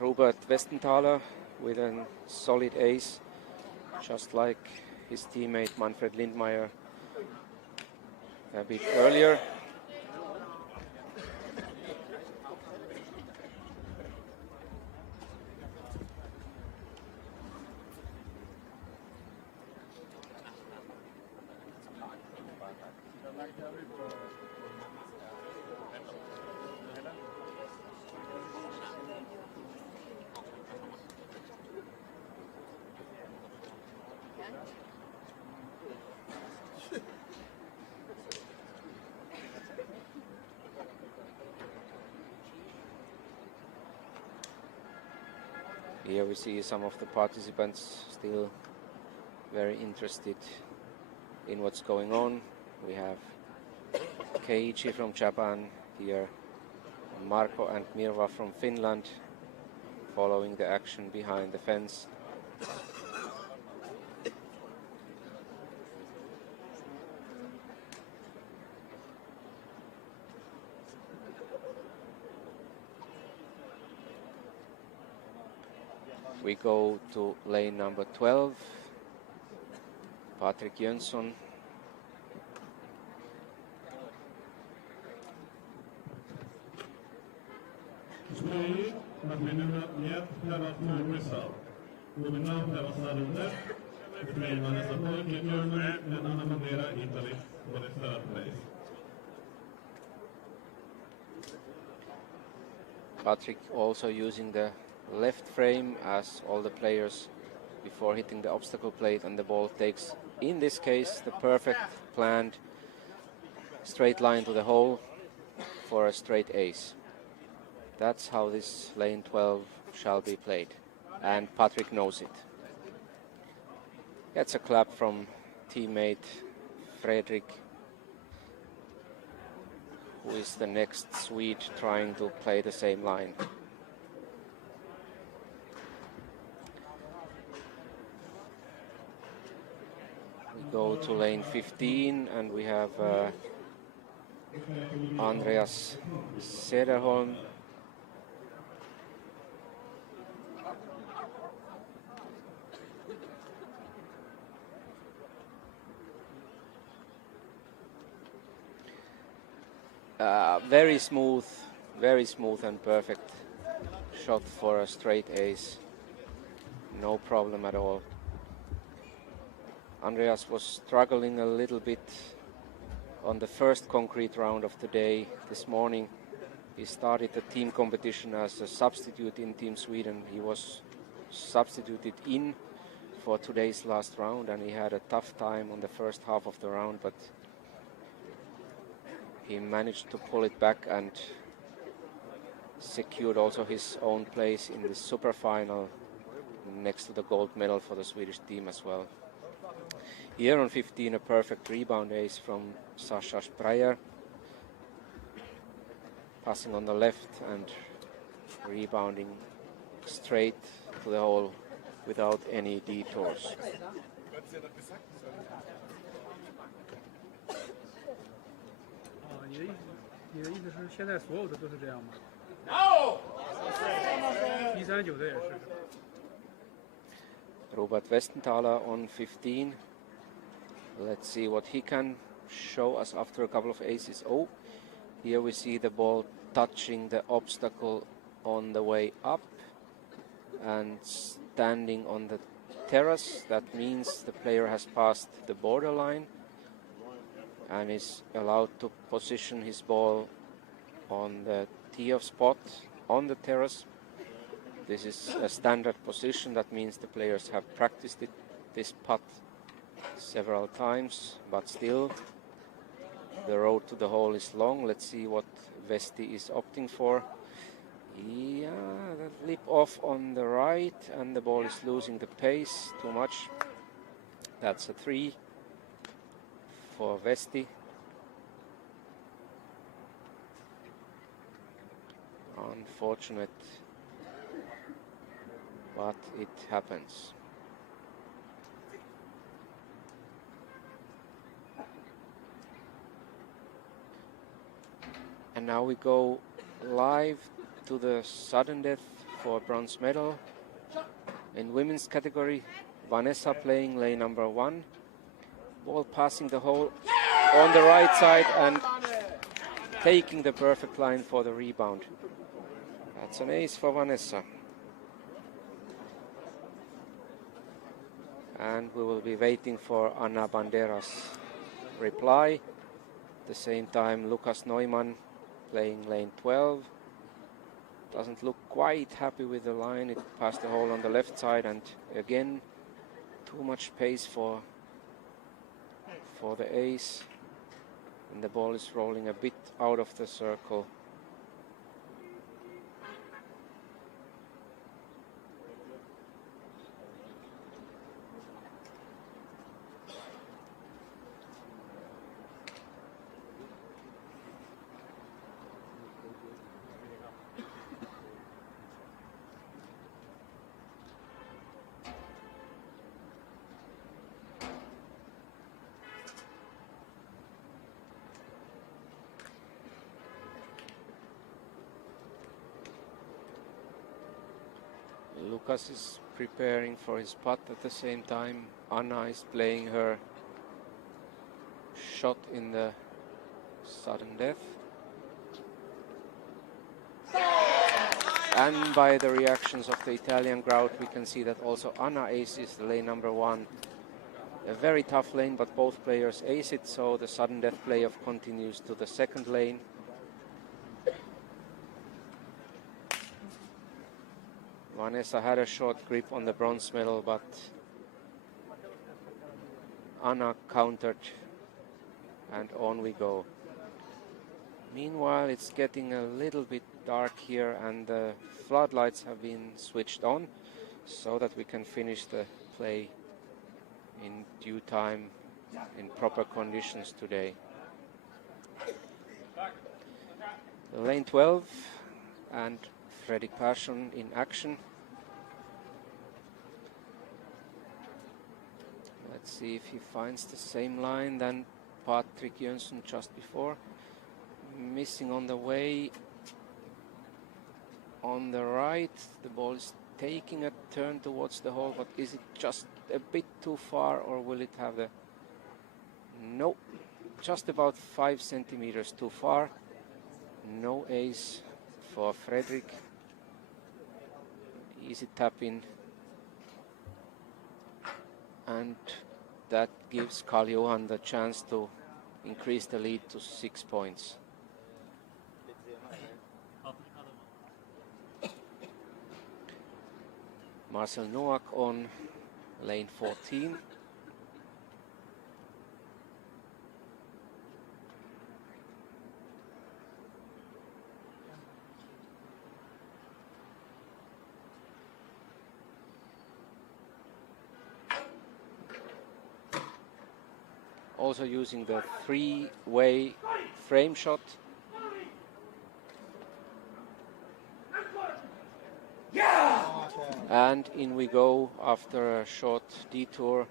Robert Westenthaler with a solid ace, just like his teammate Manfred Lindmeier a bit earlier. Here we see some of the participants still very interested in what's going on. We have Keiichi from Japan here, Marko and Mirva from Finland following the action behind the fence. We go to lane number 12, Patrik Jönsson. Slowly, but we do not yet have a full result. We will now have a sudden death between Vanessa Polke, Germany, and Anna Bandera, Italy, for the third place. Patrik also using the left frame as all the players before hitting the obstacle plate, and the ball takes, in this case, the perfect planned straight line to the hole for a straight ace. That's how this lane 12 shall be played, and Patrik knows it. Gets a clap from teammate Fredrik, who is the next Swede trying to play the same line. We go to lane 15 and we have Andreas Sederholm. Very smooth and perfect shot for a straight ace. No problem at all. Andreas was struggling a little bit on the first concrete round of the day this morning. He started the team competition as a substitute in Team Sweden. He was substituted in for today's last round, and he had a tough time on the first half of the round, but he managed to pull it back and secured also his own place in the super final next to the gold medal for the Swedish team as well. Here on 15, a perfect rebound ace from Sasha Spreyer, passing on the left and rebounding straight to the hole without any detours. Robert Westenthaler on 15. Let's see what he can show us after a couple of aces. Oh, here we see the ball touching the obstacle on the way up and standing on the terrace. That means the player has passed the borderline and is allowed to position his ball on the tee-off spot on the terrace. This is a standard position. That means the players have practiced this putt several times, but still the road to the hole is long. Let's see what Vesti is opting for. Yeah, the lip off on the right, and the ball is losing the pace too much. That's a 3 for Vesti. Unfortunate, but it happens. And now we go live to the sudden death for bronze medal. In women's category, Vanessa playing lane number 1. Ball passing the hole on the right side and taking the perfect line for the rebound. That's an ace for Vanessa. And we will be waiting for Anna Bandera's reply. At the same time, Lukas Neumann playing lane 12. Doesn't look quite happy with the line. It passed the hole on the left side, and again too much pace for the ace, and the ball is rolling a bit out of the circle. Lucas is preparing for his putt at the same time. Anna is playing her shot in the sudden death. And by the reactions of the Italian crowd, we can see that also Anna aces the lane number 1. A very tough lane, but both players ace it, so the sudden death playoff continues to the second lane. Vanessa had a short grip on the bronze medal, but Anna countered, and on we go. Meanwhile, it's getting a little bit dark here, and the floodlights have been switched on so that we can finish the play in due time, in proper conditions today. Lane 12 and Fredrik Persson in action. Let's see if he finds the same line than Patrick Jönsson just before. Missing on the way. On the right, the ball is taking a turn towards the hole, but is it just a bit too far, or will it have the... No, just about 5 centimeters too far. No ace for Fredrik. Easy tap in. And that gives Karl Johan the chance to increase the lead to 6 points. Marcel Noack on lane 14. Also using the 3-way frame shot. And in we go after a short detour.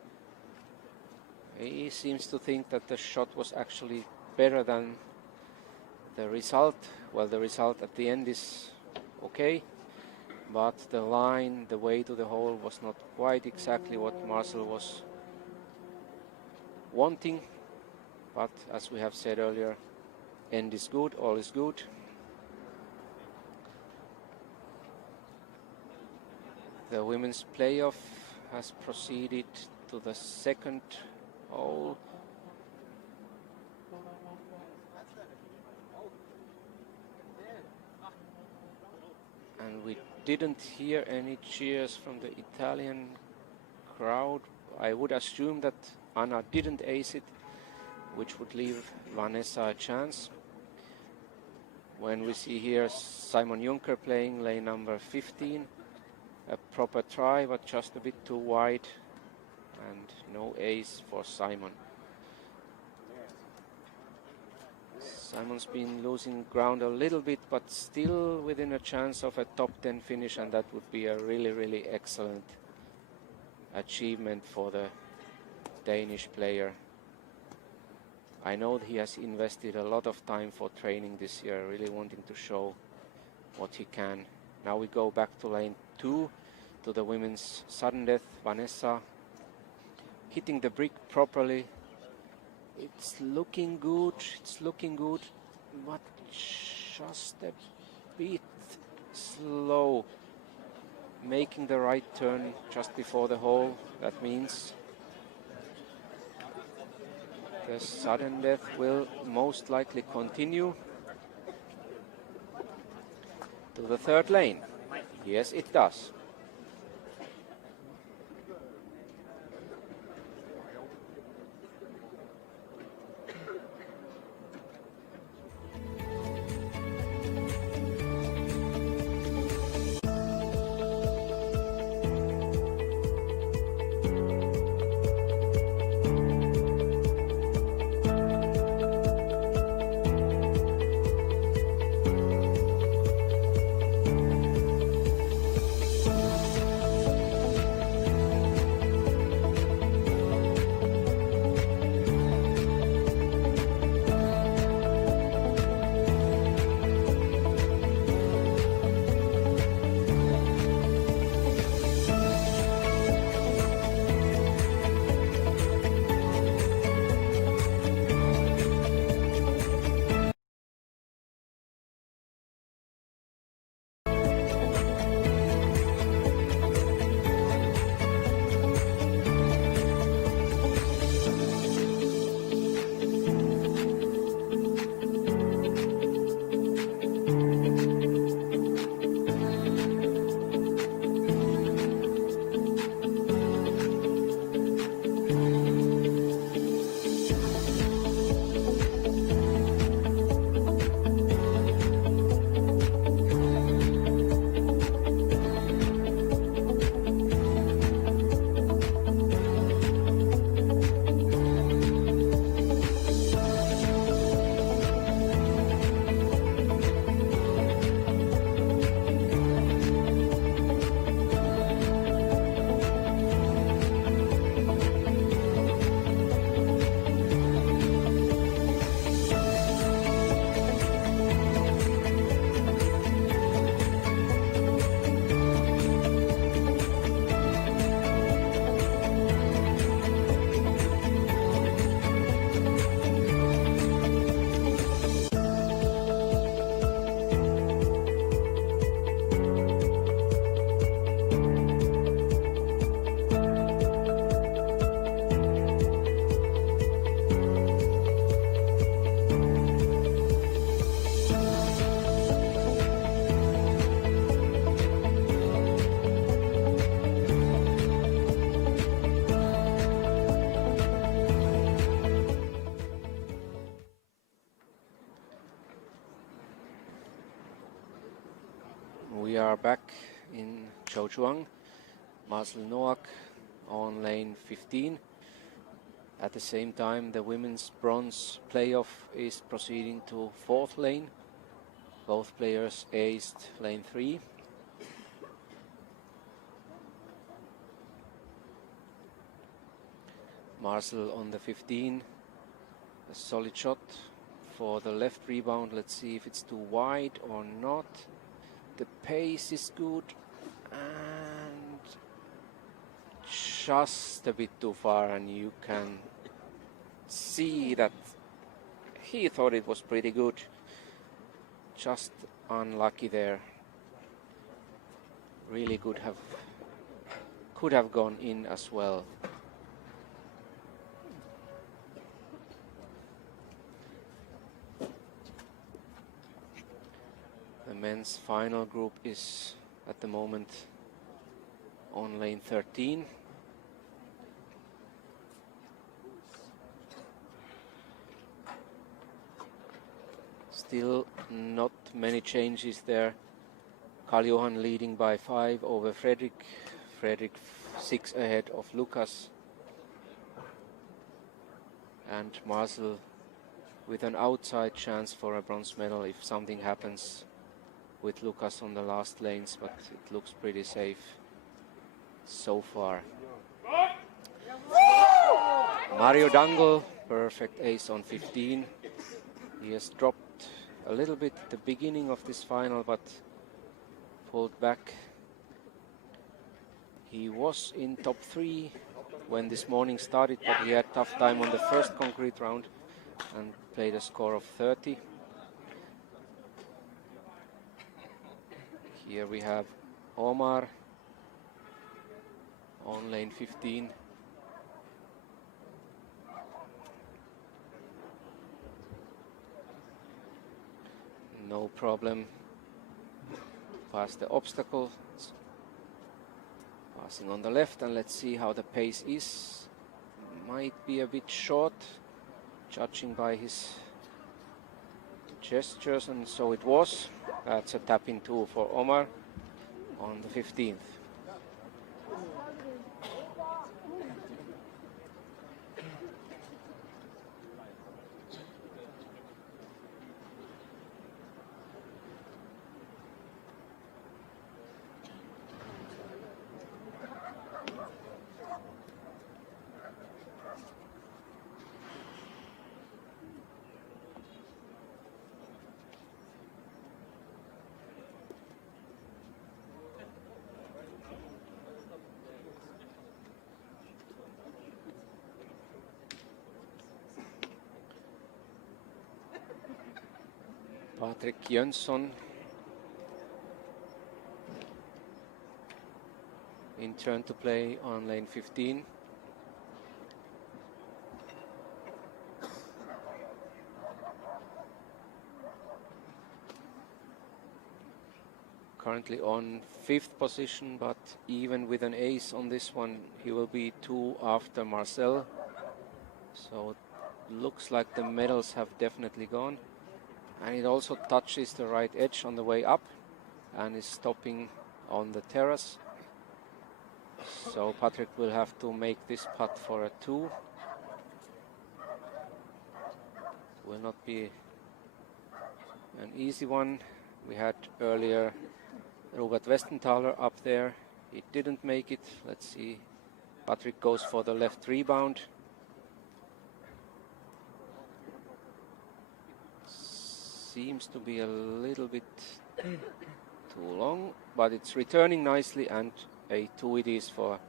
He seems to think that the shot was actually better than the result. Well, the result at the end is okay, but the line, the way to the hole was not quite exactly what Marcel was wanting. But as we have said earlier, end is good, all is good. The women's playoff has proceeded to the second hole. And we didn't hear any cheers from the Italian crowd. I would assume that Anna didn't ace it, which would leave Vanessa a chance. When we see here Simon Juncker playing lane number 15. A proper try, but just a bit too wide, and no ace for Simon. Simon's been losing ground a little bit, but still within a chance of a top 10 finish, and that would be a really, really excellent achievement for the Danish player. I know that he has invested a lot of time for training this year, really wanting to show what he can. Now we go back to lane 2, to the women's sudden death. Vanessa hitting the brick properly. It's looking good, but just a bit slow. Making the right turn just before the hole. That means the sudden death will most likely continue to the third lane. Yes, it does. are back in Zhouchuang. Marcel Noack on lane 15. At the same time, the women's bronze playoff is proceeding to 4th lane. Both players aced lane 3. Marcel on the 15. A solid shot for the left rebound. Let's see if it's too wide or not. The pace is good and just a bit too far, and you can see that he thought it was pretty good. Just unlucky there. Really could have gone in as well. The men's final group is at the moment on lane 13. Still not many changes there. Karl-Johan leading by 5 over Fredrik. Fredrik 6 ahead of Lucas. And Marcel with an outside chance for a bronze medal if something happens with Lucas on the last lanes, but it looks pretty safe so far. Mario Dangle, perfect ace on 15. He has dropped a little bit at the beginning of this final, but pulled back. He was in top 3 when this morning started, but he had tough time on the first concrete round and played a score of 30. Here we have Omar on lane 15. No problem. Past the obstacle. Passing on the left, and let's see how the pace is. Might be a bit short, judging by his gestures, and so it was. That's a tap-in 2 for Omar on the 15th. Patrik Jönsson in turn to play on lane 15. Currently on 5th position, but even with an ace on this one, he will be 2 after Marcel. So it looks like the medals have definitely gone. And it also touches the right edge on the way up and is stopping on the terrace. So Patrik will have to make this putt for a 2. Will not be an easy one. We had earlier Robert Westenthaler up there. He didn't make it. Let's see. Patrik goes for the left rebound. Seems to be a little bit too long, but it's returning nicely, and a 2 it is for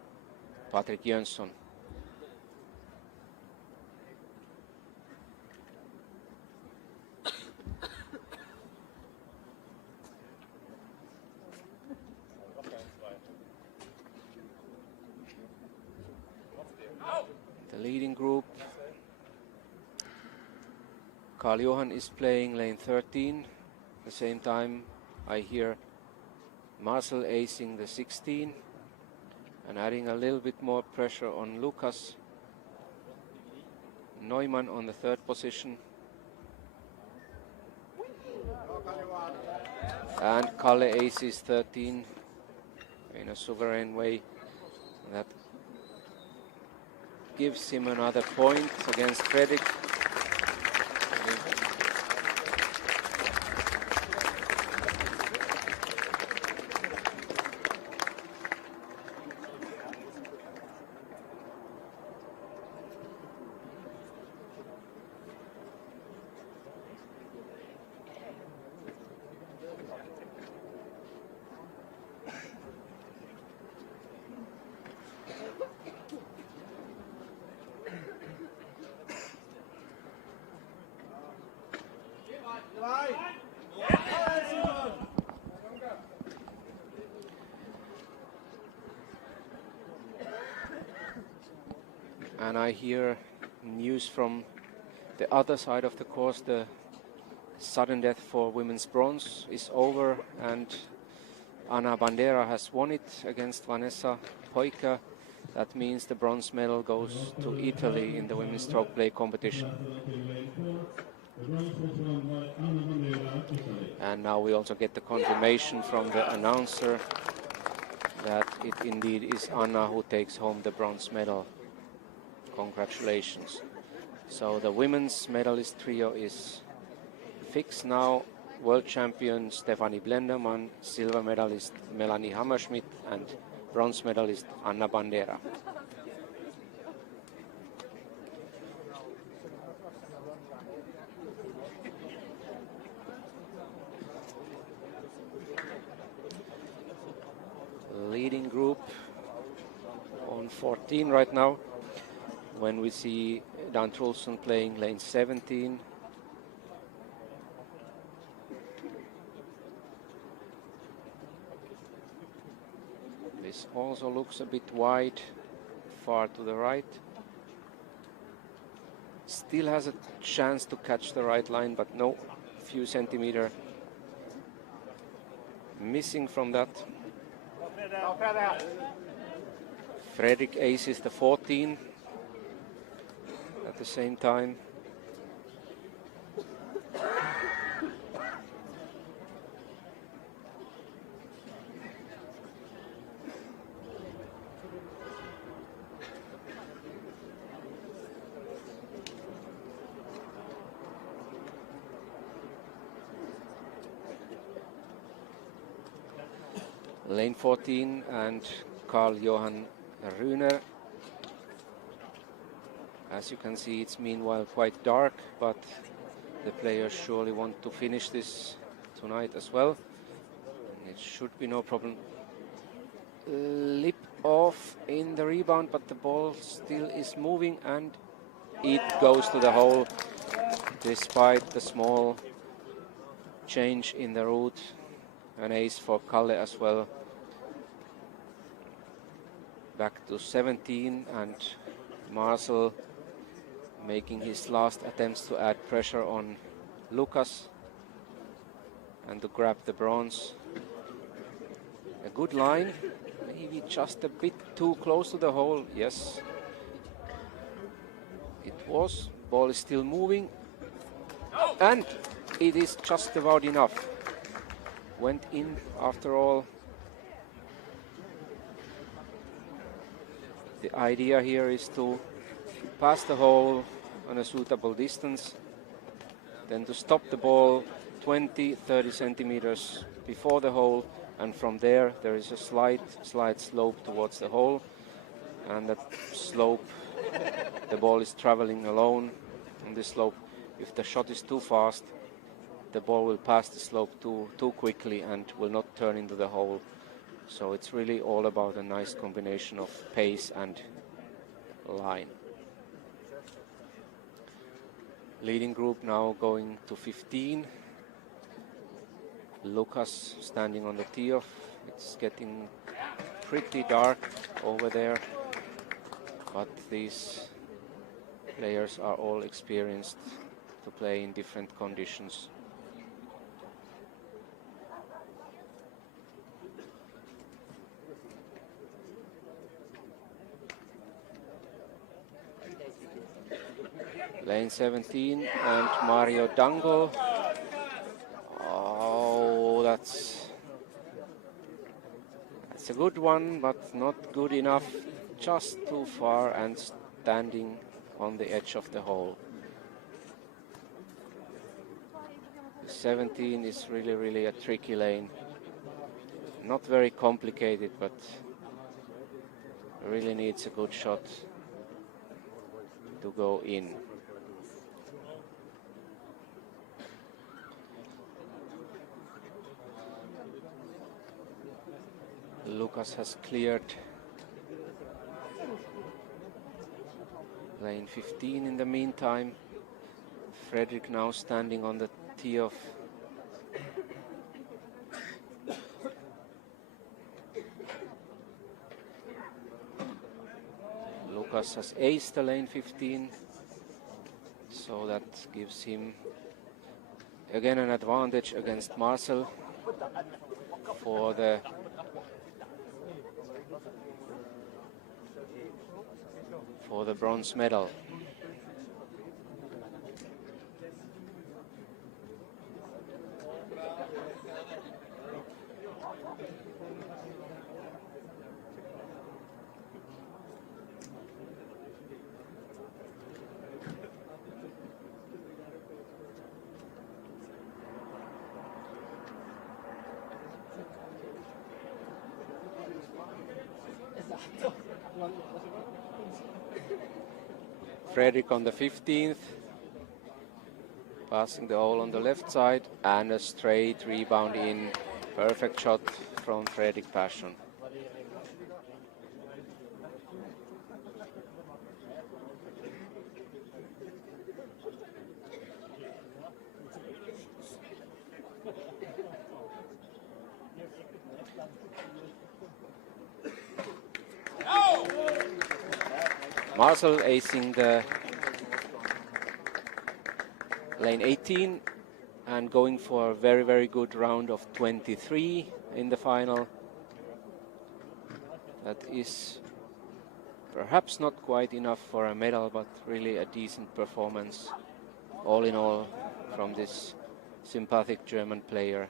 Patrik Jönsson. The leading group. Karl-Johan is playing lane 13. At the same time, I hear Marcel acing the 16 and adding a little bit more pressure on Lucas. Neumann on the 3rd position. And Kalle aces 13 in a sovereign way. That gives him another point against Fredrik. And I hear news from the other side of the course. The sudden death for women's bronze is over, and Anna Bandera has won it against Vanessa Poika. That means the bronze medal goes to Italy in the women's stroke play competition. And now we also get the confirmation from the announcer that it indeed is Anna who takes home the bronze medal. Congratulations. So the women's medalist trio is fixed now. World champion Stefanie Blendermann, silver medalist Melanie Hammerschmidt, and bronze medalist Anna Bandera. Leading group on 14 right now. When we see Dan Trulsson playing lane 17. This also looks a bit wide, far to the right. Still has a chance to catch the right line, but no, few centimeter missing from that. Fredrik aces the 14 at the same time. Lane 14 and Carl-Johan Rühner. As you can see, it's meanwhile quite dark, but the players surely want to finish this tonight as well. And it should be no problem. Lip off in the rebound, but the ball still is moving and it goes to the hole despite the small change in the route. An ace for Kalle as well. Back to 17, and Marcel making his last attempts to add pressure on Lucas and to grab the bronze. A good line, maybe just a bit too close to the hole. Yes, it was. Ball is still moving, and it is just about enough. Went in after all. The idea here is to pass the hole on a suitable distance, then to stop the ball 20-30 centimeters before the hole, and from there is a slight slope towards the hole, and that slope, the ball is traveling alone on this slope. If the shot is too fast, the ball will pass the slope too quickly and will not turn into the hole. So it's really all about a nice combination of pace and line. Leading group now going to 15. Lucas standing on the tee off. It's getting pretty dark over there, but these players are all experienced to play in different conditions. Lane 17 and Mario Dango. Oh, that's It's a good one, but not good enough. Just too far and standing on the edge of the hole. 17 is really a tricky lane. Not very complicated, but really needs a good shot to go in. Lucas has cleared lane 15 in the meantime. Fredrik now standing on the tee off. Lucas has aced the lane 15, so that gives him again an advantage against Marcel for the bronze medal. Fredrik on the 15th, passing the hole on the left side, and a straight rebound in. Perfect shot from Fredrik Persson. Marcel acing the lane 18 and going for a very good round of 23 in the final. That is perhaps not quite enough for a medal, but really a decent performance all in all from this sympathetic German player.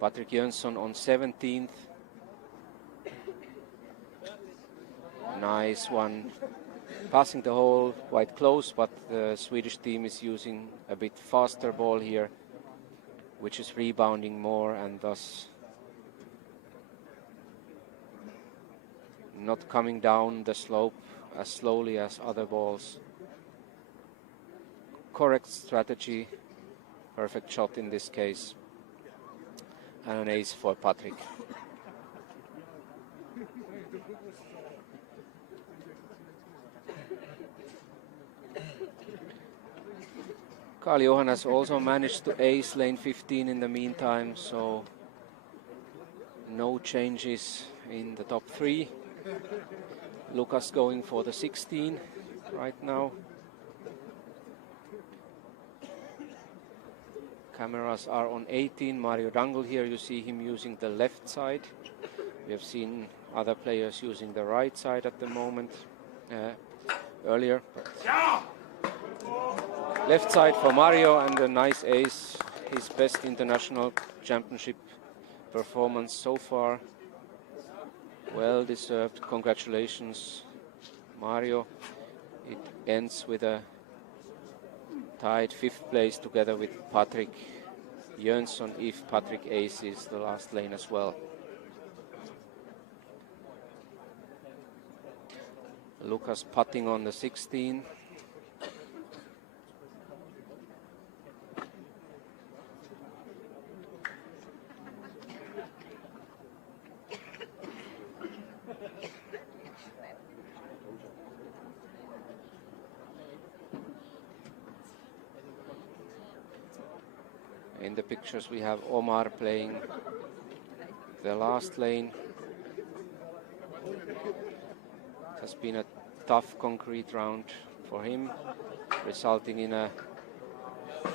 Patrik Jönsson on 17th. Nice one. Passing the hole quite close, but the Swedish team is using a bit faster ball here, which is rebounding more and thus not coming down the slope as slowly as other balls. Correct strategy, perfect shot in this case, and an ace for Patrik. Karl-Johan has also managed to ace lane 15 in the meantime, so no changes in the top three. Lucas going for the 16 right now. Cameras are on 18. Mario Dangle here, you see him using the left side. We have seen other players using the right side at the moment earlier. Left side for Mario, and a nice ace, his best international championship performance so far. Well deserved, congratulations Mario. It ends with a tied 5th place together with Patrik Jönsson if Patrik aces the last lane as well. Lucas putting on the 16. In the pictures we have Omar playing the last lane. It has been a tough concrete round for him, resulting in a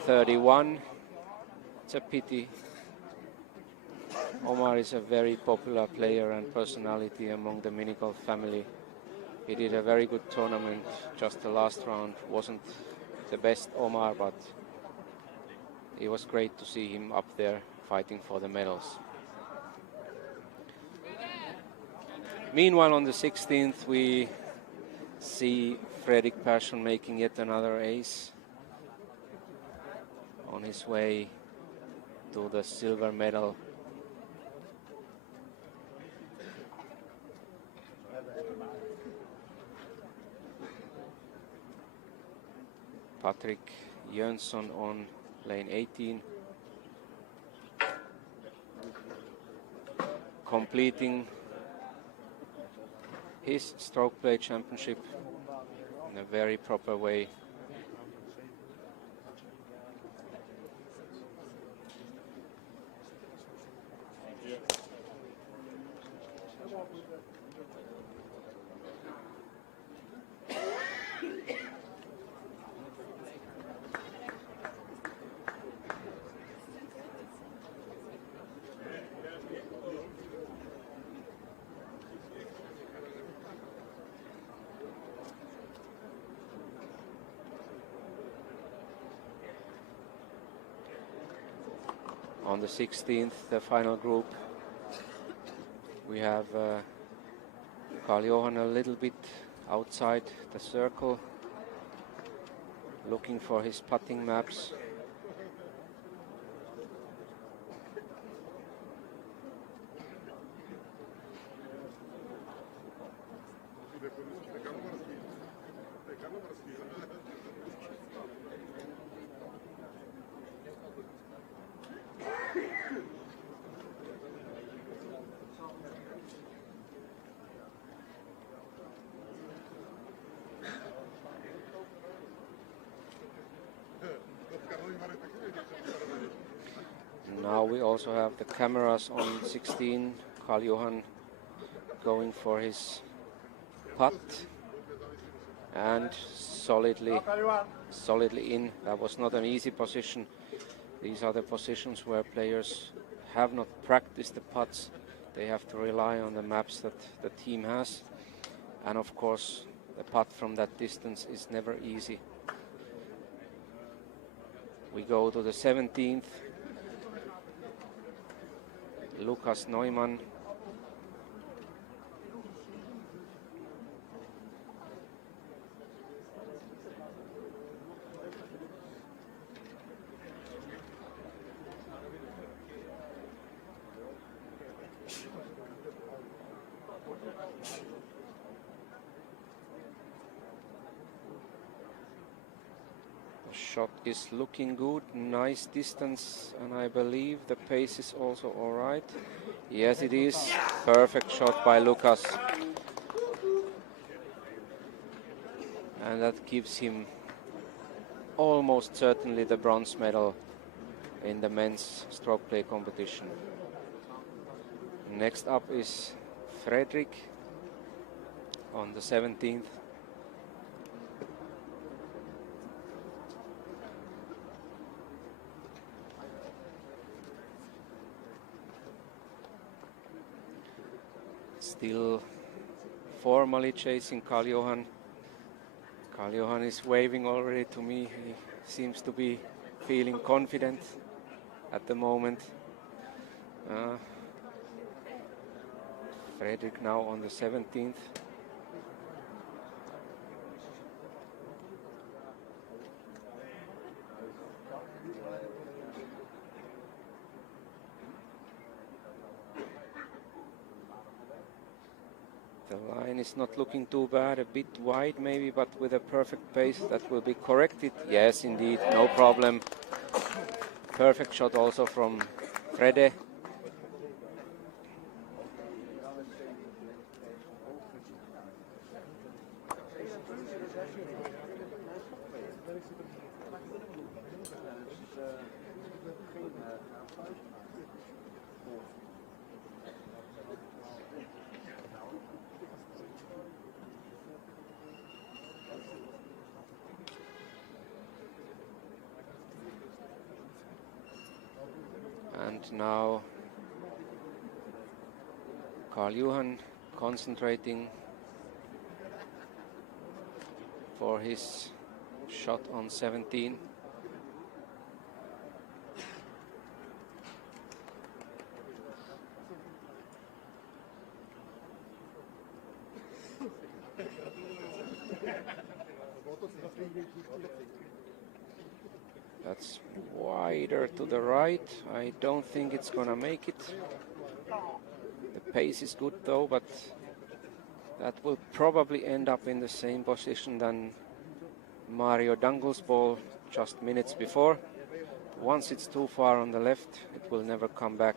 31. It's a pity. Omar is a very popular player and personality among the mini-golf family. He did a very good tournament. Just the last round wasn't the best Omar, but it was great to see him up there fighting for the medals. Meanwhile, on the 16th, we see Fredrik Persson making yet another ace on his way to the silver medal. Patrick Jönsson on lane 18, completing his stroke play championship in a very proper way. On the 16th, the final group, we have Karl-Johan a little bit outside the circle, looking for his putting maps. Now we also have the cameras on 16. Karl-Johan going for his putt and solidly in. That was not an easy position. These are the positions where players have not practiced the putts. They have to rely on the maps that the team has. And of course, the putt from that distance is never easy. We go to the 17th. Lukas Neumann. The shot is looking good, nice distance, and I believe the pace is also all right. Yes, it is. Perfect shot by Lukas. And that gives him almost certainly the bronze medal in the men's stroke play competition. Next up is Fredrik on the 17th. Still formally chasing Karl-Johan. Karl-Johan is waving already to me. He seems to be feeling confident at the moment. Fredrik now on the 17th. The line is not looking too bad, a bit wide maybe, but with a perfect pace that will be corrected. Yes, indeed, no problem. Perfect shot also from Frede. And now Karl-Johan concentrating for his shot on 17. That's wider to the right. I don't think it's gonna make it. The pace is good though, but that will probably end up in the same position than Mario Dangel's ball just minutes before. Once it's too far on the left, it will never come back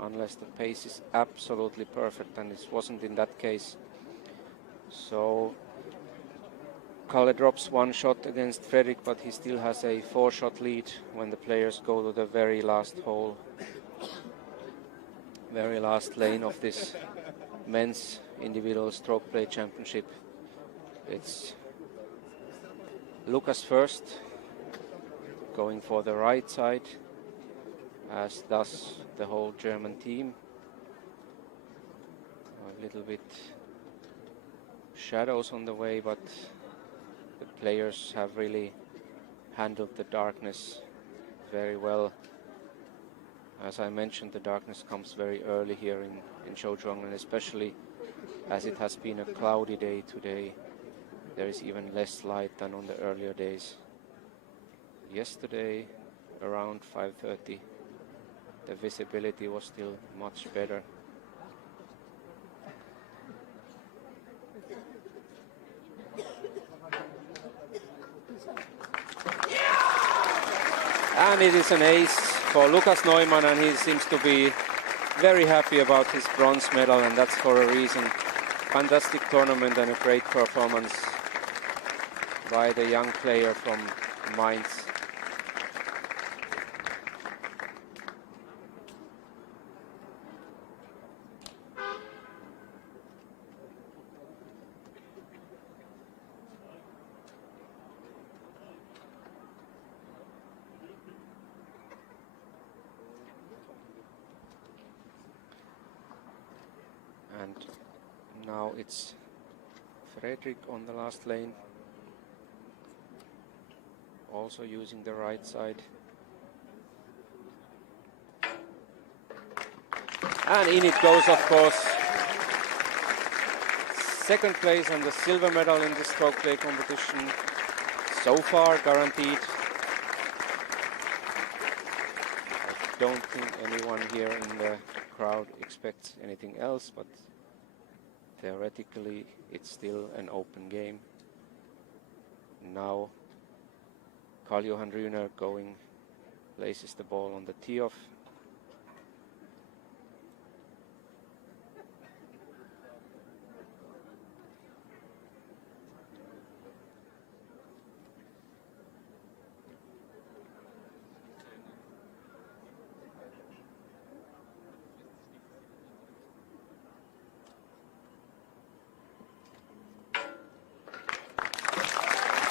unless the pace is absolutely perfect, and it wasn't in that case. So Kalle drops one shot against Fredrik, but he still has a 4-shot lead when the players go to the very last hole, very last lane of this men's individual stroke play championship. It's Lucas first, going for the right side, as does the whole German team. A little bit shadows on the way, but the players have really handled the darkness very well. As I mentioned, the darkness comes very early here in Zhejiang, and especially as it has been a cloudy day today, there is even less light than on the earlier days. Yesterday, around 5:30, the visibility was still much better. And it is an ace for Lukas Neumann, and he seems to be very happy about his bronze medal, and that's for a reason. Fantastic tournament and a great performance by the young player from Mainz. And now it's Fredrik on the last lane, also using the right side. And in it goes, of course. Second place and the silver medal in the stroke play competition, so far guaranteed. I don't think anyone here in the crowd expects anything else, but theoretically it's still an open game. Now Karl-Johan Rühner places the ball on the tee off.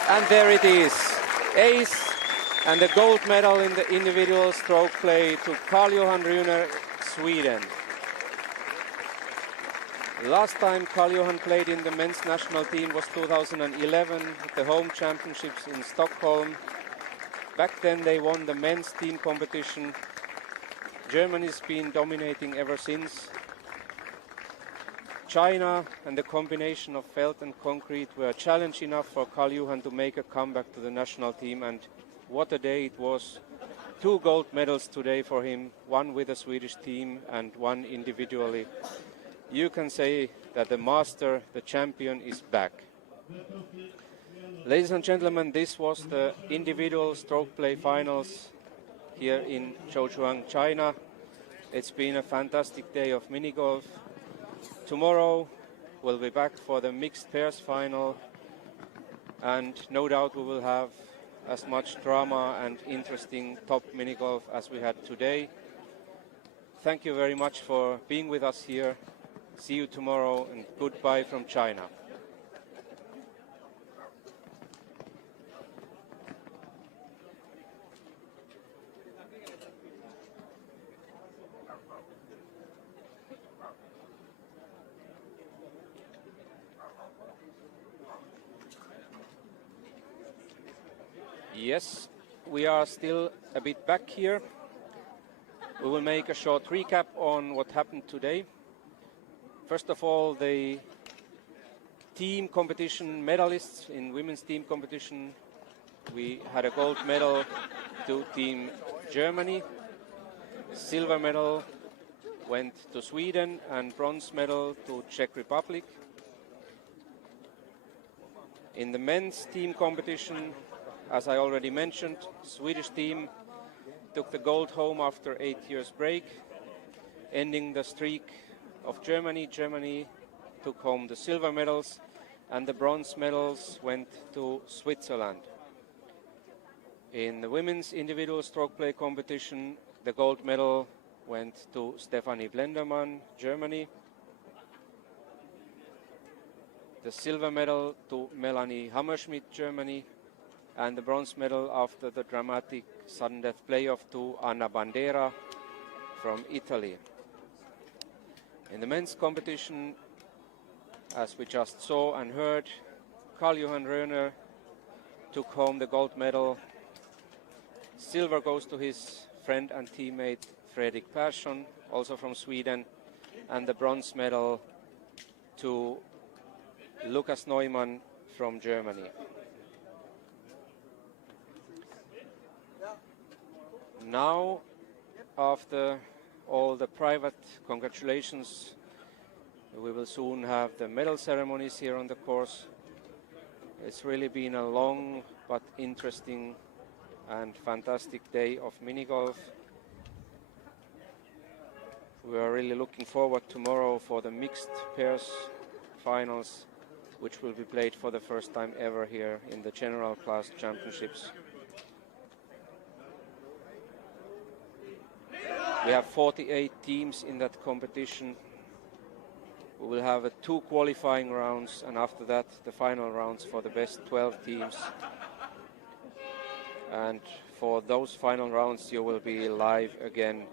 And there it is, ace and the gold medal in the individual stroke play to Karl-Johan Rühner, Sweden. Last time Karl-Johan played in the men's national team was 2011 at the home championships in Stockholm. Back then they won the men's team competition. Germany's been dominating ever since. China and the combination of felt and concrete were a challenge enough for Karl-Johan to make a comeback to the national team, and what a day it was. 2 gold medals today for him, 1 with the Swedish team and 1 individually. You can say that the master, the champion, is back. Ladies and gentlemen, this was the individual stroke play finals here in Zhejiang, China. It's been a fantastic day of mini golf. Tomorrow we'll be back for the mixed pairs final, and no doubt we will have as much drama and interesting top mini golf as we had today. Thank you very much for being with us here. See you tomorrow, and goodbye from China. Yes, we are still a bit back here. We will make a short recap on what happened today. First of all, the team competition medalists in women's team competition, we had a gold medal to Team Germany, silver medal went to Sweden, and bronze medal to Czech Republic. In the men's team competition, as I already mentioned, Swedish team took the gold home after 8 years break, ending the streak of Germany. Germany took home the silver medals, and the bronze medals went to Switzerland. In the women's individual stroke play competition, the gold medal went to Stefanie Blendermann, Germany. The silver medal to Melanie Hammerschmidt, Germany, and the bronze medal after the dramatic sudden death playoff to Anna Bandera from Italy. In the men's competition, as we just saw and heard, Karl-Johan Röner took home the gold medal. Silver goes to his friend and teammate Fredrik Persson, also from Sweden, and the bronze medal to Lukas Neumann from Germany. Now, after all the private congratulations, we will soon have the medal ceremonies here on the course. It's really been a long but interesting and fantastic day of mini golf. We are really looking forward tomorrow for the mixed pairs finals, which will be played for the first time ever here in the General Class Championships. We have 48 teams in that competition. We will have 2 qualifying rounds, and after that the final rounds for the best 12 teams. And for those final rounds you will be live again.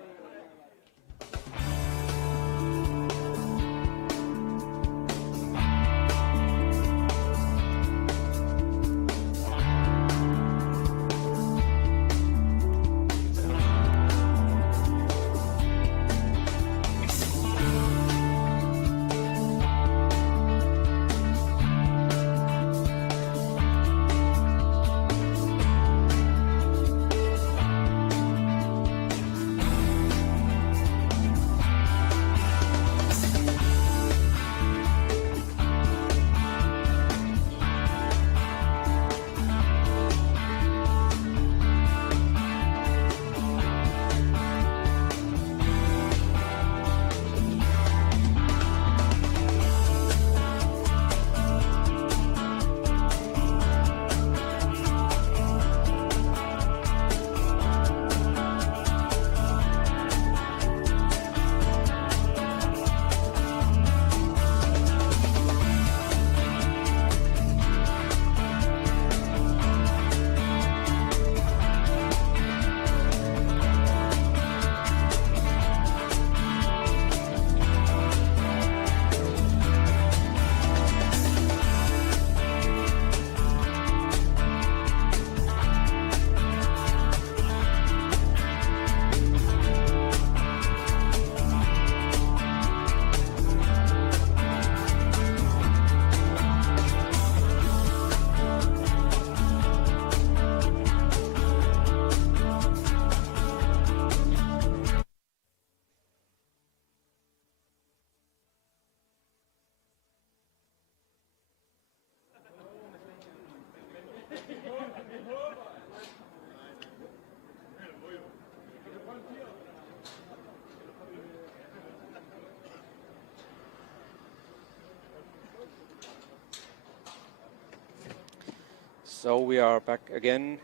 So we are back again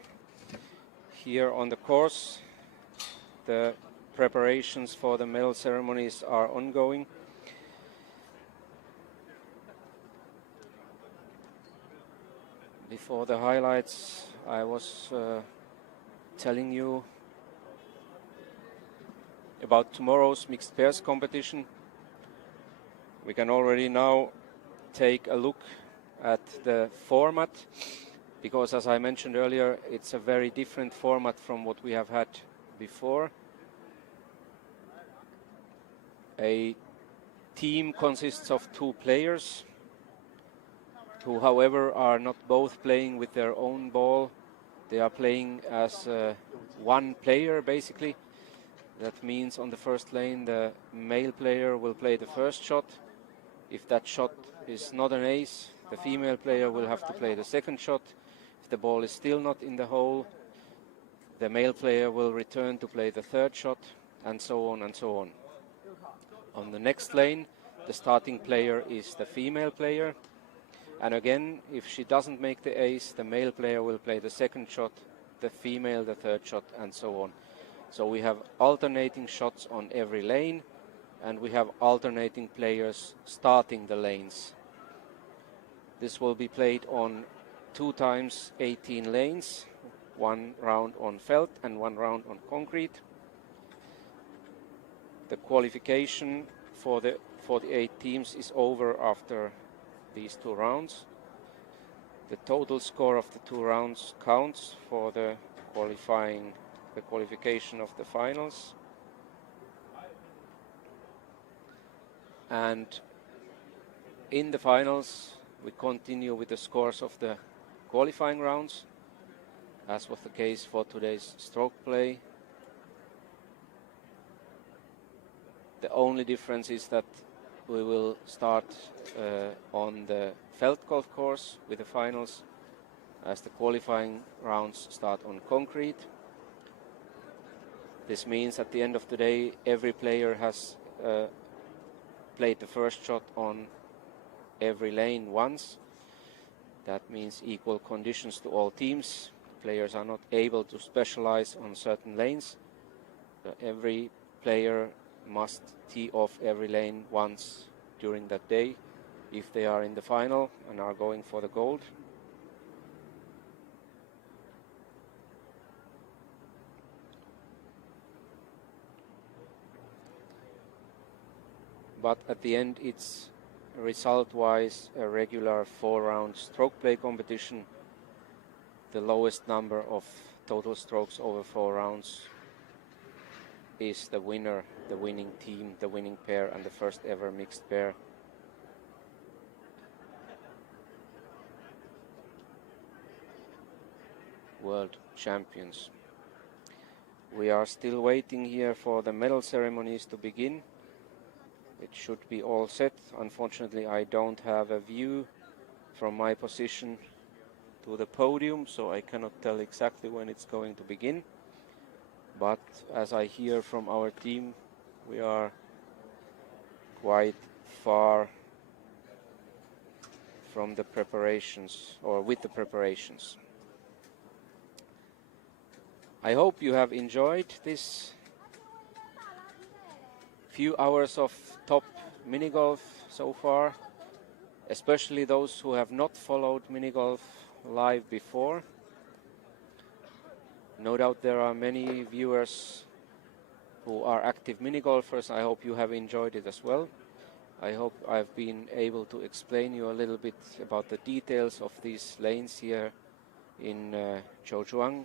here on the course. The preparations for the medal ceremonies are ongoing. Before the highlights, I was telling you about tomorrow's mixed pairs competition. We can already now take a look at the format, because as I mentioned earlier, it's a very different format from what we have had before. A team consists of 2 players, who, however, are not both playing with their own ball. They are playing as one player, basically. That means on the first lane, the male player will play the first shot. If that shot is not an ace, the female player will have to play the second shot. If the ball is still not in the hole, the male player will return to play the third shot, and so on and so on. On the next lane, the starting player is the female player. And again, if she doesn't make the ace, the male player will play the second shot, the female the third shot, and so on. So we have alternating shots on every lane, and we have alternating players starting the lanes. This will be played on 2 times 18 lanes, 1 round on felt and 1 round on concrete. The qualification for the 48 teams is over after these 2 rounds. The total score of the 2 rounds counts for the qualification of the finals. And in the finals, we continue with the scores of the qualifying rounds, as was the case for today's stroke play. The only difference is that we will start on the felt golf course with the finals, as the qualifying rounds start on concrete. This means at the end of the day, every player has played the first shot on every lane once. That means equal conditions to all teams. Players are not able to specialize on certain lanes. So every player must tee off every lane once during that day if they are in the final and are going for the gold. But at the end, it's result-wise a regular 4-round stroke play competition. The lowest number of total strokes over 4 rounds is the winner, the winning team, the winning pair, and the first ever mixed pair. World champions. We are still waiting here for the medal ceremonies to begin. It should be all set. Unfortunately, I don't have a view from my position to the podium, so I cannot tell exactly when it's going to begin. But as I hear from our team, we are quite far from the preparations, or with the preparations. I hope you have enjoyed this few hours of top mini golf so far, especially those who have not followed mini golf live before. No doubt there are many viewers who are active mini golfers. I hope you have enjoyed it as well. I hope I've been able to explain you a little bit about the details of these lanes here in Zhouzhuang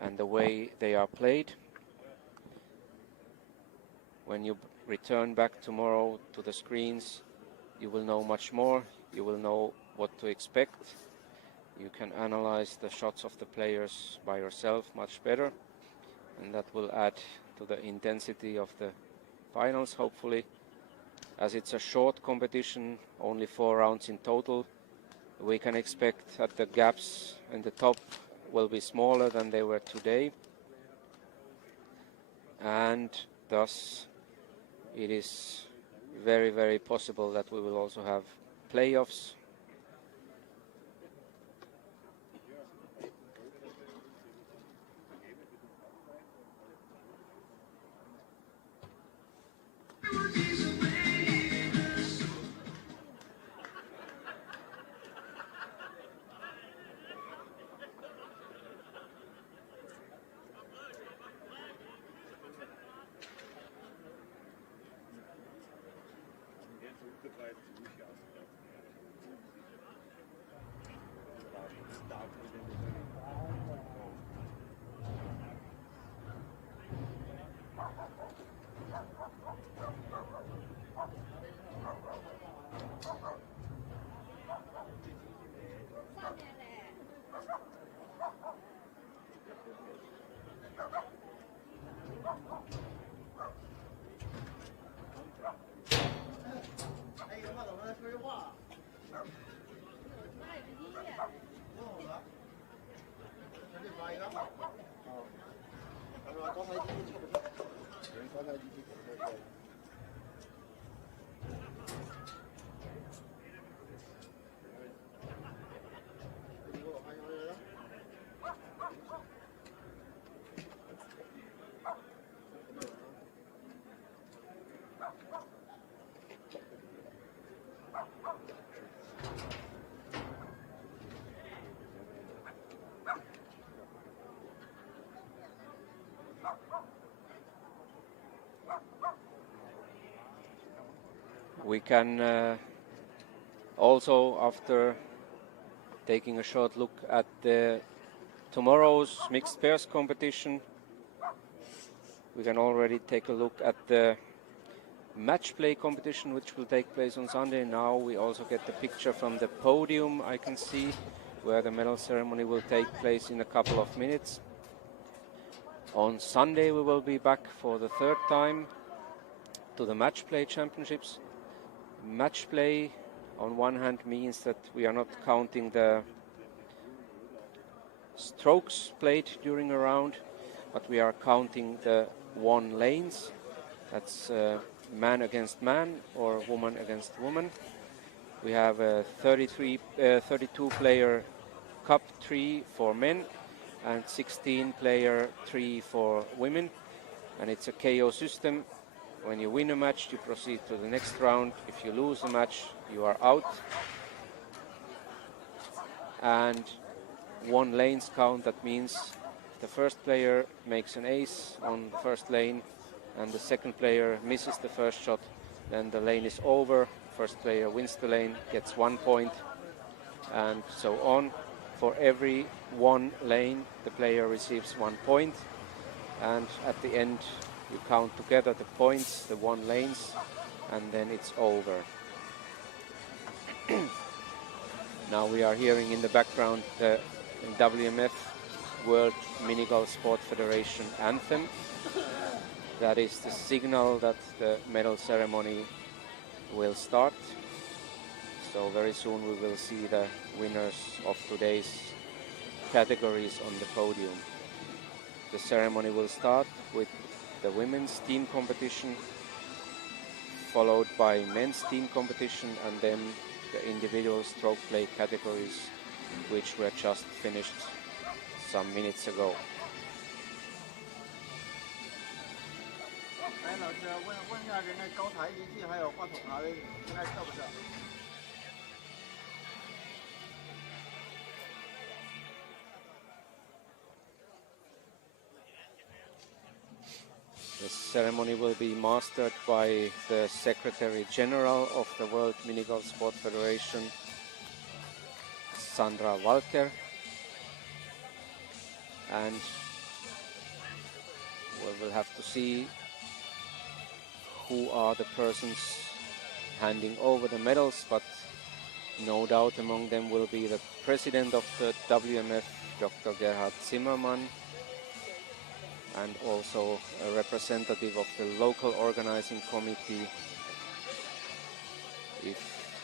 and the way they are played. When you return back tomorrow to the screens, you will know much more. You will know what to expect. You can analyze the shots of the players by yourself much better, and that will add to the intensity of the finals, hopefully. As it's a short competition, only 4 rounds in total, we can expect that the gaps in the top will be smaller than they were today, and thus it is very, very possible that we will also have playoffs. We can also, after taking a short look at the tomorrow's mixed pairs competition, we can already take a look at the match play competition, which will take place on Sunday. Now we also get the picture from the podium, I can see, where the medal ceremony will take place in a couple of minutes. On Sunday we will be back for the third time to the match play championships. Match play on one hand means that we are not counting the strokes played during a round, but we are counting the won lanes. That's man against man or woman against woman. We have a 32 player cup 3 for men and 16 player 3 for women, and it's a KO system. When you win a match, you proceed to the next round. If you lose a match, you are out. And one lanes count, that means the first player makes an ace on the first lane and the second player misses the first shot, then the lane is over. First player wins the lane, gets 1 point, and so on. For every one lane, the player receives 1 point, and at the end you count together the points, the won lanes, and then it's over. Now we are hearing in the background the WMF World Minigolf Sport Federation anthem. That is the signal that the medal ceremony will start. So very soon we will see the winners of today's categories on the podium. The ceremony will start with the women's team competition, followed by men's team competition, and then the individual stroke play categories, which were just finished some minutes ago. 哎，老师，问一下，人那高台仪器还有话筒啥的，现在设不设？ The ceremony will be mastered by the Secretary General of the World Minigolf Sport Federation, Sandra Walker, and we will have to see who are the persons handing over the medals, but no doubt among them will be the president of the WMF, Dr. Gerhard Zimmermann, and also a representative of the local organizing committee. If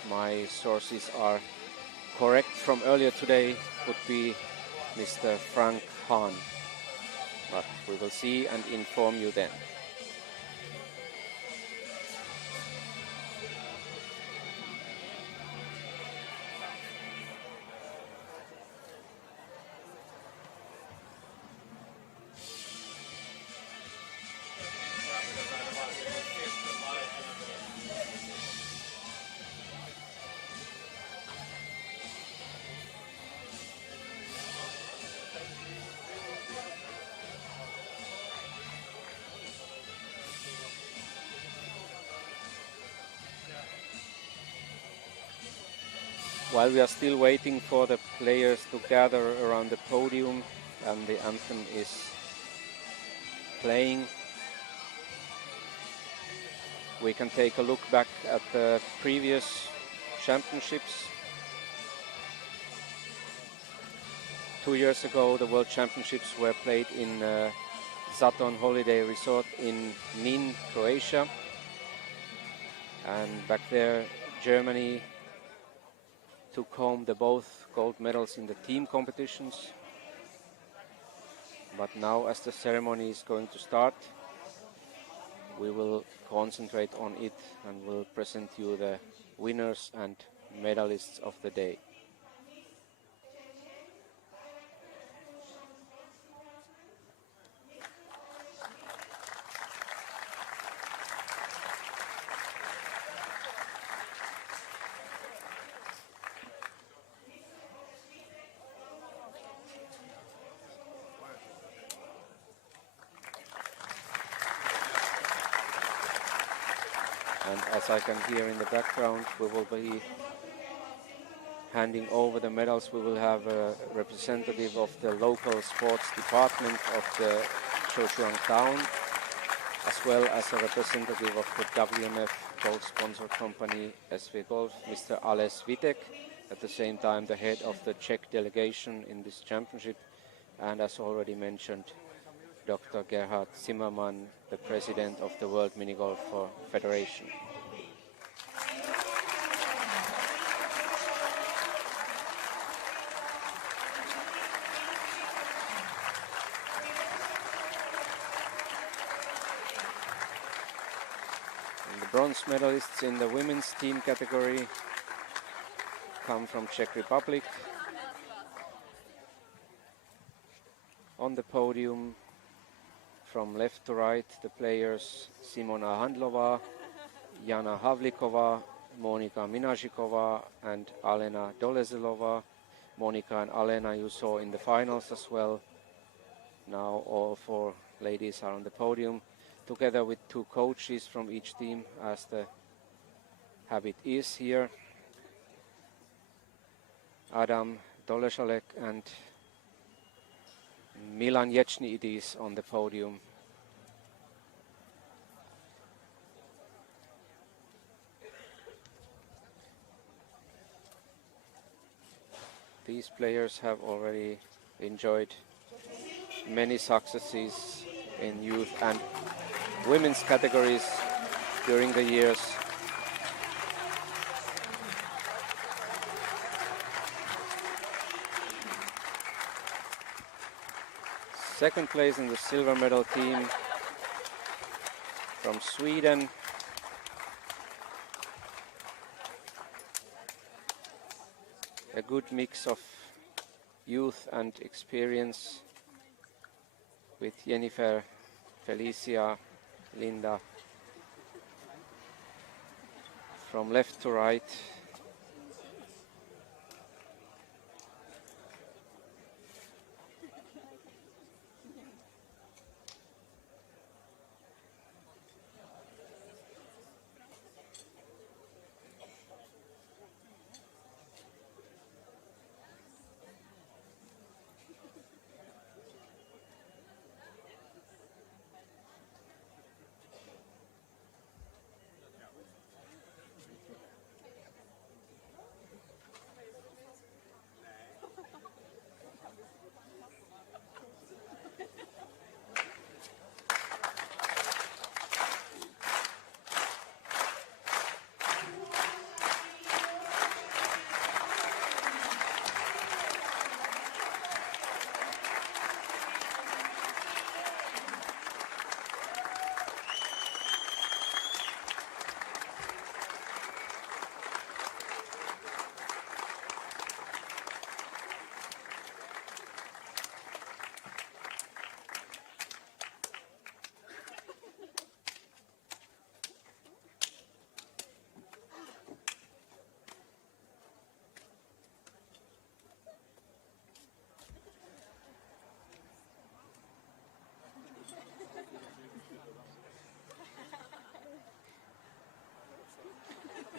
my sources are correct from earlier today, would be Mr. Frank Hahn. But we will see and inform you then. While we are still waiting for the players to gather around the podium and the anthem is playing, we can take a look back at the previous championships. 2 years ago, the World Championships were played in Zaton Holiday Resort in Nin, Croatia. And back there, Germany took home the both gold medals in the team competitions. But now, as the ceremony is going to start, we will concentrate on it and will present you the winners and medalists of the day. And as I can hear in the background, we will be handing over the medals. We will have a representative of the local sports department of the Zhoushuang town, as well as a representative of the WMF gold sponsor company SV Golf, Mr. Ales Vitek, at the same time the head of the Czech delegation in this championship, and as already mentioned, Dr. Gerhard Zimmermann, the president of the World Mini Golf Federation. And the bronze medalists in the women's team category come from Czech Republic. On the podium, from left to right, the players Simona Handlova, Jana Havlikova, Monika Minazhikova and Alena Dolezelova. Monika and Alena you saw in the finals as well. Now all four ladies are on the podium, together with two coaches from each team, as the habit is here. Adam Dolezalek and Milan Ječniidis on the podium. These players have already enjoyed many successes in youth and women's categories during the years. Second place in the silver medal team from Sweden. A good mix of youth and experience with Jennifer, Felicia, Linda. From left to right,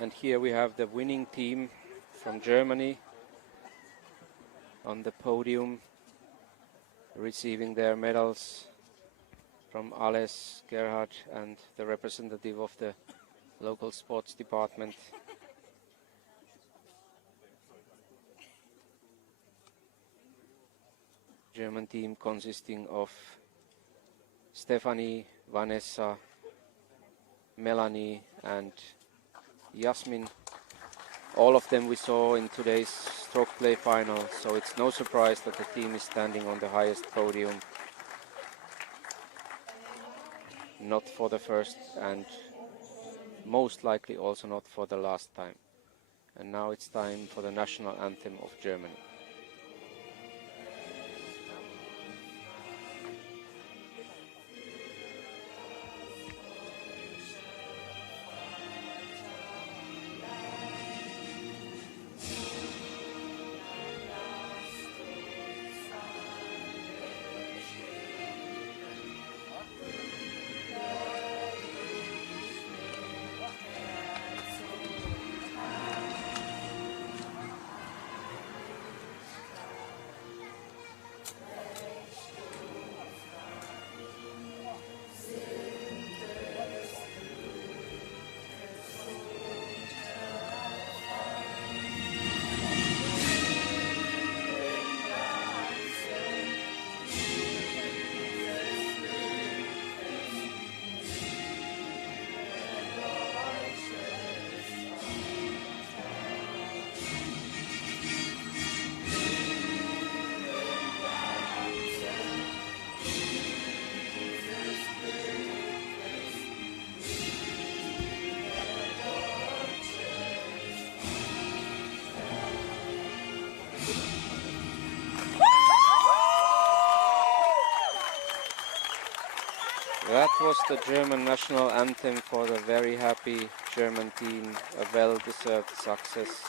and here we have the winning team from Germany on the podium, receiving their medals from Ales, Gerhard and the representative of the local sports department. German team consisting of Stephanie, Vanessa, Melanie and Yasmin. All of them we saw in today's stroke play final, so it's no surprise that the team is standing on the highest podium. not for the first and most likely also not for the last time. And now it's time for the national anthem of Germany. That was the German national anthem for the very happy German team, a well-deserved success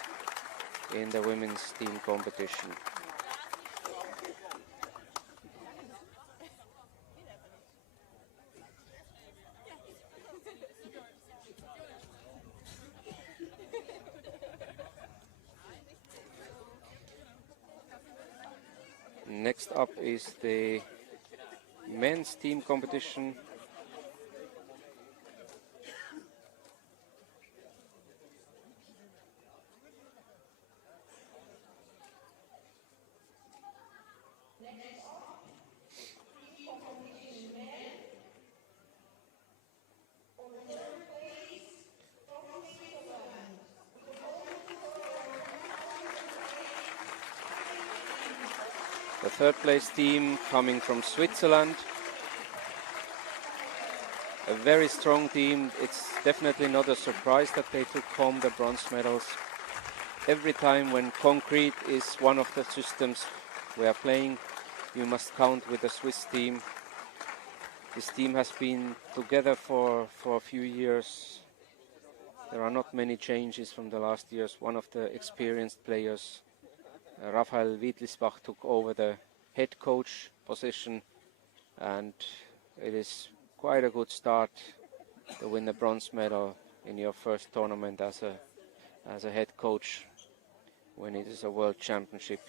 in the women's team competition. Next up is the men's team competition. The third place team coming from Switzerland. A very strong team. It's definitely not a surprise that they took home the bronze medals. Every time when concrete is one of the systems we are playing, you must count with the Swiss team. This team has been together for a few years. There are not many changes from the last years. One of the experienced players, Raphael Wiedlisbach, took over the head coach position, and it is quite a good start to win the bronze medal in your first tournament as a head coach when it is a world championship.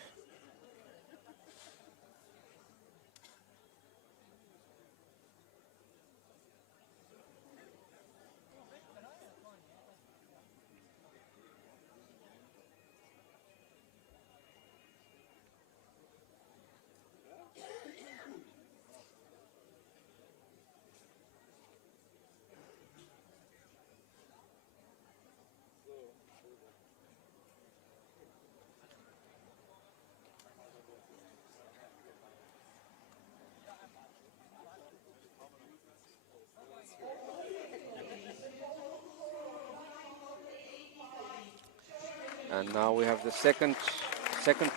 And now we have the second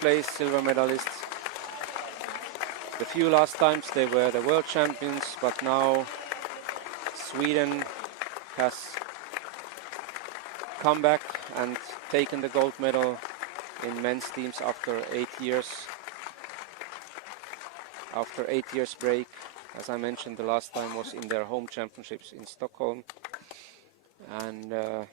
place silver medalists. The few last times they were the world champions, but now Sweden has come back and taken the gold medal in men's teams after 8 years. After 8 years break, as I mentioned, the last time was in their home championships in Stockholm. And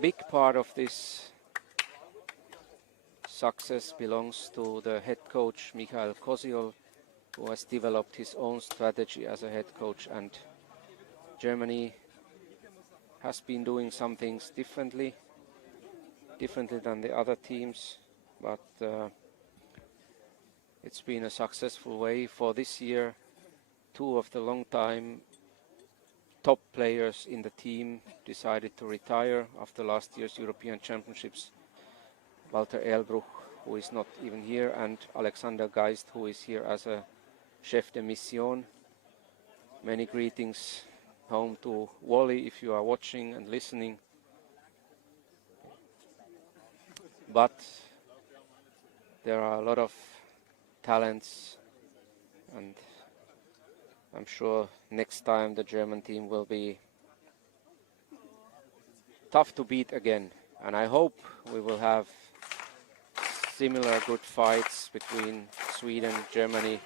big part of this success belongs to the head coach Michael Kosiol, who has developed his own strategy as a head coach, and Germany has been doing some things differently than the other teams, but it's been a successful way. For this year, two of the long-time top players in the team decided to retire after last year's European Championships. Walter Ehlbruch who is not even here, and Alexander Geist, who is here as a chef de mission. Many greetings home to Wally if you are watching and listening. But there are a lot of talents, and I'm sure next time the German team will be tough to beat again. And I hope we will have similar good fights between Sweden, Germany,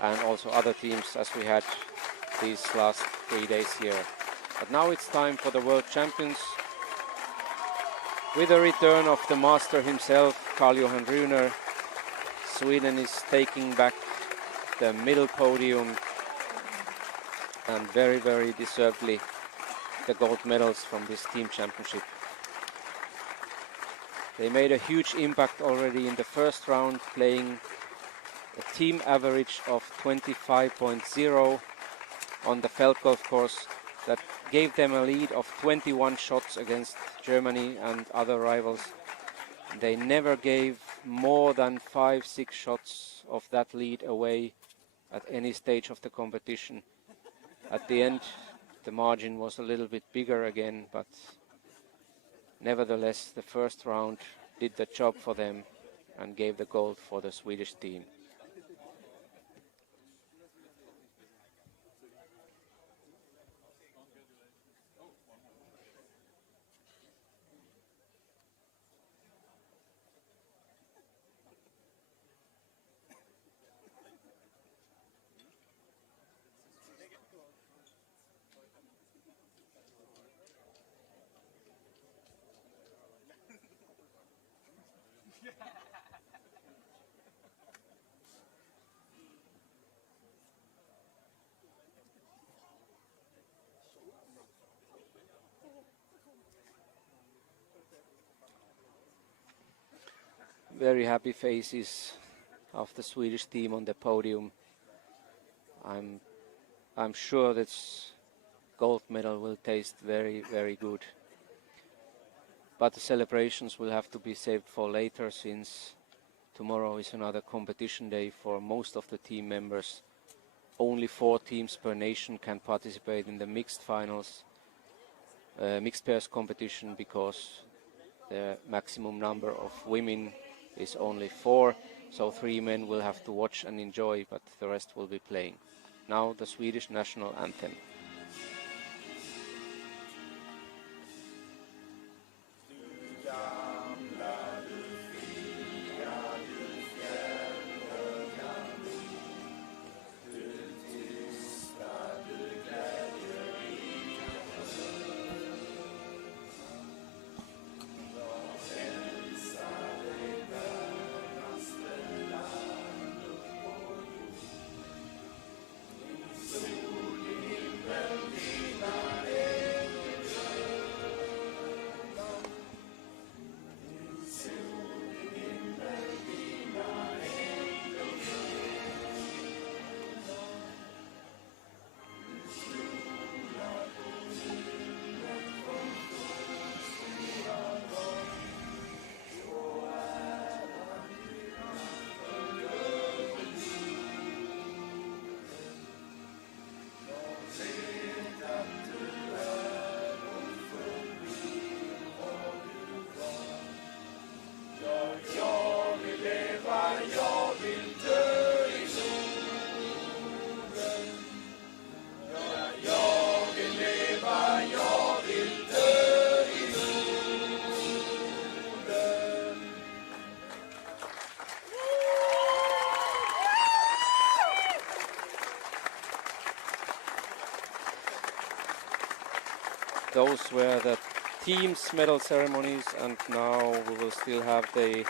and also other teams as we had these last 3 days here. But now it's time for the world champions. With the return of the master himself, Karl-Johan Rühner, Sweden is taking back the middle podium, and very, very deservedly the gold medals from this team championship. They made a huge impact already in the first round, playing a team average of 25.0 on the Feldgolf course that gave them a lead of 21 shots against Germany and other rivals. They never gave more than 5-6 shots of that lead away at any stage of the competition. At the end, the margin was a little bit bigger again, but nevertheless, the first round did the job for them and gave the gold for the Swedish team. Very happy faces of the Swedish team on the podium. I'm sure this gold medal will taste very, very good. But the celebrations will have to be saved for later, since tomorrow is another competition day for most of the team members. Only 4 teams per nation can participate in the mixed finals, mixed pairs competition, because the maximum number of women is only 4, so 3 men will have to watch and enjoy, but the rest will be playing. Now the Swedish national anthem. Those were the team's medal ceremonies, and now we will still have the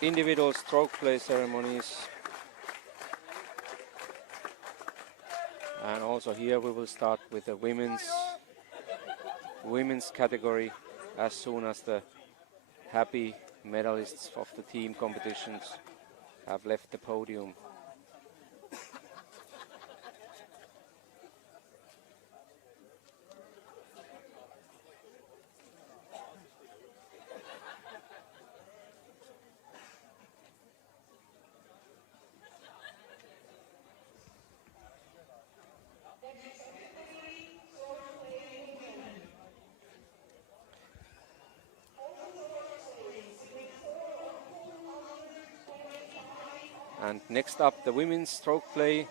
individual stroke play ceremonies. And also here we will start with the women's category as soon as the happy medalists of the team competitions have left the podium. And next up, the women's stroke play.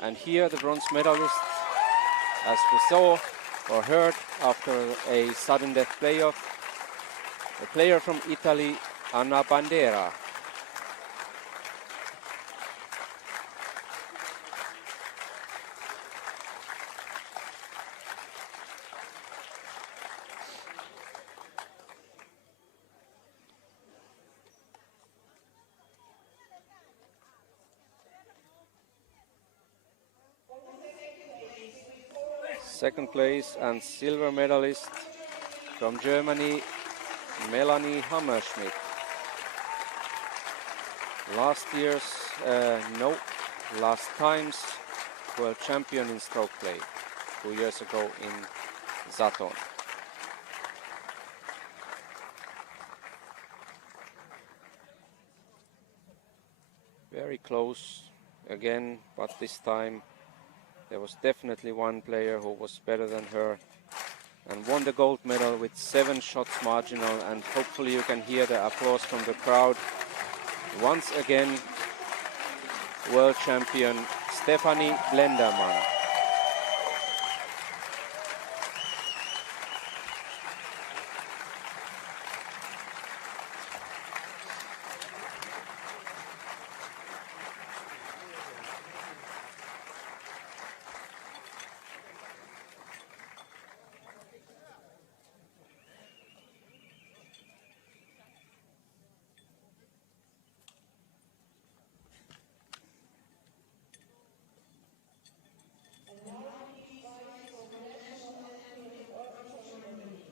And here the bronze medalist, as we saw or heard after a sudden death playoff, the player from Italy, Anna Bandera. Second place and silver medalist from Germany, Melanie Hammerschmidt. Last time's world champion in stroke play 2 years ago in Zaton. Very close again, but this time there was definitely one player who was better than her and won the gold medal with 7 shots marginal, and hopefully you can hear the applause from the crowd. Once again, world champion Stefanie Blendermann.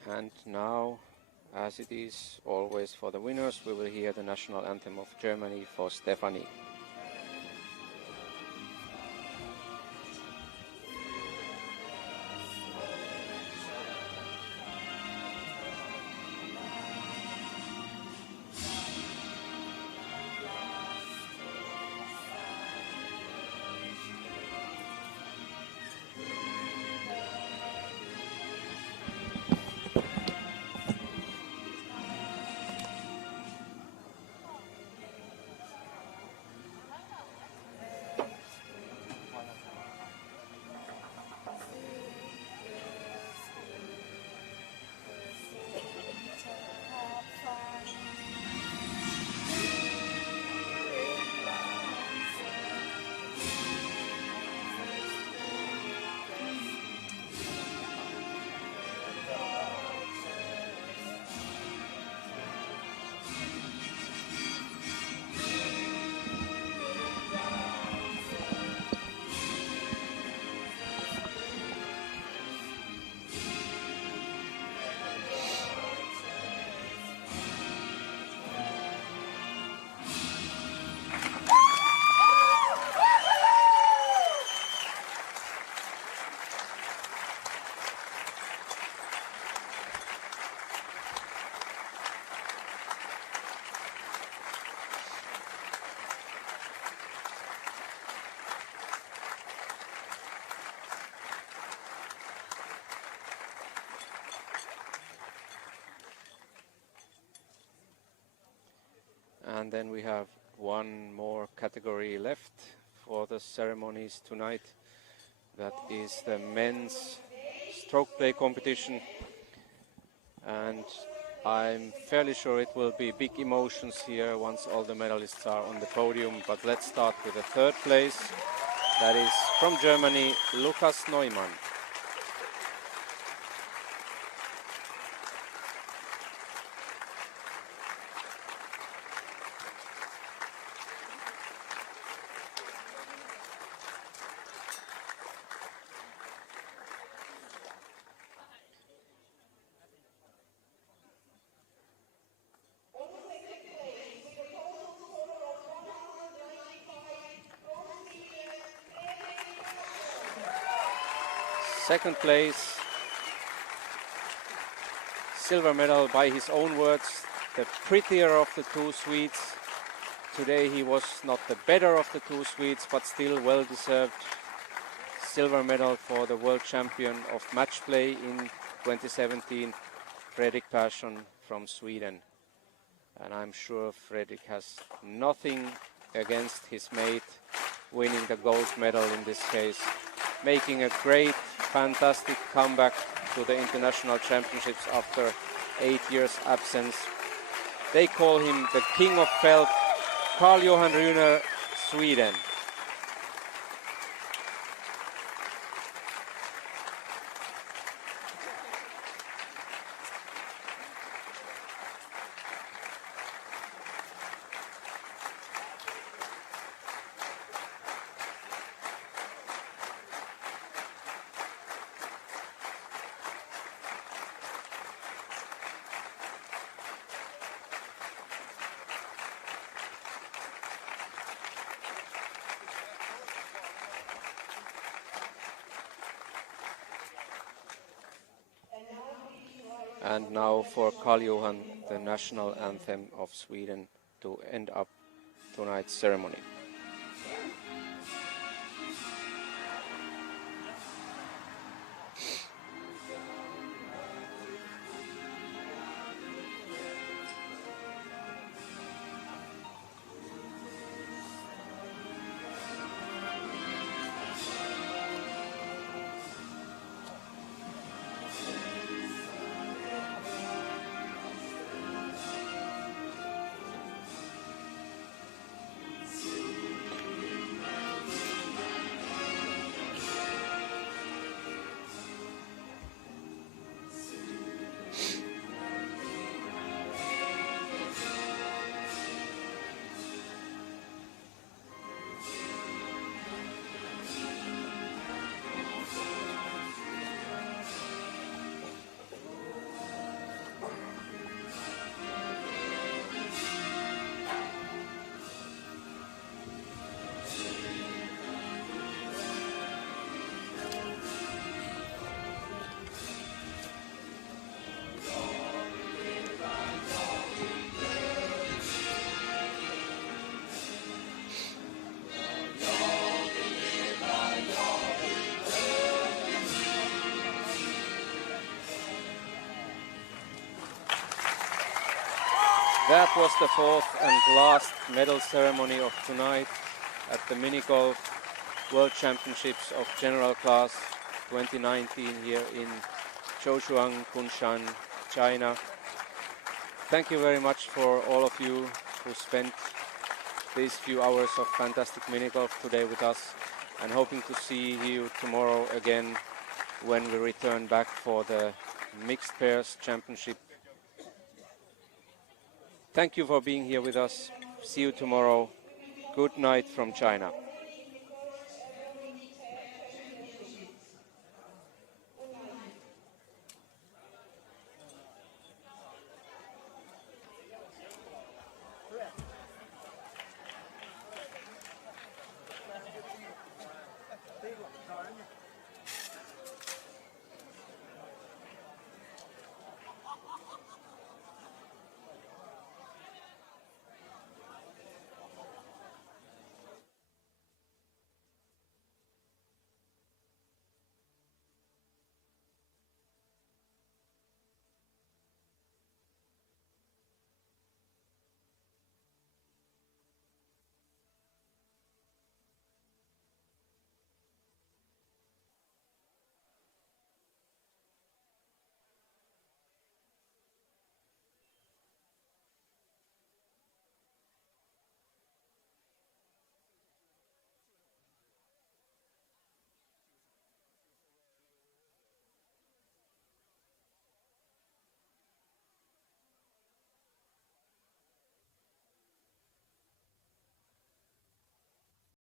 And now, as it is always for the winners, we will hear the national anthem of Germany for Stefanie. And then we have one more category left for the ceremonies tonight. That is the men's stroke play competition. And I'm fairly sure it will be big emotions here once all the medalists are on the podium. But let's start with the third place. That is from Germany, Lukas Neumann. Second place, silver medal by his own words, the prettier of the two Swedes. Today he was not the better of the two Swedes, but still well-deserved silver medal for the world champion of match play in 2017, Fredrik Persson from Sweden. And I'm sure Fredrik has nothing against his mate, winning the gold medal in this case, making a great, fantastic comeback to the international championships after 8 years absence. They call him the King of Felt, Carl-Johan Runer, Sweden. And now for Carl-Johan, the national anthem of Sweden to end up tonight's ceremony. That was the fourth and last medal ceremony of tonight at the Mini Golf World Championships of General Class 2019 here in Zhoushuang, Kunshan, China. Thank you very much for all of you who spent these few hours of fantastic mini golf today with us, and hoping to see you tomorrow again when we return back for the Mixed Pairs Championship. Thank you for being here with us. See you tomorrow. Good night from China.